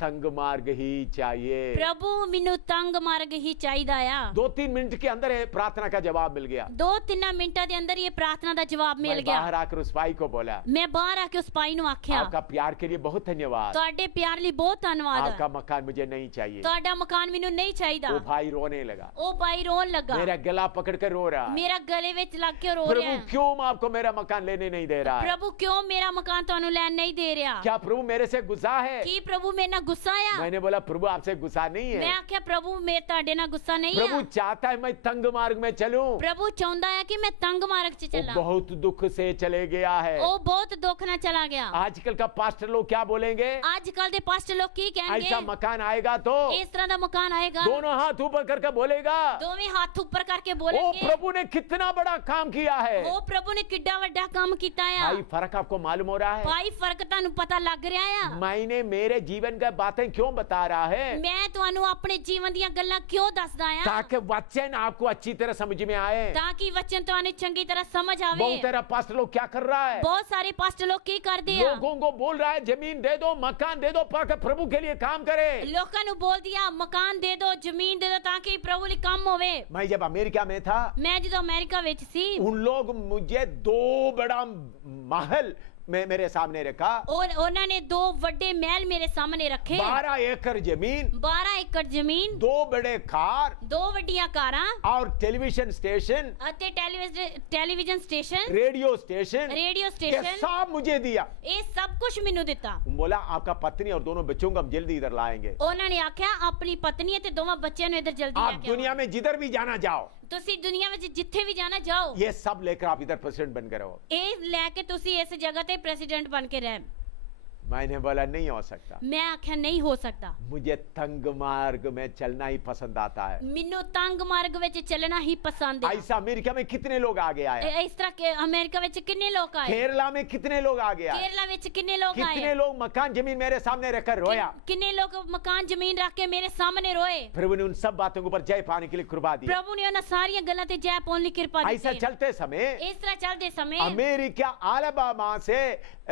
तंग मार्ग ही चाहिए। प्रभु मेनू तंग मार्ग ही चाहिदा आ। 2-3 मिनट के अंदर ये प्रार्थना का जवाब मिल गया। 2-3 मिनटों के अंदर ये प्रार्थना का जवाब मिल मैं गया। बाहर आकर उस भाई को बोला मैं बाहर आके उस भाई नु आख्या आपका प्यार के लिए बहुत धन्यवाद, ਤੁਹਾਡੇ ਪਿਆਰ ਲਈ ਬਹੁਤ ਧੰਨਵਾਦ। आपका मकान मुझे नहीं चाहिए। ਤੁਹਾਡਾ ਮਕਾਨ ਮੈਨੂੰ ਨਹੀਂ ਚਾਹੀਦਾ। वो भाई रोने लगा, ਉਹ ਭਾਈ ਰੋਣ ਲੱਗਾ, मेरा गला पकड़ कर रो रहा है। ਮੇਰਾ ਗਲੇ ਵਿੱਚ ਲੱਗ ਕੇ ਰੋ ਰਿਹਾ प्रभु ਹੈ। क्यों आपको मेरा मकान लेने नहीं दे रहा है? प्रभु क्यों मेरा मकान ਤੁਹਾਨੂੰ ਲੈਣ ਨਹੀਂ ਦੇ ਰਿਹਾ? क्या प्रभु मेरे से गुस्सा है? ਕੀ प्रभु ਮੇਰੇ ਨਾਲ ਗੁੱਸਾ ਆ? मैंने बोला प्रभु आपसे गुस्सा नहीं मैं है, आख्या प्रभु मैं ਤੁਹਾਡੇ ਨਾਲ ਗੁੱਸਾ ਨਹੀਂ प्रभु ਆ। चाहता है मैं तंग मार्ग में चलूं। प्रभु ਚਾਹੁੰਦਾ ਹੈ ਕਿ ਮੈਂ ਤੰਗ ਮਾਰਗ 'ਚ वो ਚੱਲਾਂ। बहुत दुख से चले गया है। ਉਹ ਬਹੁਤ ਦੁੱਖ ਨਾਲ ਚਲਾ ਗਿਆ। आजकल का पास्टर लोग क्या बोलेंगे? ਅੱਜ ਕੱਲ ਦੇ ਪਾਸਟਰ ਲੋਕ ਕੀ ਕਹਿਣਗੇ? ऐसा मकान आएगा तो ਇਸ ਤਰ੍ਹਾਂ ਦਾ ਮਕਾਨ ਆਏਗਾ, दोनों हाथ ऊपर करके बोलेगा ਦੋਵੇਂ ਹੱਥ ਉੱਪਰ ਕਰਕੇ ओ ਬੋਲਣਗੇ प्रभु ने कितना बड़ा काम किया है। ਉਹ ਪ੍ਰਭੂ ਨੇ ਕਿੱਡਾ ਵੱਡਾ ਕੰਮ ਕੀਤਾ ਆ। भाई फर्क आपको मालूम हो रहा है? ਭਾਈ ਫਰਕ ਤੁਹਾਨੂੰ ਪਤਾ ਲੱਗ ਰਿਹਾ ਆ। मैंने मेरे जीवन का बातें क्यों बता रहा है? ਮੈਂ ਤੁਹਾਨੂੰ ਆਪਣੇ ਜੀਵਨ ਦੀਆਂ ਗੱਲਾਂ ਕਿਉਂ ਦੱਸਦਾ ਆ? ताकि वचन आपको अच्छी तरह समझ में आए। ਤਾਂ ਕਿ ਵਚਨ ਤੁਹਾਨੂੰ ਚੰਗੀ ਤਰ੍ਹਾਂ ਸਮਝ ਆਵੇ। बहुत सारा पास्टर लोग क्या कर रहा है? ਬਹੁਤ ਸਾਰੇ ਪਾਸਟਰ ਲੋਕ ਕੀ ਕਰਦੇ ਆ? लोगों को बोल रहा है जमीन दे दो, मकान दे दो, ताकि प्रभु के लिए काम करे। ਲੋਕਾਂ ਨੂੰ ਬੋਲ ਦਿਆ ਮਕਾਨ ਦੇ ਦਿਓ, ਜ਼ਮੀਨ ਦੇ ਦਿਓ ਤਾਂ ਕਿ ਪ੍ਰਭੂ ਲਈ ਕੰਮ ਹੋਵੇ। मैं जब अमेरिका में था, ਮੈਂ ਜਦੋਂ ਅਮਰੀਕਾ ਵਿੱਚ ਸੀ, उन लोग मुझे 2 बड़ा महल में मेरे सामने रखा, और ਉਹਨਾਂ ਨੇ 2 ਵੱਡੇ ਮਹਿਲ ਮੇਰੇ ਸਾਹਮਣੇ ਰੱਖੇ। 12 एकड़ जमीन, 12 ਏਕੜ ਜ਼ਮੀਨ, 2 बड़े कार 2 ਵੱਡੀਆਂ ਕਾਰਾਂ और टेलीविजन स्टेशन, ਅਤੇ television station, radio station, radio ये स्टेशन, सब मुझे दिया। ਇਹ ਸਭ ਕੁਝ ਮੈਨੂੰ ਦਿੱਤਾ। बोला आपका पत्नी और दोनों बच्चों को हम जल्दी इधर लाएंगे। ਉਹਨਾਂ ਨੇ ਆਖਿਆ ਆਪਣੀ ਪਤਨੀ ਅਤੇ ਦੋਵਾਂ ਬੱਚਿਆਂ ਨੂੰ ਇੱਧਰ ਜਲਦੀ ਲੈ आप ਕੇ दुनिया ਆਓ। में जिधर भी जाना जाओ, ਤੁਸੀਂ ਦੁਨੀਆ ਵਿੱਚ ਜਿੱਥੇ ਵੀ ਜਾਣਾ ਜਾਓ, ये सब लेकर आप इधर प्रेसिडेंट बनकर रहो। ਇਹ ਲੈ ਕੇ ਤੁਸੀਂ ਇਸ ਜਗ੍ਹਾ ਤੇ ਪ੍ਰੈਜ਼ੀਡੈਂਟ ਬਣ ਕੇ ਰਹਿ। मैंने बोला नहीं हो सकता, ਮੈਂ ਆਖਿਆ ਨਹੀਂ ਹੋ ਸਕਦਾ। मुझे तंग मार्ग में चलना ही पसंद आता है। ਮੈਨੂੰ ਤੰਗ ਮਾਰਗ ਵਿੱਚ ਚੱਲਣਾ ਹੀ ਪਸੰਦ ਹੈ। ऐसा अमेरिका में कितने लोग आगे आए, ਇਸ ਤਰ੍ਹਾਂ ਕਿ ਅਮਰੀਕਾ ਵਿੱਚ ਕਿੰਨੇ ਲੋਕ ਆਏ, केरला में कितने लोग आगे आए, ਕੇਰਲਾ ਵਿੱਚ ਕਿੰਨੇ ਲੋਕ कितने ਆਏ, लोग मकान जमीन मेरे सामने रखकर रोया। ਕਿੰਨੇ ਲੋਕ ਮਕਾਨ ਜ਼ਮੀਨ ਰੱਖ ਕੇ ਮੇਰੇ ਸਾਹਮਣੇ ਰੋਏ। प्रभु ने उन सब बातों के ऊपर जय पाने के लिए कृपा दी। ਪ੍ਰਭੂ ਨੇ ਉਹਨਾਂ ਸਾਰੀਆਂ ਗੱਲਾਂ ਤੇ ਜੈ ਪਾਉਣ ਲਈ ਕਿਰਪਾ ऐसा ਦਿੱਤੀ। चलते समय ਇਸ ਤਰ੍ਹਾਂ ਚੱਲਦੇ ਸਮੇਂ अमेरिका अलाबामा से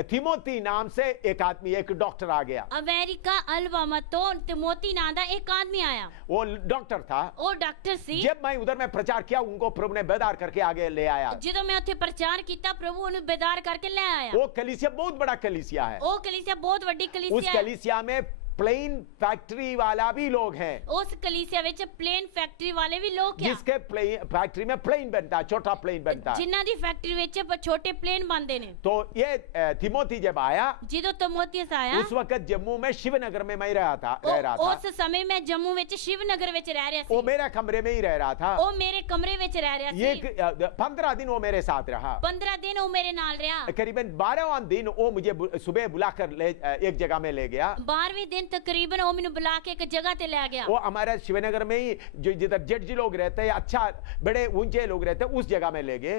थिमोथी नाम से एक आदमी, एक डॉक्टर आ गया। ਅਮਰੀਕਾ ਅਲਬਾਮਾ ਤੋਂ ਤਿਮੋਤੀ ਨਾਂ ਦਾ ਇੱਕ ਆਦਮੀ ਆਇਆ। वो डॉक्टर था। ਉਹ ਡਾਕਟਰ ਸੀ। जब मैं उधर में प्रचार किया, उनको प्रभु ने बेदार करके आगे ले आया। ਜਦੋਂ ਮੈਂ ਉੱਥੇ ਪ੍ਰਚਾਰ ਕੀਤਾ ਪ੍ਰਭੂ ਉਹਨੂੰ ਬੇਦਾਰ ਕਰਕੇ ਲੈ ਆਇਆ। वो कलीसिया बहुत बड़ा कलीसिया है। ਉਹ ਕਲੀਸਿया ਬਹੁਤ ਵੱਡੀ उस ਕਲੀਸਿया ਹੈ। कलीसिया में प्लेन फैक्ट्री वाला भी लोग हैं, ਉਸ ਕਲੀਸਿया ਵਿੱਚ ਪਲੇਨ ਫੈਕਟਰੀ ਵਾਲੇ ਵੀ ਲੋਕ ਆ, जिसके फैक्ट्री में प्लेन बनता है, छोटा प्लेन बनता है। ਜਿਨ੍ਹਾਂ ਦੀ ਫੈਕਟਰੀ ਵਿੱਚ ਛੋਟੇ ਪਲੇਨ ਬਣਦੇ ਨੇ। तो ये थिमोथी जब आया, ਜਦੋਂ ਤਿਮੋਥੀਅਸ ਆਇਆ, उस वक्त जम्मू में शिवनगर में मैं रह रहा था। ਉਸ ਸਮੇਂ ਮੈਂ ਜੰਮੂ ਵਿੱਚ ਸ਼ਿਵਨਗਰ ਵਿੱਚ ਰਹਿ ਰਿਹਾ वो ਸੀ। मेरा कमरे में ही रह रहा था। ਉਹ ਮੇਰੇ ਕਮਰੇ ਵਿੱਚ ਰਹਿ ਰਿਹਾ ਸੀ। 15 दिन वो मेरे साथ रहा। 15 ਦਿਨ ਉਹ ਮੇਰੇ ਨਾਲ ਰਿਹਾ। करीबन 12वां दिन वो मुझे सुबह बुलाकर एक जगह में ले गया। 12वें दिन दिन तकरीबन ਉਹ ਮੈਨੂੰ ਬੁਲਾ ਕੇ ਇੱਕ ਜਗ੍ਹਾ ਤੇ ਲੈ ਗਿਆ वो हमारे शिवनगर में ही जो जिधर जज लोग रहते हैं, अच्छा बड़े ऊंचे लोग रहते हैं, उस जगह में ले गए।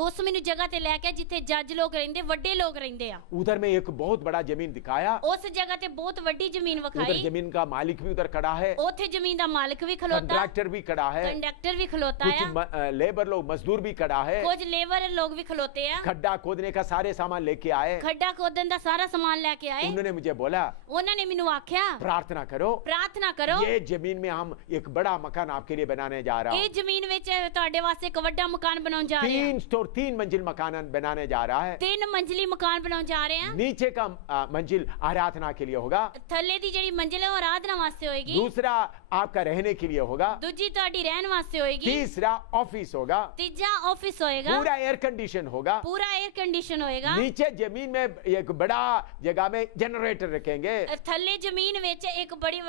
ਉਸ ਮੈਨੂੰ ਜਗ੍ਹਾ ਤੇ ਲੈ ਕੇ ਜਿੱਥੇ ਜੱਜ ਲੋਕ ਰਹਿੰਦੇ, ਵੱਡੇ ਲੋਕ ਰਹਿੰਦੇ ਆ। उधर में एक बहुत बड़ा जमीन दिखाया। ਉਸ ਜਗ੍ਹਾ ਤੇ ਬਹੁਤ ਵੱਡੀ ਜ਼ਮੀਨ उधर ਵਿਖਾਈ। जमीन का मालिक भी उधर खड़ा है, ਉੱਥੇ ਜ਼ਮੀਨ ਦਾ ਮਾਲਕ ਵੀ ਖਲੋਤਾ, कंट्रैक्टर भी खड़ा है, ਕੰਡਕਟਰ ਵੀ ਖਲੋਤਾ कुछ ਆ, लेबर लोग मजदूर भी खड़ा है। ਕੁਝ ਲੇਬਰ ਲੋਕ ਵੀ ਖਲੋਤੇ ਆ। खड्डा खोदने का सारे सामान लेके आए। ਖੱਡਾ ਖੋਦਣ ਦਾ ਸਾਰਾ ਸਮਾਨ ਲੈ ਕੇ ਆਏ। उन्होंने मुझे बोला ਉਹਨਾਂ ਨੇ ਮੈਨੂੰ ਆਖਿਆ प्रार्थना करो, ਪ੍ਰਾਰਥਨਾ ਕਰੋ, ये जमीन में हम एक बड़ा मकान आपके लिए बनाने जा रहा ਇਹ हूँ। ਜ਼ਮੀਨ ਵਿੱਚ ਤੁਹਾਡੇ ਵਾਸਤੇ ਇੱਕ ਵੱਡਾ ਮਕਾਨ ਬਣਾਉਣ ਜਾ ਰਹੇ ਹਾਂ। 3 मंजिल मकान बनाने जा रहा है। 3 ਮੰਜ਼ਲੀ ਮਕਾਨ ਬਣਾਉਣ ਜਾ ਰਹੇ ਹਾਂ। नीचे का मंजिल आराधना के लिए होगा, ਥੱਲੇ ਦੀ ਜਿਹੜੀ ਮੰਜ਼ਿਲ ਹੈ ਉਹ ਆਰਾਧਨਾ ਵਾਸਤੇ ਹੋਏਗੀ, दूसरा आपका रहने के लिए होगा, ਦੂਜੀ ਤੁਹਾਡੀ ਰਹਿਣ ਵਾਸਤੇ ਹੋਏਗੀ, तीसरा ऑफिस होगा, ਤੀਜਾ ਆਫਿਸ ਹੋਏਗਾ, पूरा एयर कंडीशन होगा। पूरा एयर कंडीशन होएगा। नीचे जमीन में एक बड़ा जगह में जनरेटर रखेंगे थल्ले जमीन ਵਿੱਚ ਇੱਕ ਬੜੀ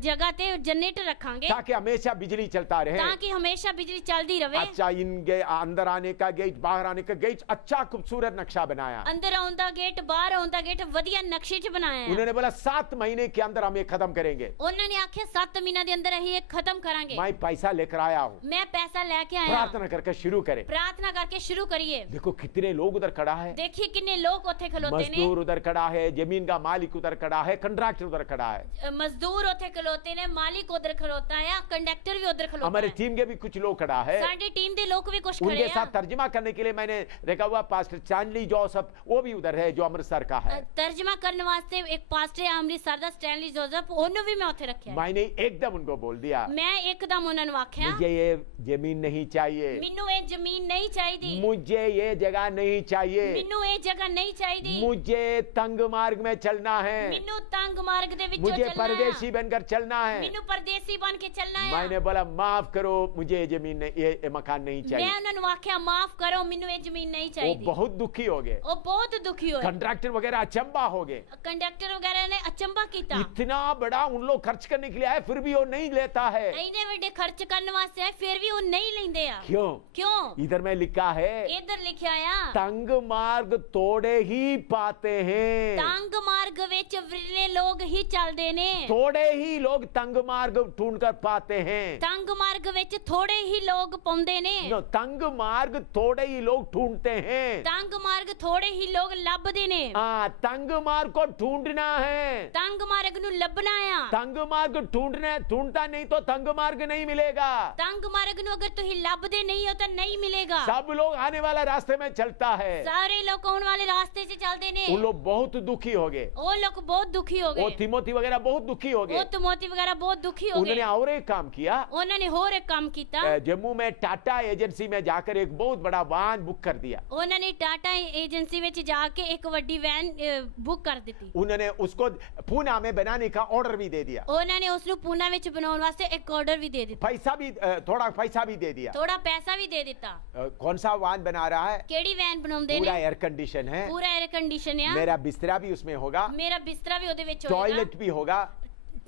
ਜਗ੍ਹਾ ਤੇ ਜਨरेटर ਰੱਖਾਂਗੇ ताकि हमेशा बिजली चलता रहे। ਤਾਂ ਕਿ ਹਮੇਸ਼ਾ ਬਿਜਲੀ ਚੱਲਦੀ ਰਹੇ। अच्छा, इनके अंदर आने का गेट, बाहर आने का गेट, अच्छा खूबसूरत नक्शा बनाया। ਅੰਦਰ ਆਉਂਦਾ ਗੇਟ, ਬਾਹਰ ਆਉਂਦਾ ਗੇਟ ਵਧੀਆ ਨਕਸ਼ੇ 'ਚ ਬਣਾਇਆ ਹੈ। उन्होंने बोला 7 महीने के अंदर हम ये खत्म करेंगे। ਉਹਨਾਂ ਨੇ ਆਖਿਆ 7 ਮਹੀਨਿਆਂ ਦੇ ਅੰਦਰ ਅਸੀਂ ਇਹ ਖਤਮ ਕਰਾਂਗੇ। मैं पैसा लेकर आया हूँ, ਮੈਂ ਪੈਸਾ ਲੈ ਕੇ ਆਇਆ, प्रार्थना करके शुरू करें। प्रार्थना करके शुरू करिए। देखो कितने लोग उधर खड़ा है, देखिए कितने लोग ਉੱਥੇ ਖਲੋਤੇ ਨੇ, मजदूर उधर खड़ा है, जमीन का मालिक उधर खड़ा है, कंट्रैक्टर उधर खड़ा है, मजदूर ਉੱਥੇ ਖਲੋਤੇ ਨੇ, ਮਾਲਿਕ ਉਧਰ ਖਲੋਤਾ ਹੈ, ਕੰਡਕਟਰ ਵੀ ਉਧਰ ਖਲੋਤਾ हमारे है। टीम के भी कुछ लोग खड़ा है। साडी टीम ਦੇ ਲੋਕ ਵੀ ਕੁਝ ਖੜੇ उनके ਆ। साथ तर्जमा करने के लिए मैंने रखा हुआ पास्टर स्टैनली जोसेफ, वो भी उधर है, जो अमृतसर का है। ਤਰਜਮਾ ਕਰਨ ਵਾਸਤੇ ਇੱਕ ਪਾਸਟਰ ਹੈ ਅੰਮ੍ਰਿਤਸਰ ਦਾ, ਸਟੈਨਲੀ ਜੋਸਫ, ਉਹਨੂੰ ਵੀ ਮੈਂ ਉੱਥੇ ਰੱਖਿਆ। मैंने एकदम उनको बोल दिया, ਮੈਂ ਇੱਕਦਮ ਉਹਨਾਂ ਨੂੰ ਆਖਿਆ मुझे ये जमीन नहीं चाहिए, ਮੈਨੂੰ ਇਹ ਜ਼ਮੀਨ ਨਹੀਂ ਚਾਹੀਦੀ, मुझे ये जगह नहीं चाहिए, ਮੈਨੂੰ ਇਹ ਜਗ੍ਹਾ ਨਹੀਂ ਚਾਹੀਦੀ, मुझे तंग मार्ग में चलना है, ਮੈਨੂੰ ਤੰਗ ਮਾਰਗ ਦੇ ਵਿੱਚੋਂ मुझे ਚੱਲਣਾ परदेशी ਹੈ, बनकर चलना है। ਮੈਨੂੰ ਪਰਦੇਸੀ ਬਣ ਕੇ ਚੱਲਣਾ ਹੈ। मैंने बोला माफ करो, मुझे ये जमीन नहीं, ये मकान नहीं ਮੈਂ चाहिए। ਉਹਨਾਂ ਨੂੰ ਆਖਿਆ ਮਾਫ ਕਰੋ, ਮੈਨੂੰ ਇਹ ਜ਼ਮੀਨ ਨਹੀਂ वो ਚਾਹੀਦੀ। बहुत दुखी हो गए, ਉਹ ਬਹੁਤ ਦੁਖੀ ਹੋਏ, कंट्रैक्टर वगैरह अचंबा हो गए। ਕੰਡਕਟਰ ਵਗੈरह ਨੇ ਅਚੰਭਾ ਕੀਤਾ। इतना बड़ा उन लोग खर्च करने के लिए आए, फिर भी वो नहीं लेता है। ਇੰਨੇ ਵੱਡੇ ਖਰਚ ਕਰਨ ਵਾਸਤੇ ਆਏ, ਫਿਰ ਵੀ ਉਹ ਨਹੀਂ ਲੈਂਦੇ ਆ। क्यों? ਕਿਉਂ? इधर में लिखा है ਇੱਧਰ ਲਿਖਿਆ ਆ तंग मार्ग तोड़े ही पाते हैं। ਤੰਗ ਮਾਰਗ ਵਿੱਚ ਵਿਰਲੇ ਲੋਕ ਹੀ ਚੱਲਦੇ ਨੇ। थोड़े ही लोग तंग मार्ग ढूंढ कर पाते हैं। ਤੰਗ ਮਾਰਗ ਵਿੱਚ ਥੋੜੇ ਹੀ ਲੋਕ ਪਾਉਂਦੇ ਨੇ। नो, तंग मार्ग थोड़े ही लोग ढूंढते हैं। ਤੰਗ ਮਾਰਗ ਥੋੜੇ ਹੀ ਲੋਕ ਲੱਭਦੇ ਨੇ। हाँ, तंग मार्ग को ढूंढना है। ਤੰਗ ਮਾਰਗ ਨੂੰ ਲੱਭਣਾ ਆ। तंग मार्ग ढूंढता नहीं तो तंग मार्ग नहीं मिलेगा। ਤੰਗ ਮਾਰਗ ਨੂੰ ਅਗਰ ਤੁਸੀਂ ਲੱਭਦੇ ਨਹੀਂ ਹੋ ਤਾਂ ਨਹੀਂ ਮਿਲੇਗਾ। सब लोग आने वाला रास्ते में चलता है। ਸਾਰੇ ਲੋਕ ਆਉਣ ਵਾਲੇ ਰਾਸਤੇ 'ਚ ਚੱਲਦੇ ਨੇ। उन लोग बहुत दुखी हो गए, ਉਹ ਲੋਕ ਬਹੁਤ ਦੁਖੀ ਹੋ वो ਗਏ। तिमोथी वगैरह बहुत दुखी हो ਉਹ गए। ਤਿਮੋਥੀ ਵਗੈरह ਬਹੁਤ ਦੁਖੀ ਹੋ उन्होंने ਗਏ। और एक काम किया, ਉਹਨਾਂ ਨੇ ਹੋਰ ਇੱਕ ਕੰਮ ਕੀਤਾ। जम्मू में टाटा एजेंसी में जाकर एक बहुत बड़ा वाहन बुक कर दिया। ਉਹਨਾਂ ਨੇ ਟਾਟਾ ਏਜੰਸੀ ਵਿੱਚ ਜਾ ਕੇ ਇੱਕ ਵੱਡੀ ਵੈਨ ਬੁੱਕ ਕਰ ਦਿੱਤੀ। उन्होंने उसको पूना में बनाने का ऑर्डर भी दे दिया, ਉਹਨਾਂ ਨੇ ਉਸ ਨੂੰ ਪੂਨਾ ਵਿੱਚ ਬਣਾਉਣ ਵਾਸਤੇ ਇੱਕ ਆਰਡਰ ਵੀ ਦੇ ਦਿੱਤਾ, पैसा भी थोड़ा पैसा भी दे दिया। ਥੋੜਾ ਪੈਸਾ ਵੀ ਦੇ ਦਿੱਤਾ। कौन सा वाहन बना रहा है? ਕਿਹੜੀ ਵੈਨ ਬਣਾਉਂਦੇ पूरा ਨੇ? एयर कंडीशन है, ਪੂਰਾ 에ਅਰ ਕੰਡੀਸ਼ਨ ਆ। मेरा बिस्तरा भी उसमें होगा, ਮੇਰਾ ਬਿਸਤਰਾ ਵੀ ਉਹਦੇ ਵਿੱਚ ਹੋਏਗਾ, टॉयलेट भी होगा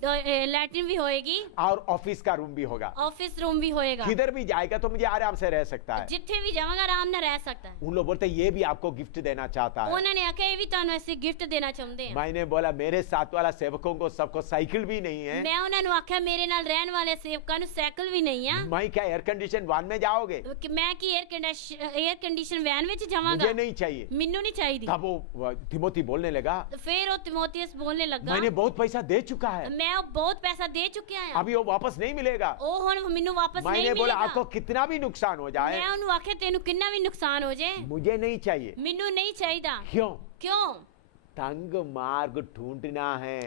ਲੈਟਰਿन भी होएगी और ऑफिस का रूम भी होगा। ऑफिस रूम भी होएगा। किधर भी जाएगा तो मुझे आराम से रह सकता है। जिथे भी जावांगा आराम ਨਾਲ ਰਹਿ ਸਕਦਾ ਹੈ। उन लोग बोलते हैं, ये भी आपको गिफ्ट देना चाहता है। ਉਹਨਾਂ ਨੇ ਆਖਿਆ ਇਹ ਵੀ ਤੁਹਾਨੂੰ ਅਸੀਂ ਗਿਫਟ ਦੇਣਾ ਚਾਹੁੰਦੇ ਹਾਂ। मैंने बोला मेरे साथ वाला सेवकों को सबको साइकिल भी नहीं है। ਮੈਂ ਉਹਨਾਂ ਨੂੰ ਆਖਿਆ ਮੇਰੇ ਨਾਲ ਰਹਿਣ ਵਾਲੇ ਸੇਵਕਾਂ ਨੂੰ ਸਾਈਕਲ ਵੀ ਨਹੀਂ ਆ। मैं क्या एयर कंडीशन वाहन में जाओगे? ਕਿ ਮੈਂ ਕੀ 에ਅਰ ਕੰਡੀਸ਼ਨ ਵੈਨ ਵਿੱਚ ਜਾਵਾਂਗਾ? मुझे नहीं चाहिए। ਮੈਨੂੰ ਨਹੀਂ ਚਾਹੀਦੀ। तब वो तिमोथी बोलने लगा, ਫਿਰ ਉਹ ਤਿਮੋਥੀਅਸ ਬੋਲने ਲੱਗਾ, मैंने बहुत पैसा दे चुका है, ਮੈਂ ਉਹ ਬਹੁਤ ਪੈਸਾ ਦੇ ਚੁੱਕਿਆ ਆ। अभी वो वापस नहीं मिलेगा। ਉਹ ਹੁਣ ਮੈਨੂੰ ਵਾਪਸ ਨਹੀਂ मैंने बोला आपको ਮਿਲੇਗਾ। कितना भी नुकसान हो जाए, ਮੈਂ ਉਹਨੂੰ ਆਖਿਆ ਤੈਨੂੰ ਕਿੰਨਾ ਵੀ ਨੁਕਸਾਨ ਹੋ ਜਾਏ मुझे नहीं चाहिए। ਮੈਨੂੰ ਨਹੀਂ ਚਾਹੀਦਾ। क्यों? ਕਿਉਂ? तंग मार्ग ढूंढना है,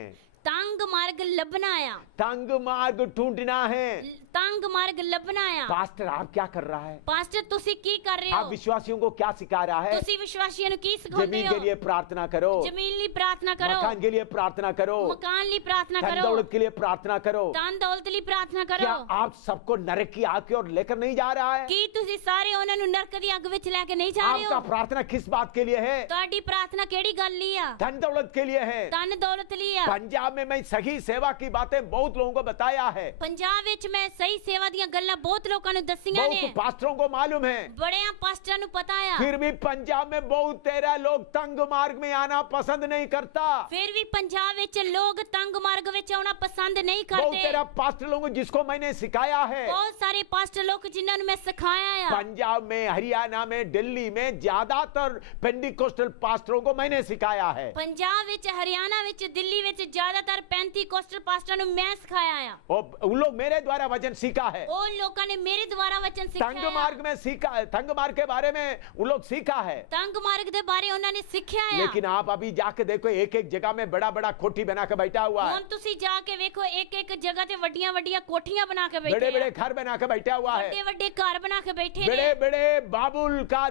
ਤੰਗ ਮਾਰਗ ਲੱਭਣਾ ਆ। तंग मार्ग ढूंढना है। ਤੰਗ ਮਾਰਗ ਲੱਭਣਾ ਆ। पास्टर आप क्या कर रहा है? ਪਾਸਟਰ ਤੁਸੀਂ ਕੀ ਕਰ ਰਹੇ आप ਹੋ? विश्वासियों को क्या सिखा रहा है? ਤੁਸੀਂ ਵਿਸ਼ਵਾਸੀਆਂ ਨੂੰ ਕੀ ਸਿਖਾਉਂਦੇ जमीन ਹੋ? के लिए प्रार्थना करो, ਜ਼ਮੀਨ ਲਈ ਪ੍ਰਾਰਥਨਾ ਕਰੋ, मकान के लिए प्रार्थना करो, ਮਕਾਨ ਲਈ ਪ੍ਰਾਰਥਨਾ धन ਕਰੋ, दौलत के लिए प्रार्थना करो। ਧਨ ਦੌਲਤ ਲਈ ਪ੍ਰਾਰਥਨਾ ਕਰੋ। क्या आप सबको नरक की आग की ओर लेकर नहीं जा रहा है? ਕੀ ਤੁਸੀਂ ਸਾਰੇ ਉਹਨਾਂ ਨੂੰ ਨਰਕ ਦੀ ਅੱਗ ਵਿੱਚ ਲੈ ਕੇ ਨਹੀਂ ਜਾ ਰਹੇ आपका ਹੋ? प्रार्थना किस बात के लिए है? ਤੁਹਾਡੀ ਪ੍ਰਾਰਥਨਾ ਕਿਹੜੀ ਗੱਲ ਲਈ ਆ? धन दौलत के लिए है। ਧਨ ਦੌਲਤ ਲਈ ਆ। पंजाब में मैं सही सेवा की बातें बहुत लोगों को बताया है। ਪੰਜਾਬ ਵਿੱਚ ਮੈਂ ਸਹੀ ਸੇਵਾ ਦੀਆਂ ਗੱਲਾਂ ਬਹੁਤ ਲੋਕਾਂ ਨੂੰ ਦੱਸੀਆਂ ਨੇ। बहुत पास्टरों को मालूम है, ਬੜਿਆਂ ਪਾਸਟਰਾਂ ਨੂੰ ਪਤਾ ਆ। फिर भी पंजाब में बहुत तेरा लोग तंग मार्ग में आना पसंद नहीं करता। ਫਿਰ ਵੀ ਪੰਜਾਬ ਵਿੱਚ ਲੋਕ ਤੰਗ ਮਾਰਗ ਵਿੱਚ ਆਉਣਾ ਪਸੰਦ ਨਹੀਂ बहुत ਕਰਦੇ। तेरा पास्टर लोगों जिसको मैंने सिखाया है, ਬਹੁਤ ਸਾਰੇ ਪਾਸਟਰ ਲੋਕ ਜਿਨ੍ਹਾਂ ਨੂੰ ਮੈਂ ਸਿਖਾਇਆ ਆ। पंजाब में, हरियाणा में, दिल्ली में ज्यादातर पेंटिकोस्टल पास्टरों को मैंने सिखाया है। ਪੰਜਾਬ ਵਿੱਚ, ਹਰਿਆਣਾ ਵਿੱਚ, ਦਿੱਲੀ ਵਿੱਚ ਜ਼ਿਆਦਾतर 35 ਕੋਸਟਲ ਪਾਸਟਰਾਂ ਨੂੰ ਮੈਂ ਸਿਖਾਇਆ ਆ। और उन लोग मेरे द्वारा वचन सीखा है। ਉਹ ਲੋਕਾਂ ਨੇ ਮੇਰੇ ਦੁਆਰਾ ਵਚਨ तंग ਸਿੱਖਿਆ ਆ। मार्ग में सीखा, तंग मार्ग के बारे में उन लोग सीखा है। ਤੰਗ ਮਾਰਗ ਦੇ ਬਾਰੇ ਉਹਨਾਂ ਨੇ ਸਿੱਖਿਆ ਆ। लेकिन आप अभी जाके देखो, एक एक जगह में बड़ा बड़ा कोठी बना के बैठा हुआ है, ਹੁਣ ਤੁਸੀਂ ਜਾ ਕੇ ਵੇਖੋ ਇੱਕ ਇੱਕ ਜਗ੍ਹਾ ਤੇ ਵੱਡੀਆਂ ਵੱਡੀਆਂ ਕੋਠੀਆਂ ਬਣਾ ਕੇ बड़े ਬੈਠੇ बड़े ਆ। घर बना के बैठा हुआ है, ਵੱਡੇ ਵੱਡੇ ਘਰ ਬਣਾ ਕੇ ਬੈਠੇ बड़े ਨੇ। बड़े बाबुल का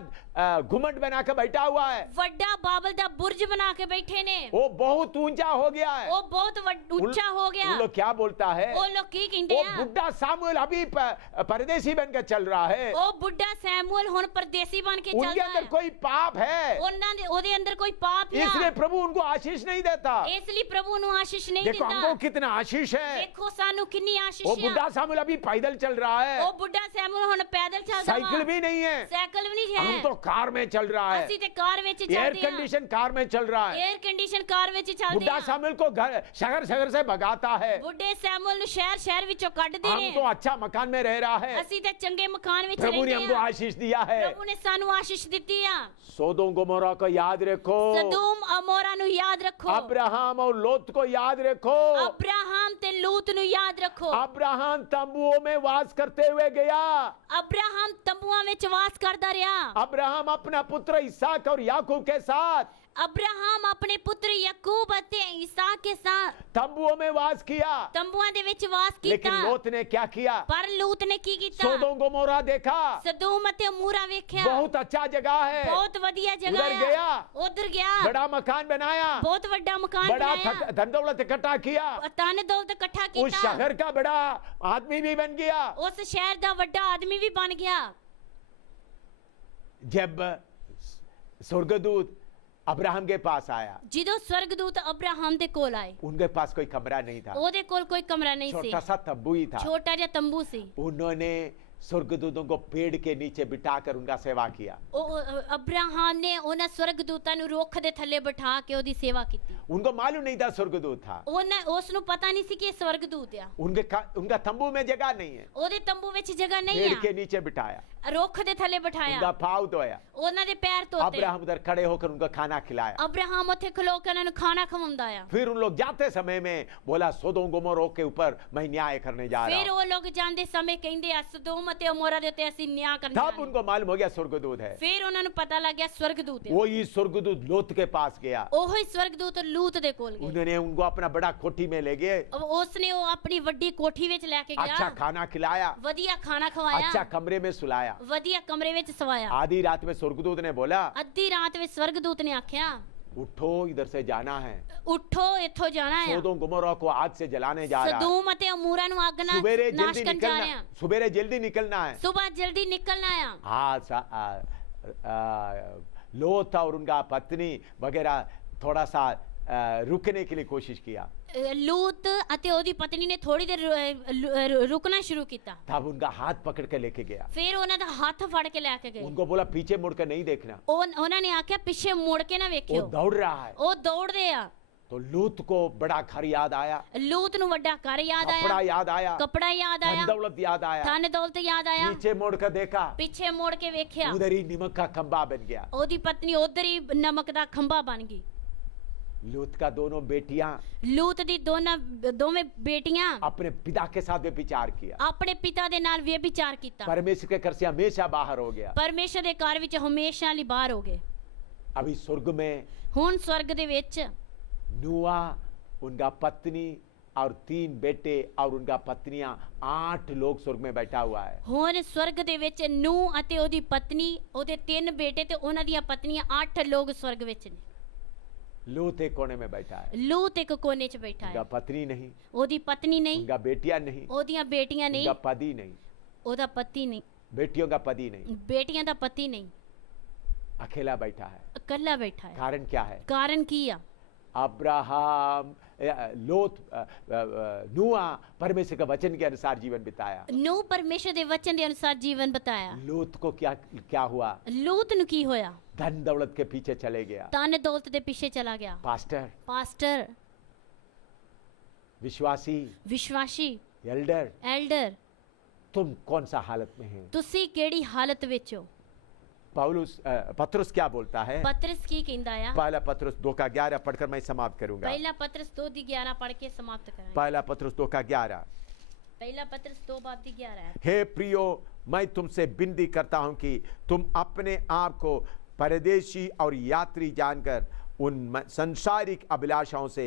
घुमट बना के बैठा हुआ है। ਵੱਡਾ ਬਾਬਲ ਦਾ ਬੁਰਜ ਬਣਾ ਕੇ ਬੈਠੇ ਨੇ। वो बहुत ऊंचा हो गया है। ਉਹ ਬਹੁਤ ਉੱਚਾ ਹੋ ਗਿਆ। उन लोग क्या बोलता है, ਉਹ ਲੋਕ ਕੀ ਕਹਿੰਦੇ वो ਆ? बुढ़ा सामुएल अभी परदेसी बनकर चल रहा है, ਉਹ ਬੁੱਢਾ ਸੈਮੂਅਲ ਹੁਣ ਪਰਦੇਸੀ ਬਣ ਕੇ उनके ਚੱਲਦਾ अंदर ਹੈ। कोई पाप है, ਉਹਨਾਂ ਦੇ ਉਹਦੇ ਅੰਦਰ ਕੋਈ ਪਾਪ इसलिए ਹੈ। प्रभु उनको आशीष नहीं देता। ਇਸ ਲਈ ਪ੍ਰਭੂ ਨੂੰ ਆਸ਼ੀਸ਼ ਨਹੀਂ देखो हमको ਦਿੰਦਾ। कितना आशीष है। ਦੇਖੋ ਸਾਨੂੰ ਕਿੰਨੀ ਆਸ਼ੀਸ਼ वो ਹੈ। बुढ़ा सामुएल अभी पैदल चल रहा है, ਉਹ ਬੁੱਢਾ ਸੈਮੂਅਲ ਹੁਣ ਪੈਦਲ ਚੱਲਦਾ साइकिल ਵਾ। भी नहीं है, ਸਾਈਕਲ ਵੀ ਨਹੀਂ हम ਹੈ। तो कार में चल रहा है, ਅਸੀਂ ਤੇ ਕਾਰ ਵਿੱਚ एयर ਚੱਲਦੇ ਹਾਂ। कंडीशन कार में चल रहा है। 에ਅਰ ਕੰਡੀਸ਼ਨ ਕਾਰ ਵਿੱਚ ਚੱਲਦੇ बुढ़ा ਹਾਂ। सामुएल को घर शहर शहर से भगाता है, ਬੁੱਢੇ ਸੈਮੂਅਲ ਨੂੰ ਸ਼ਹਿਰ ਸ਼ਹਿਰ ਵਿੱਚੋਂ ਕੱਢਦੇ हम ਨੇ। तो अच्छा मकान में रह रहा है। ਅਸੀਂ ਤੇ ਚੰਗੇ ਮਕਾਨ ਵਿੱਚ प्रभु ने ਰਹਿੰਦੇ हमको ਹਾਂ। आशीष दिया है। ਪ੍ਰਭੂ ਨੇ ਸਾਨੂੰ ਆਸ਼ੀਸ਼ ਦਿੱਤੀ ਆ। सोदोम गोमोरा को याद रखो, ਸਦੂਮ ਅਮੋਰਾ ਨੂੰ ਯਾਦ ਰੱਖੋ। अब्राहम और लोत को याद रखो। ਅਬਰਾਹਮ ਤੇ ਲੂਤ ਨੂੰ ਯਾਦ ਰੱਖੋ। अब्राहम तंबुओं में वास करते हुए गया। ਅਬਰਾਹਮ ਤੰਬੂਆਂ ਵਿੱਚ ਵਾਸ ਕਰਦਾ ਰਿਹਾ। अब्राहम अपना पुत्र इसहाक और याकूब के साथ ਅਬਰਾਹਮ ਆਪਣੇ ਪੁੱਤਰ ਯਾਕੂਬ ਅਤੇ ਇਸਾਕ ਕੇ ਸਾਥ तंबुओं में वास किया। ਤੰਬੂਆਂ ਦੇ ਵਿੱਚ ਵਾਸ ਕੀਤਾ। लेकिन लोत ने क्या किया, ਪਰ ਲੂਤ ਨੇ ਕੀ ਕੀਤਾ? सोदोम गोमोरा देखा, ਸਦੂਮ ਅਤੇ ਅਮੂਰਾ ਵੇਖਿਆ। बहुत अच्छा जगह है, ਬਹੁਤ ਵਧੀਆ ਜਗ੍ਹਾ उधर गया, ਆ। ਉਧਰ ਗਿਆ। बड़ा मकान बनाया, ਬਹੁਤ ਵੱਡਾ ਮਕਾਨ बड़ा ਬਣਾਇਆ। धन दौलत इकट्ठा किया, ਧਨ ਦੌਲਤ ਇਕੱਠਾ उस ਕੀਤਾ। शहर का बड़ा आदमी भी बन गया। ਉਸ ਸ਼ਹਿਰ ਦਾ ਵੱਡਾ ਆਦਮੀ ਵੀ ਬਣ ਗਿਆ। जब स्वर्गदूत अब्राहम के पास आया, ਜਦੋਂ स्वर्गदूत ਅਬਰਾਹਮ ਦੇ ਕੋਲ ਆਏ, उनके पास कोई कमरा नहीं था, ਉਹਦੇ ਕੋਲ ਕੋਈ ਕਮਰਾ ਨਹੀਂ ਸੀ। छोटा सा तंबू ही था। ਛੋਟਾ ਜਿਹਾ ਤੰਬੂ ਸੀ। उन्होंने स्वर्गदूतों को पेड़ के नीचे बिठाकर उनका सेवा किया। ਉਹ ਅਬਰਾਹਮ ਨੇ ਉਹਨਾਂ स्वर्गदूताਂ ਨੂੰ ਰੁੱਖ ਦੇ ਥੱਲੇ ਬਿਠਾ ਕੇ ਉਹਦੀ ਸੇਵਾ ਕੀਤੀ। उनको मालूम नहीं था स्वर्गदूत था, ਉਸ ਨੂੰ ਪਤਾ ਨਹੀਂ ਸੀ ਕਿ ਇਹ स्वर्गदूत ਆ। उनका तंबू में जगह नहीं है, ਉਹਦੇ ਤੰਬੂ ਵਿੱਚ ਜਗ੍ਹਾ ਨਹੀਂ पेड़ ਆ। के नीचे बिठाया, ਰੁੱਖ ਦੇ ਥੱਲੇ उनका ਬਿਠਾਇਆ। पाँव धोया, ਉਹਨਾਂ ਦੇ ਪੈਰ ਧੋਤੇ। अब्राहम उधर खड़े होकर उनको खाना खिलाया। ਅਬਰਾਹਮ ਉੱਥੇ ਖਲੋ ਕੇ ਉਹਨਾਂ ਨੂੰ ਖਾਣਾ ਖਵਾਉਂਦਾ ਆ। फिर उन लोग जाते समय में बोला, सोदोम गोमोरा के ऊपर मैं न्याय करने जा रहा ਫਿਰ हूं। ਉਹ ਲੋਕ ਜਾਂਦੇ ਸਮੇਂ ਕਹਿੰਦੇ ਆ ਸਦੋਮ ਅਤੇ ਅਮੋਰਾ ਦੇ ਉੱਤੇ ਅਸੀਂ ਨਿਆਂ ਕਰਨ तब ਜਾ ਰਹੇ उनको मालूम हो गया स्वर्गदूत है। ਫਿਰ ਉਹਨਾਂ ਨੂੰ ਪਤਾ ਲੱਗ ਗਿਆ स्वर्गदूत ਹੈ। वही स्वर्गदूत लोत के पास गया, ਉਹੀ स्वर्गदूत लूत ਦੇ ਕੋਲ ਗਏ। उन्होंने उनको अपना बड़ा कोठी में ले गए, ਉਸਨੇ ਉਹ ਆਪਣੀ ਵੱਡੀ ਕੋਠੀ ਵਿੱਚ ਲੈ ਕੇ अच्छा ਗਿਆ। खाना खिलाया, ਵਧੀਆ ਖਾਣਾ ਖਵਾਇਆ। अच्छा कमरे में सुलाया। ਵਧੀਆ ਕਮਰੇ ਵਿੱਚ ਸਵਾਇਆ। आधी रात में स्वर्गदूत ने बोला, ਅੱਧੀ ਰਾਤ ਵਿੱਚ स्वर्गदूत ਨੇ ਆਖਿਆ, उठो इधर से जाना है, ਉੱਠੋ ਇੱਥੋਂ ਜਾਣਾ ਹੈ। सोदोम गोमोरा को आग से जलाने जा रहा है। ਸਦੂਮ ਅਤੇ ਅਮੂਰਾ ਨੂੰ ਅੱਗ ਨਾਲ सुबेरे ਨਾਸ਼ जल्दी ਕਰਨ ਜਾ ਰਹੇ निकलना, ਹਾਂ। सुबेरे जल्दी निकलना है। सुबह जल्दी निकलना है। हाँ, लोत और उनका पत्नी वगैरह थोड़ा सा रुकने के लिए कोशिश किया। लूत ਅਤੇ ਉਹਦੀ ਪਤਨੀ ਨੇ ਥੋੜੀ ਦੇਰ ਰੁਕਣਾ ਸ਼ੁਰੂ ਕੀਤਾ। तब उनका हाथ पकड़ के लेके गया, ਫਿਰ ਉਹਨਾਂ ਦਾ ਹੱਥ ਫੜ ਕੇ ਲੈ ਕੇ ਗਏ। उनको बोला पीछे मुड़कर नहीं देखना। ਉਹਨਾਂ ਨੇ ਆਖਿਆ ਪਿੱਛੇ ਮੁੜ ਕੇ ਨਾ वो ਵੇਖਿਓ। दौड़ रहा है, ਉਹ ਦੌੜਦੇ ਆ। तो लूत को बड़ा घर याद आया, लूत ਨੂੰ ਵੱਡਾ ਘਰ ਯਾਦ कपड़ा ਆਇਆ। याद आया, ਕਪੜਾ ਯਾਦ धन ਆਇਆ। दौलत याद आया। ਧਨ ਦੌਲਤ ਯਾਦ ਆਇਆ। नीचे मुड़ कर देखा, ਪਿੱਛੇ ਮੁੜ ਕੇ ਵੇਖਿਆ। उधर ही नमक का खंबा बन गया। ਉਹਦੀ ਪਤਨੀ ਉਧਰ ਹੀ ਨਮਕ ਦਾ ਖੰਭਾ ਬਣ ਗਈ। लूत का दोनों बेटियां ਲੂਤ ਦੀ ਦੋਵੇਂ ਬੇਟੀਆਂ अपने पिता के साथ व्यभिचार किया, ਆਪਣੇ ਪਿਤਾ ਦੇ ਨਾਲ ਵਿਚਾਰ ਕੀਤਾ। परमेश्वर के घर से हमेशा बाहर हो गया। ਪਰਮੇਸ਼ਰ ਦੇ ਘਰ ਵਿੱਚ ਹਮੇਸ਼ਾ ਲਈ ਬਾਹਰ ਹੋ ਗਏ। अभी स्वर्ग में ਹੁਣ ਸਵਰਗ ਦੇ ਵਿੱਚ नूआ, उनका पत्नी और 3 बेटे और उनका पत्नियां 8 लोग स्वर्ग में बैठा हुआ है। ਹੁਣ ਸਵਰਗ ਦੇ ਵਿੱਚ ਨੂਹ ਅਤੇ ਉਹਦੀ ਪਤਨੀ, ਉਹਦੇ 3 ਬੇਟੇ ਤੇ ਉਹਨਾਂ ਦੀਆਂ ਪਤਨੀਆਂ 8 ਲੋਕ ਸਵਰਗ ਵਿੱਚ ਨੇ। लूत एक कोने में बैठा है, ਲੂਤ ਇੱਕ ਕੋਨੇ 'ਚ ਬੈਠਾ उनका ਹੈ। पत्नी नहीं, ਉਹਦੀ ਪਤਨੀ ਨਹੀਂ, उनका बेटियां नहीं, ਉਹਦੀਆਂ ਬੇਟੀਆਂ ਨਹੀਂ, उनका पति नहीं, ਉਹਦਾ ਪਤੀ ਨਹੀਂ, बेटियों का पति नहीं, ਬੇਟੀਆਂ ਦਾ ਪਤੀ ਨਹੀਂ, अकेला बैठा है। ਇਕੱਲਾ ਬੈਠਾ ਹੈ। कारण क्या है? ਕਾਰਨ ਕੀ ਆ? अब्राहम, लोत, नूआ परमेश्वर के वचन के अनुसार जीवन बिताया। नूह परमेश्वर ਦੇ वचन ਦੇ ਅਨੁਸਾਰ ਜੀਵਨ ਬਤਾਇਆ। लूत को क्या हुआ? ਲੂਤ ਨੂੰ ਕੀ ਹੋਇਆ? धन दौलत के पीछे चले गया। ਧਨ ਦੌਲਤ ਦੇ ਪਿੱਛੇ ਚਲਾ ਗਿਆ। पास्टर, विश्वासी, एल्डर, तुम कौन सा हालत में है? ਤੁਸੀਂ ਕਿਹੜੀ ਹਾਲਤ ਵਿੱਚ ਹੋ? पतरस क्या बोलता है? पतरस ਕੀ ਕਹਿੰਦਾ ਆ? पहला पतरस 2:11 पढ़कर मैं समाप्त करूंगा। ਪਹਿਲਾ पतरस 2:11 पढ़ के समाप्त करेंगे। पहला पतरस 2:11। पहला पतरस 2:11 है। हे प्रियो, मैं तुमसे विनती करता हूं कि तुम अपने आप को परदेशी और यात्री जानकर उन संसारिक अभिलाषाओं से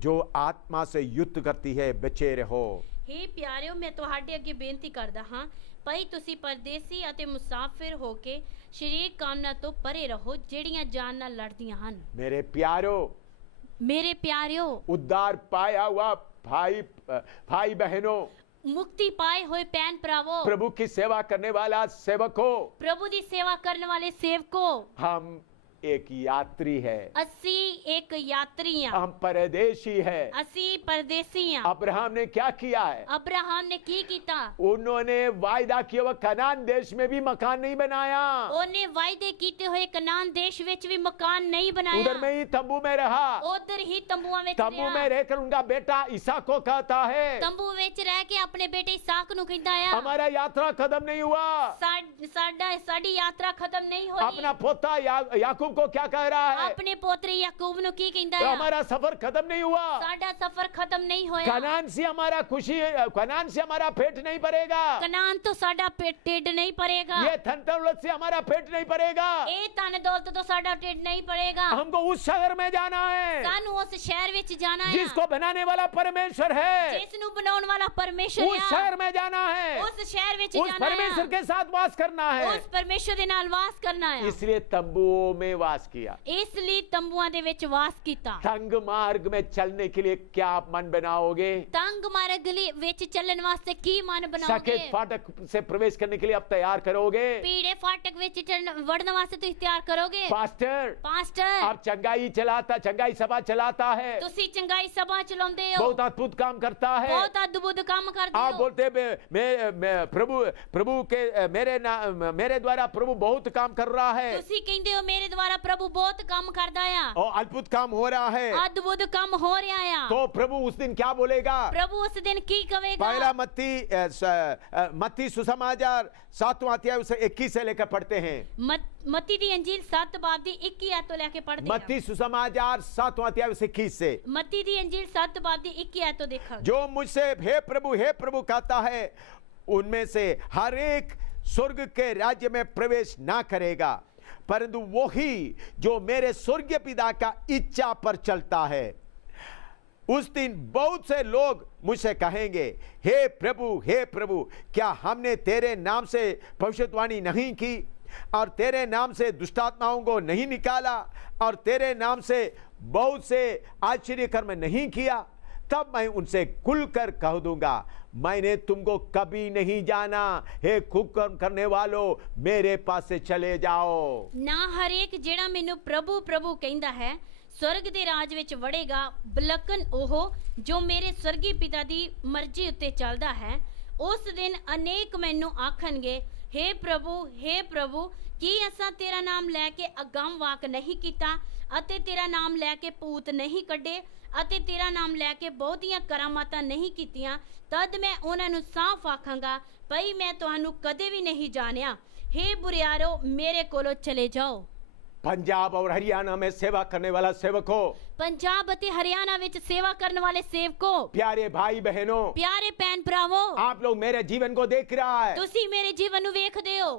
जो आत्मा से युद्ध करती है बचे रहो। हे प्यारिओ, मैं ਤੁਹਾਡੇ ਅੱਗੇ ਬੇਨਤੀ ਕਰਦਾ ਹਾਂ, ਭਈ ਤੁਸੀਂ ਪਰਦੇਸੀ ਅਤੇ ਮੁਸਾਫਿਰ ਹੋ ਕੇ ਸ਼ਰੀਰ ਕਾਮਨਾ ਤੋਂ ਪਰੇ ਰਹੋ ਜਿਹੜੀਆਂ ਜਾਨ ਨਾਲ ਲੜਦੀਆਂ ਹਨ। मेरे प्यारों, उद्धार पाया हुआ भाई बहनों, मुक्ति पाए हुए पैन भरावो, प्रभु की सेवा करने वाला सेवकों, प्रभु की सेवा करने वाले सेवकों, हम एक यात्री है। असी एक यात्री हैं। हम परदेशी है। असी परदेसी हैं। अब्राहम ने क्या किया है? अब्राहम ने की कीता? उन्होंने वायदा किया हुआ कनान देश में भी मकान नहीं बनाया। उन्हें वायदे कीते हुए कनान देश विच भी मकान नहीं बनाया। उधर में ही तंबू में रहा। उधर ही तंबुआ विच तंबू रहा। में रहकर उनका बेटा इसहाक को कहता है। तंबू विच रह के अपने बेटे इसहाक नु कहता है, हमारा यात्रा खत्म नहीं हुआ। साडी यात्रा खत्म नहीं हुई। अपना पोता याकूब को क्या कह रहा है? अपने पोतरे याकूब नु की कहता है, हमारा सफर खत्म नहीं हुआ। साडा सफर खत्म नहीं होया। कनान से हमारा पेट नहीं भरेगा। कनान तो साडा ढिड नहीं भरेगा। ये धन दौलत से हमारा पेट नहीं भरेगा। ए धन दौलत तो साडा ढिड नहीं भरेगा। हमको उस शहर में जाना है। सानू उस शहर विच जाना है जिसको बनाने वाला परमेश्वर है। जिसनु बनाने वाला परमेश्वर है। उस शहर में जाना है। उस शहर विच उस जाना है। परमेश्वर के साथ वास करना है। उस परमेश्वर दे नाल वास करना है। इसलिए तंबुओं में वास किया। इसलिए तंबुआं दे विच वास कीता। तंग मार्ग में चलने के लिए क्या आप मन बनाओगे? तंग मार्ग विच चलने वास्ते की मन बनाओगे? सकेत फाटक से प्रवेश करने के लिए आप तैयार करोगे? पीड़े फाटक विच वड़ने वास्ते तुम तैयार करोगे? पास्टर आप चंगाई सभा चलाता है। तुसी चंगाई सभा चलाਉਂਦੇ हो। बहुत अद्भुत काम करता है। बहुत अद्भुत काम करते हो। आप बोलते मैं प्रभु के मेरे द्वारा प्रभु बहुत काम कर रहा है। तुसी कहंदे हो मेरे द्वारा प्रभु बहुत काम करदा है। और अद्भुत काम हो रहा है। अद्भुत काम हो रहा है। तो प्रभु उस दिन क्या बोलेगा? प्रभु उस दिन की कहेगा? पहला मत्ती सुसमाचार 7वां अध्याय उसे 21 से लेकर पढ़ते हैं। मत्ती दी अंजील 7 बाब दी 21 आयत तो लेके पढ़ते हैं। मत्ती सुसमाचार 7वां अध्याय उसे 21 से। मत्ती दी अंजील 7 बाब दी 21 आयत तो देखा। जो मुझसे हे प्रभु कहता है, उनमें से हर एक स्वर्ग के राज्य में प्रवेश ना करेगा, परंतु वही जो मेरे स्वर्गीय पिता का इच्छा पर चलता है। उस दिन बहुत से लोग मुझसे कहेंगे, हे प्रभु, क्या हमने तेरे नाम से भविष्यवाणी नहीं की और तेरे नाम से दुष्टात्माओं को नहीं निकाला और तेरे नाम से बहुत से आश्चर्य कर्म नहीं किया? तब मैं उनसे खुलकर कह दूंगा, मैंने तुमको कभी नहीं जाना। हे कुकर्म करने वालों, मेरे पास से चले जाओ। ना हर एक जेड़ा मैनू प्रभु कहंदा है स्वर्ग दे राज विच वड़ेगा, बलकन ओहो जो मेरे स्वर्गी पिता दी मर्जी उत्ते चलदा है। उस दिन अनेक मैनू आखणगे, हे प्रभु की असां तेरा नाम लैके अगम वाक नहीं कीता अते तेरा नाम लैके पूत नहीं कड्डे अते तेरा नाम लैके बहुतियां करामातां नहीं कीतियां? तद मैं उन्हां नू साफ आखांगा, भई मैं तुहानू कदे भी नहीं जानिया। हे बुरियारो, मेरे कोलों चले जाओ। पंजाब और हरियाणा में सेवा करने वाला सेवकों, पंजाब अते हरियाणा विच सेवा करने वाले सेवकों, प्यारे भाई बहनों, प्यारे भैन भरावो, आप लोग मेरे जीवन को देख रहा है। तुसी मेरे जीवन नू वेखदे हो।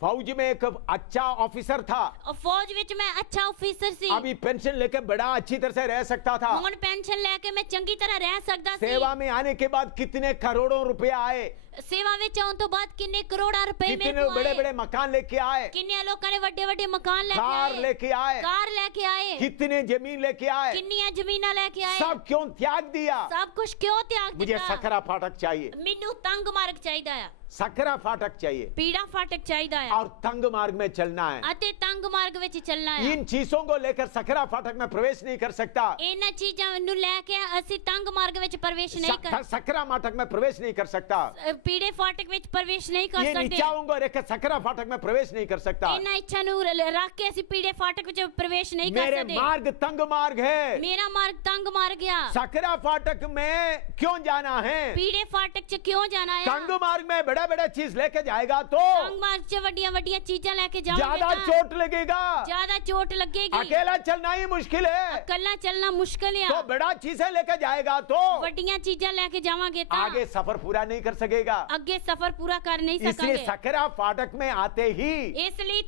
फौज में एक अच्छा ऑफिसर था। फौज विच मैं अच्छा ऑफिसर सी। अभी पेंशन लेके बड़ा अच्छी तरह से रह सकता था। हुण पेंशन लेके मैं चंगी तरह रह सकदा सी। सेवा में आने के बाद कितने करोड़ों रुपए आए। ਸੇਵਾ ਵਿੱਚ ਆਉਣ ਤੋਂ ਬਾਅਦ ਕਿੰਨੇ ਕਰੋੜਾਂ ਰੁਪਏ ਮੇਰੇ कितने ਕੋਲ बड़े ਆਏ बड़े मकान लेके आए, ਕਿੰਨੇ ਲੋਕਾਂ ਨੇ ਵੱਡੇ ਵੱਡੇ ਮਕਾਨ ਲੈ ਕੇ कार ਆਏ लेके आए, ਕਾਰ ਲੈ ਕੇ ਆਏ कितने जमीन लेके आए, ਕਿੰਨੀਆਂ ਜ਼ਮੀਨਾਂ ਲੈ ਕੇ ਆਏ सब क्यों त्याग दिया? ਸਭ ਕੁਝ ਕਿਉਂ ਤਿਆਗ मुझे ਦਿੱਤਾ सकरा फाटक चाहिए, ਮੈਨੂੰ ਤੰਗ ਮਾਰਗ ਚਾਹੀਦਾ ਆ सकरा फाटक चाहिए ਪੀੜਾ ਫਾਟਕ ਚਾਹੀਦਾ ਆ और तंग मार्ग में चलना है। ਅਤੇ ਤੰਗ ਮਾਰਗ ਵਿੱਚ ਚੱਲਣਾ ਆ इन चीजों को लेकर सकरा फाटक में प्रवेश नहीं कर सकता, ਇਹਨਾਂ ਚੀਜ਼ਾਂ ਨੂੰ ਲੈ ਕੇ ਅਸੀਂ ਤੰਗ ਮਾਰਗ ਵਿੱਚ ਪ੍ਰਵੇਸ਼ ਨਹੀਂ ਕਰ सकरा फाटक में प्रवेश नहीं कर सकता, ਪੀੜੇ ਫਾਟਕ ਵਿੱਚ ਪ੍ਰਵੇਸ਼ ਨਹੀਂ ਕਰ इन ਸਕਦੇ इच्छाओं को लेकर सकरा फाटक में प्रवेश नहीं कर सकता। ਇਹਨਾਂ ਇੱਛਾ ਨੂੰ ਰੱਖ ਕੇ ਅਸੀਂ ਪੀੜੇ ਫਾਟਕ ਵਿੱਚ ਪ੍ਰਵੇਸ਼ ਨਹੀਂ ਕਰ मेरे ਸਕਦੇ मार्ग तंग मार्ग है, ਮੇਰਾ ਮਾਰਗ ਤੰਗ ਮਾਰਗ ਆ सकरा फाटक में क्यों जाना है? ਪੀੜੇ ਫਾਟਕ 'ਚ ਕਿਉਂ ਜਾਣਾ ਆ तंग मार्ग में बड़ा बड़ा चीज लेके जाएगा तो ਤੰਗ ਮਾਰਗ 'ਚ ਵੱਡੀਆਂ ਵੱਡੀਆਂ ਚੀਜ਼ਾਂ ਲੈ ਕੇ ਜਾਓਗੇ ज्यादा ਤਾਂ चोट लगेगा, ਜ਼ਿਆਦਾ ਚੋਟ ਲੱਗੇਗੀ अकेला चलना ही मुश्किल है, ਇਕੱਲਾ ਚੱਲਣਾ ਮੁਸ਼ਕਲ तो ਆ बड़ा चीजें लेके जाएगा तो ਵੱਡੀਆਂ ਚੀਜ਼ਾਂ ਲੈ ਕੇ ਜਾਵਾਂਗੇ ਤਾਂ आगे सफर पूरा नहीं कर सकेगा। ਅੱਗੇ ਸਫ਼ਰ ਪੂਰਾ ਕਰ ਨਹੀਂ इसलिए ਸਕਾਂਗੇ सकरा फाटक में आते ही ਇਸ ਲਈ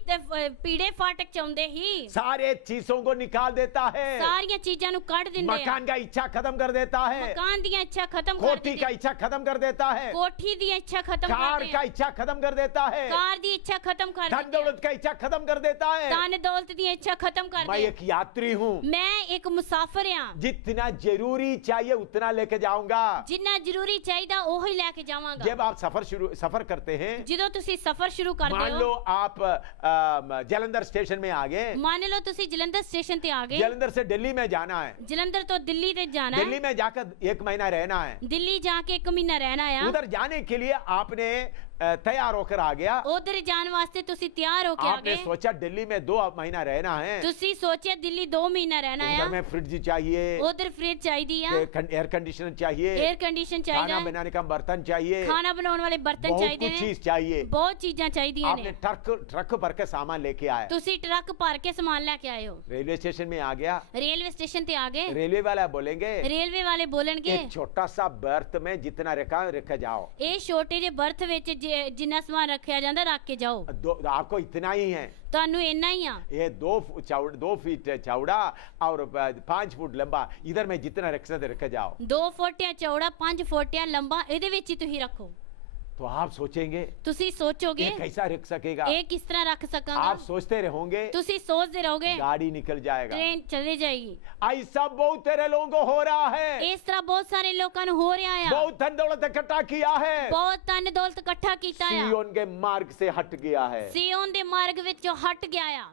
ਪੀੜੇ ਫਾਟਕ 'ਚ ਆਉਂਦੇ ਹੀ सारे चीजों को निकाल देता है, ਸਾਰੀਆਂ ਚੀਜ਼ਾਂ ਨੂੰ ਕੱਢ ਦਿੰਦੇ ਆ मकान का इच्छा खत्म कर देता है, ਮਕਾਨ ਦੀਆਂ ਇੱਛਾ ਖਤਮ ਕਰ कोठी ਦਿੰਦੇ का इच्छा खत्म कर देता है, ਕੋਠੀ ਦੀ ਇੱਛਾ ਖਤਮ ਕਰ कार ਦਿੰਦੇ का इच्छा खत्म कर देता है, ਕਾਰ ਦੀ ਇੱਛਾ ਖਤਮ ਕਰ धन ਦਿੰਦੇ दौलत का इच्छा खत्म कर देता है। ਧਨ ਦੌਲਤ ਦੀ ਇੱਛਾ ਖਤਮ ਕਰ मैं ਦੇ एक यात्री हूँ, ਮੈਂ ਇੱਕ ਮੁਸਾਫਰ ਆ जितना जरूरी चाहिए उतना लेके जाऊंगा। ਜਿੰਨਾ ਜ਼ਰੂਰੀ ਚਾਹੀਦਾ ਉਹੀ ਲੈ ਕੇ ਜਾਵਾਂਗਾ जब आप सफर करते हैं, ਜਦੋਂ ਤੁਸੀਂ ਸਫ਼ਰ ਸ਼ੁਰੂ मान ਕਰਦੇ लो ਹੋ आप जलंधर स्टेशन में आ गए, ਮੰਨ ਲਓ ਤੁਸੀਂ ਜਲੰਧਰ ਸਟੇਸ਼ਨ ਤੇ ਆ ਗਏ जलंधर से दिल्ली में जाना है, ਜਲੰਧਰ ਤੋਂ ਦਿੱਲੀ ਤੇ ਜਾਣਾ दिल्ली ਹੈ में जाकर 1 महीना रहना है, ਦਿੱਲੀ ਜਾ ਕੇ 1 ਮਹੀਨਾ ਰਹਿਣਾ ਆ उधर जाने के लिए आपने तैयार होकर आ गया, ਉਧਰ ਜਾਣ ਵਾਸਤੇ ਤੁਸੀਂ ਤਿਆਰ ਹੋ ਕੇ ਆ आपने ਗਏ सोचा दिल्ली में 2 महीना रहना है, ਤੁਸੀਂ ਸੋਚਿਆ ਦਿੱਲੀ 2 ਮਹੀਨਾ ਰਹਿਣਾ उधर ਆ में फ्रिज चाहिए, ਉਧਰ ਫ੍ਰਿਜ ਚਾਹੀਦੀ ਆ एयर कंडीशनर चाहिए, 에ਅਰ ਕੰਡੀਸ਼ਨ ਚਾਹੀਦਾ खाना ਹੈ बनाने का बर्तन चाहिए, ਖਾਣਾ ਬਣਾਉਣ ਵਾਲੇ ਬਰਤਨ बहुत ਚਾਹੀਦੇ कुछ ਨੇ चीज चाहिए। ਬਹੁਤ ਚੀਜ਼ਾਂ ਚਾਹੀਦੀਆਂ आपने ਨੇ ट्रक भर के सामान लेके आए, ਤੁਸੀਂ ਟਰੱਕ ਭਰ ਕੇ ਸਮਾਨ ਲੈ ਕੇ ਆਏ ਹੋ रेलवे स्टेशन में आ गया, ਰੇਲਵੇ ਸਟੇਸ਼ਨ ਤੇ ਆ ਗਏ रेलवे वाला बोलेंगे ਰੇਲਵੇ ਵਾਲੇ ਬੋਲਣਗੇ एक छोटा सा बर्थ में जितना रखा जाओ, ਇਹ ਛੋਟੇ ਜਿਹੇ ਬਰਥ ਵਿੱਚ ਜਿੰਨਾ ਸਮਾਨ ਰੱਖਿਆ ਜਾਂਦਾ ਰੱਖ ਕੇ ਜਾਓ आपको इतना ही है, ਤੁਹਾਨੂੰ ਇੰਨਾ ਹੀ ਆ ये 2 फीट चौड़ा और 5 फुट लंबा, इधर में जितना रख सकते रखा जाओ। 2 ਫੁੱਟ ਜਾਂ ਚੌੜਾ 5 ਫੁੱਟ ਜਾਂ ਲੰਬਾ ਇਹਦੇ ਵਿੱਚ ਹੀ ਤੁਸੀਂ ਰੱਖੋ तो आप सोचेंगे ਤੁਸੀਂ ਸੋਚੋਗੇ ये कैसा रख सकेगा, ਇਹ ਕਿਸ ਤਰ੍ਹਾਂ ਰੱਖ ਸਕਾਂਗਾ आप सोचते रहोगे, ਤੁਸੀਂ ਸੋਚਦੇ ਰਹੋਗੇ गाड़ी निकल जाएगा। ट्रेन चले जाएगी ऐसा बहुत तेरे लोगों को हो रहा है, ਇਸ ਤਰ੍ਹਾਂ ਬਹੁਤ ਸਾਰੇ ਲੋਕਾਂ ਨੂੰ ਹੋ ਰਿਹਾ ਆ बहुत धन दौलत इकट्ठा किया है, ਬਹੁਤ ਧਨ ਦੌਲਤ ਇਕੱਠਾ ਕੀਤਾ ਆ सिय्योन के मार्ग से हट गया है। ਸੀਓਨ ਦੇ ਮਾਰਗ ਵਿੱਚੋਂ ਹਟ ਗਿਆ ਆ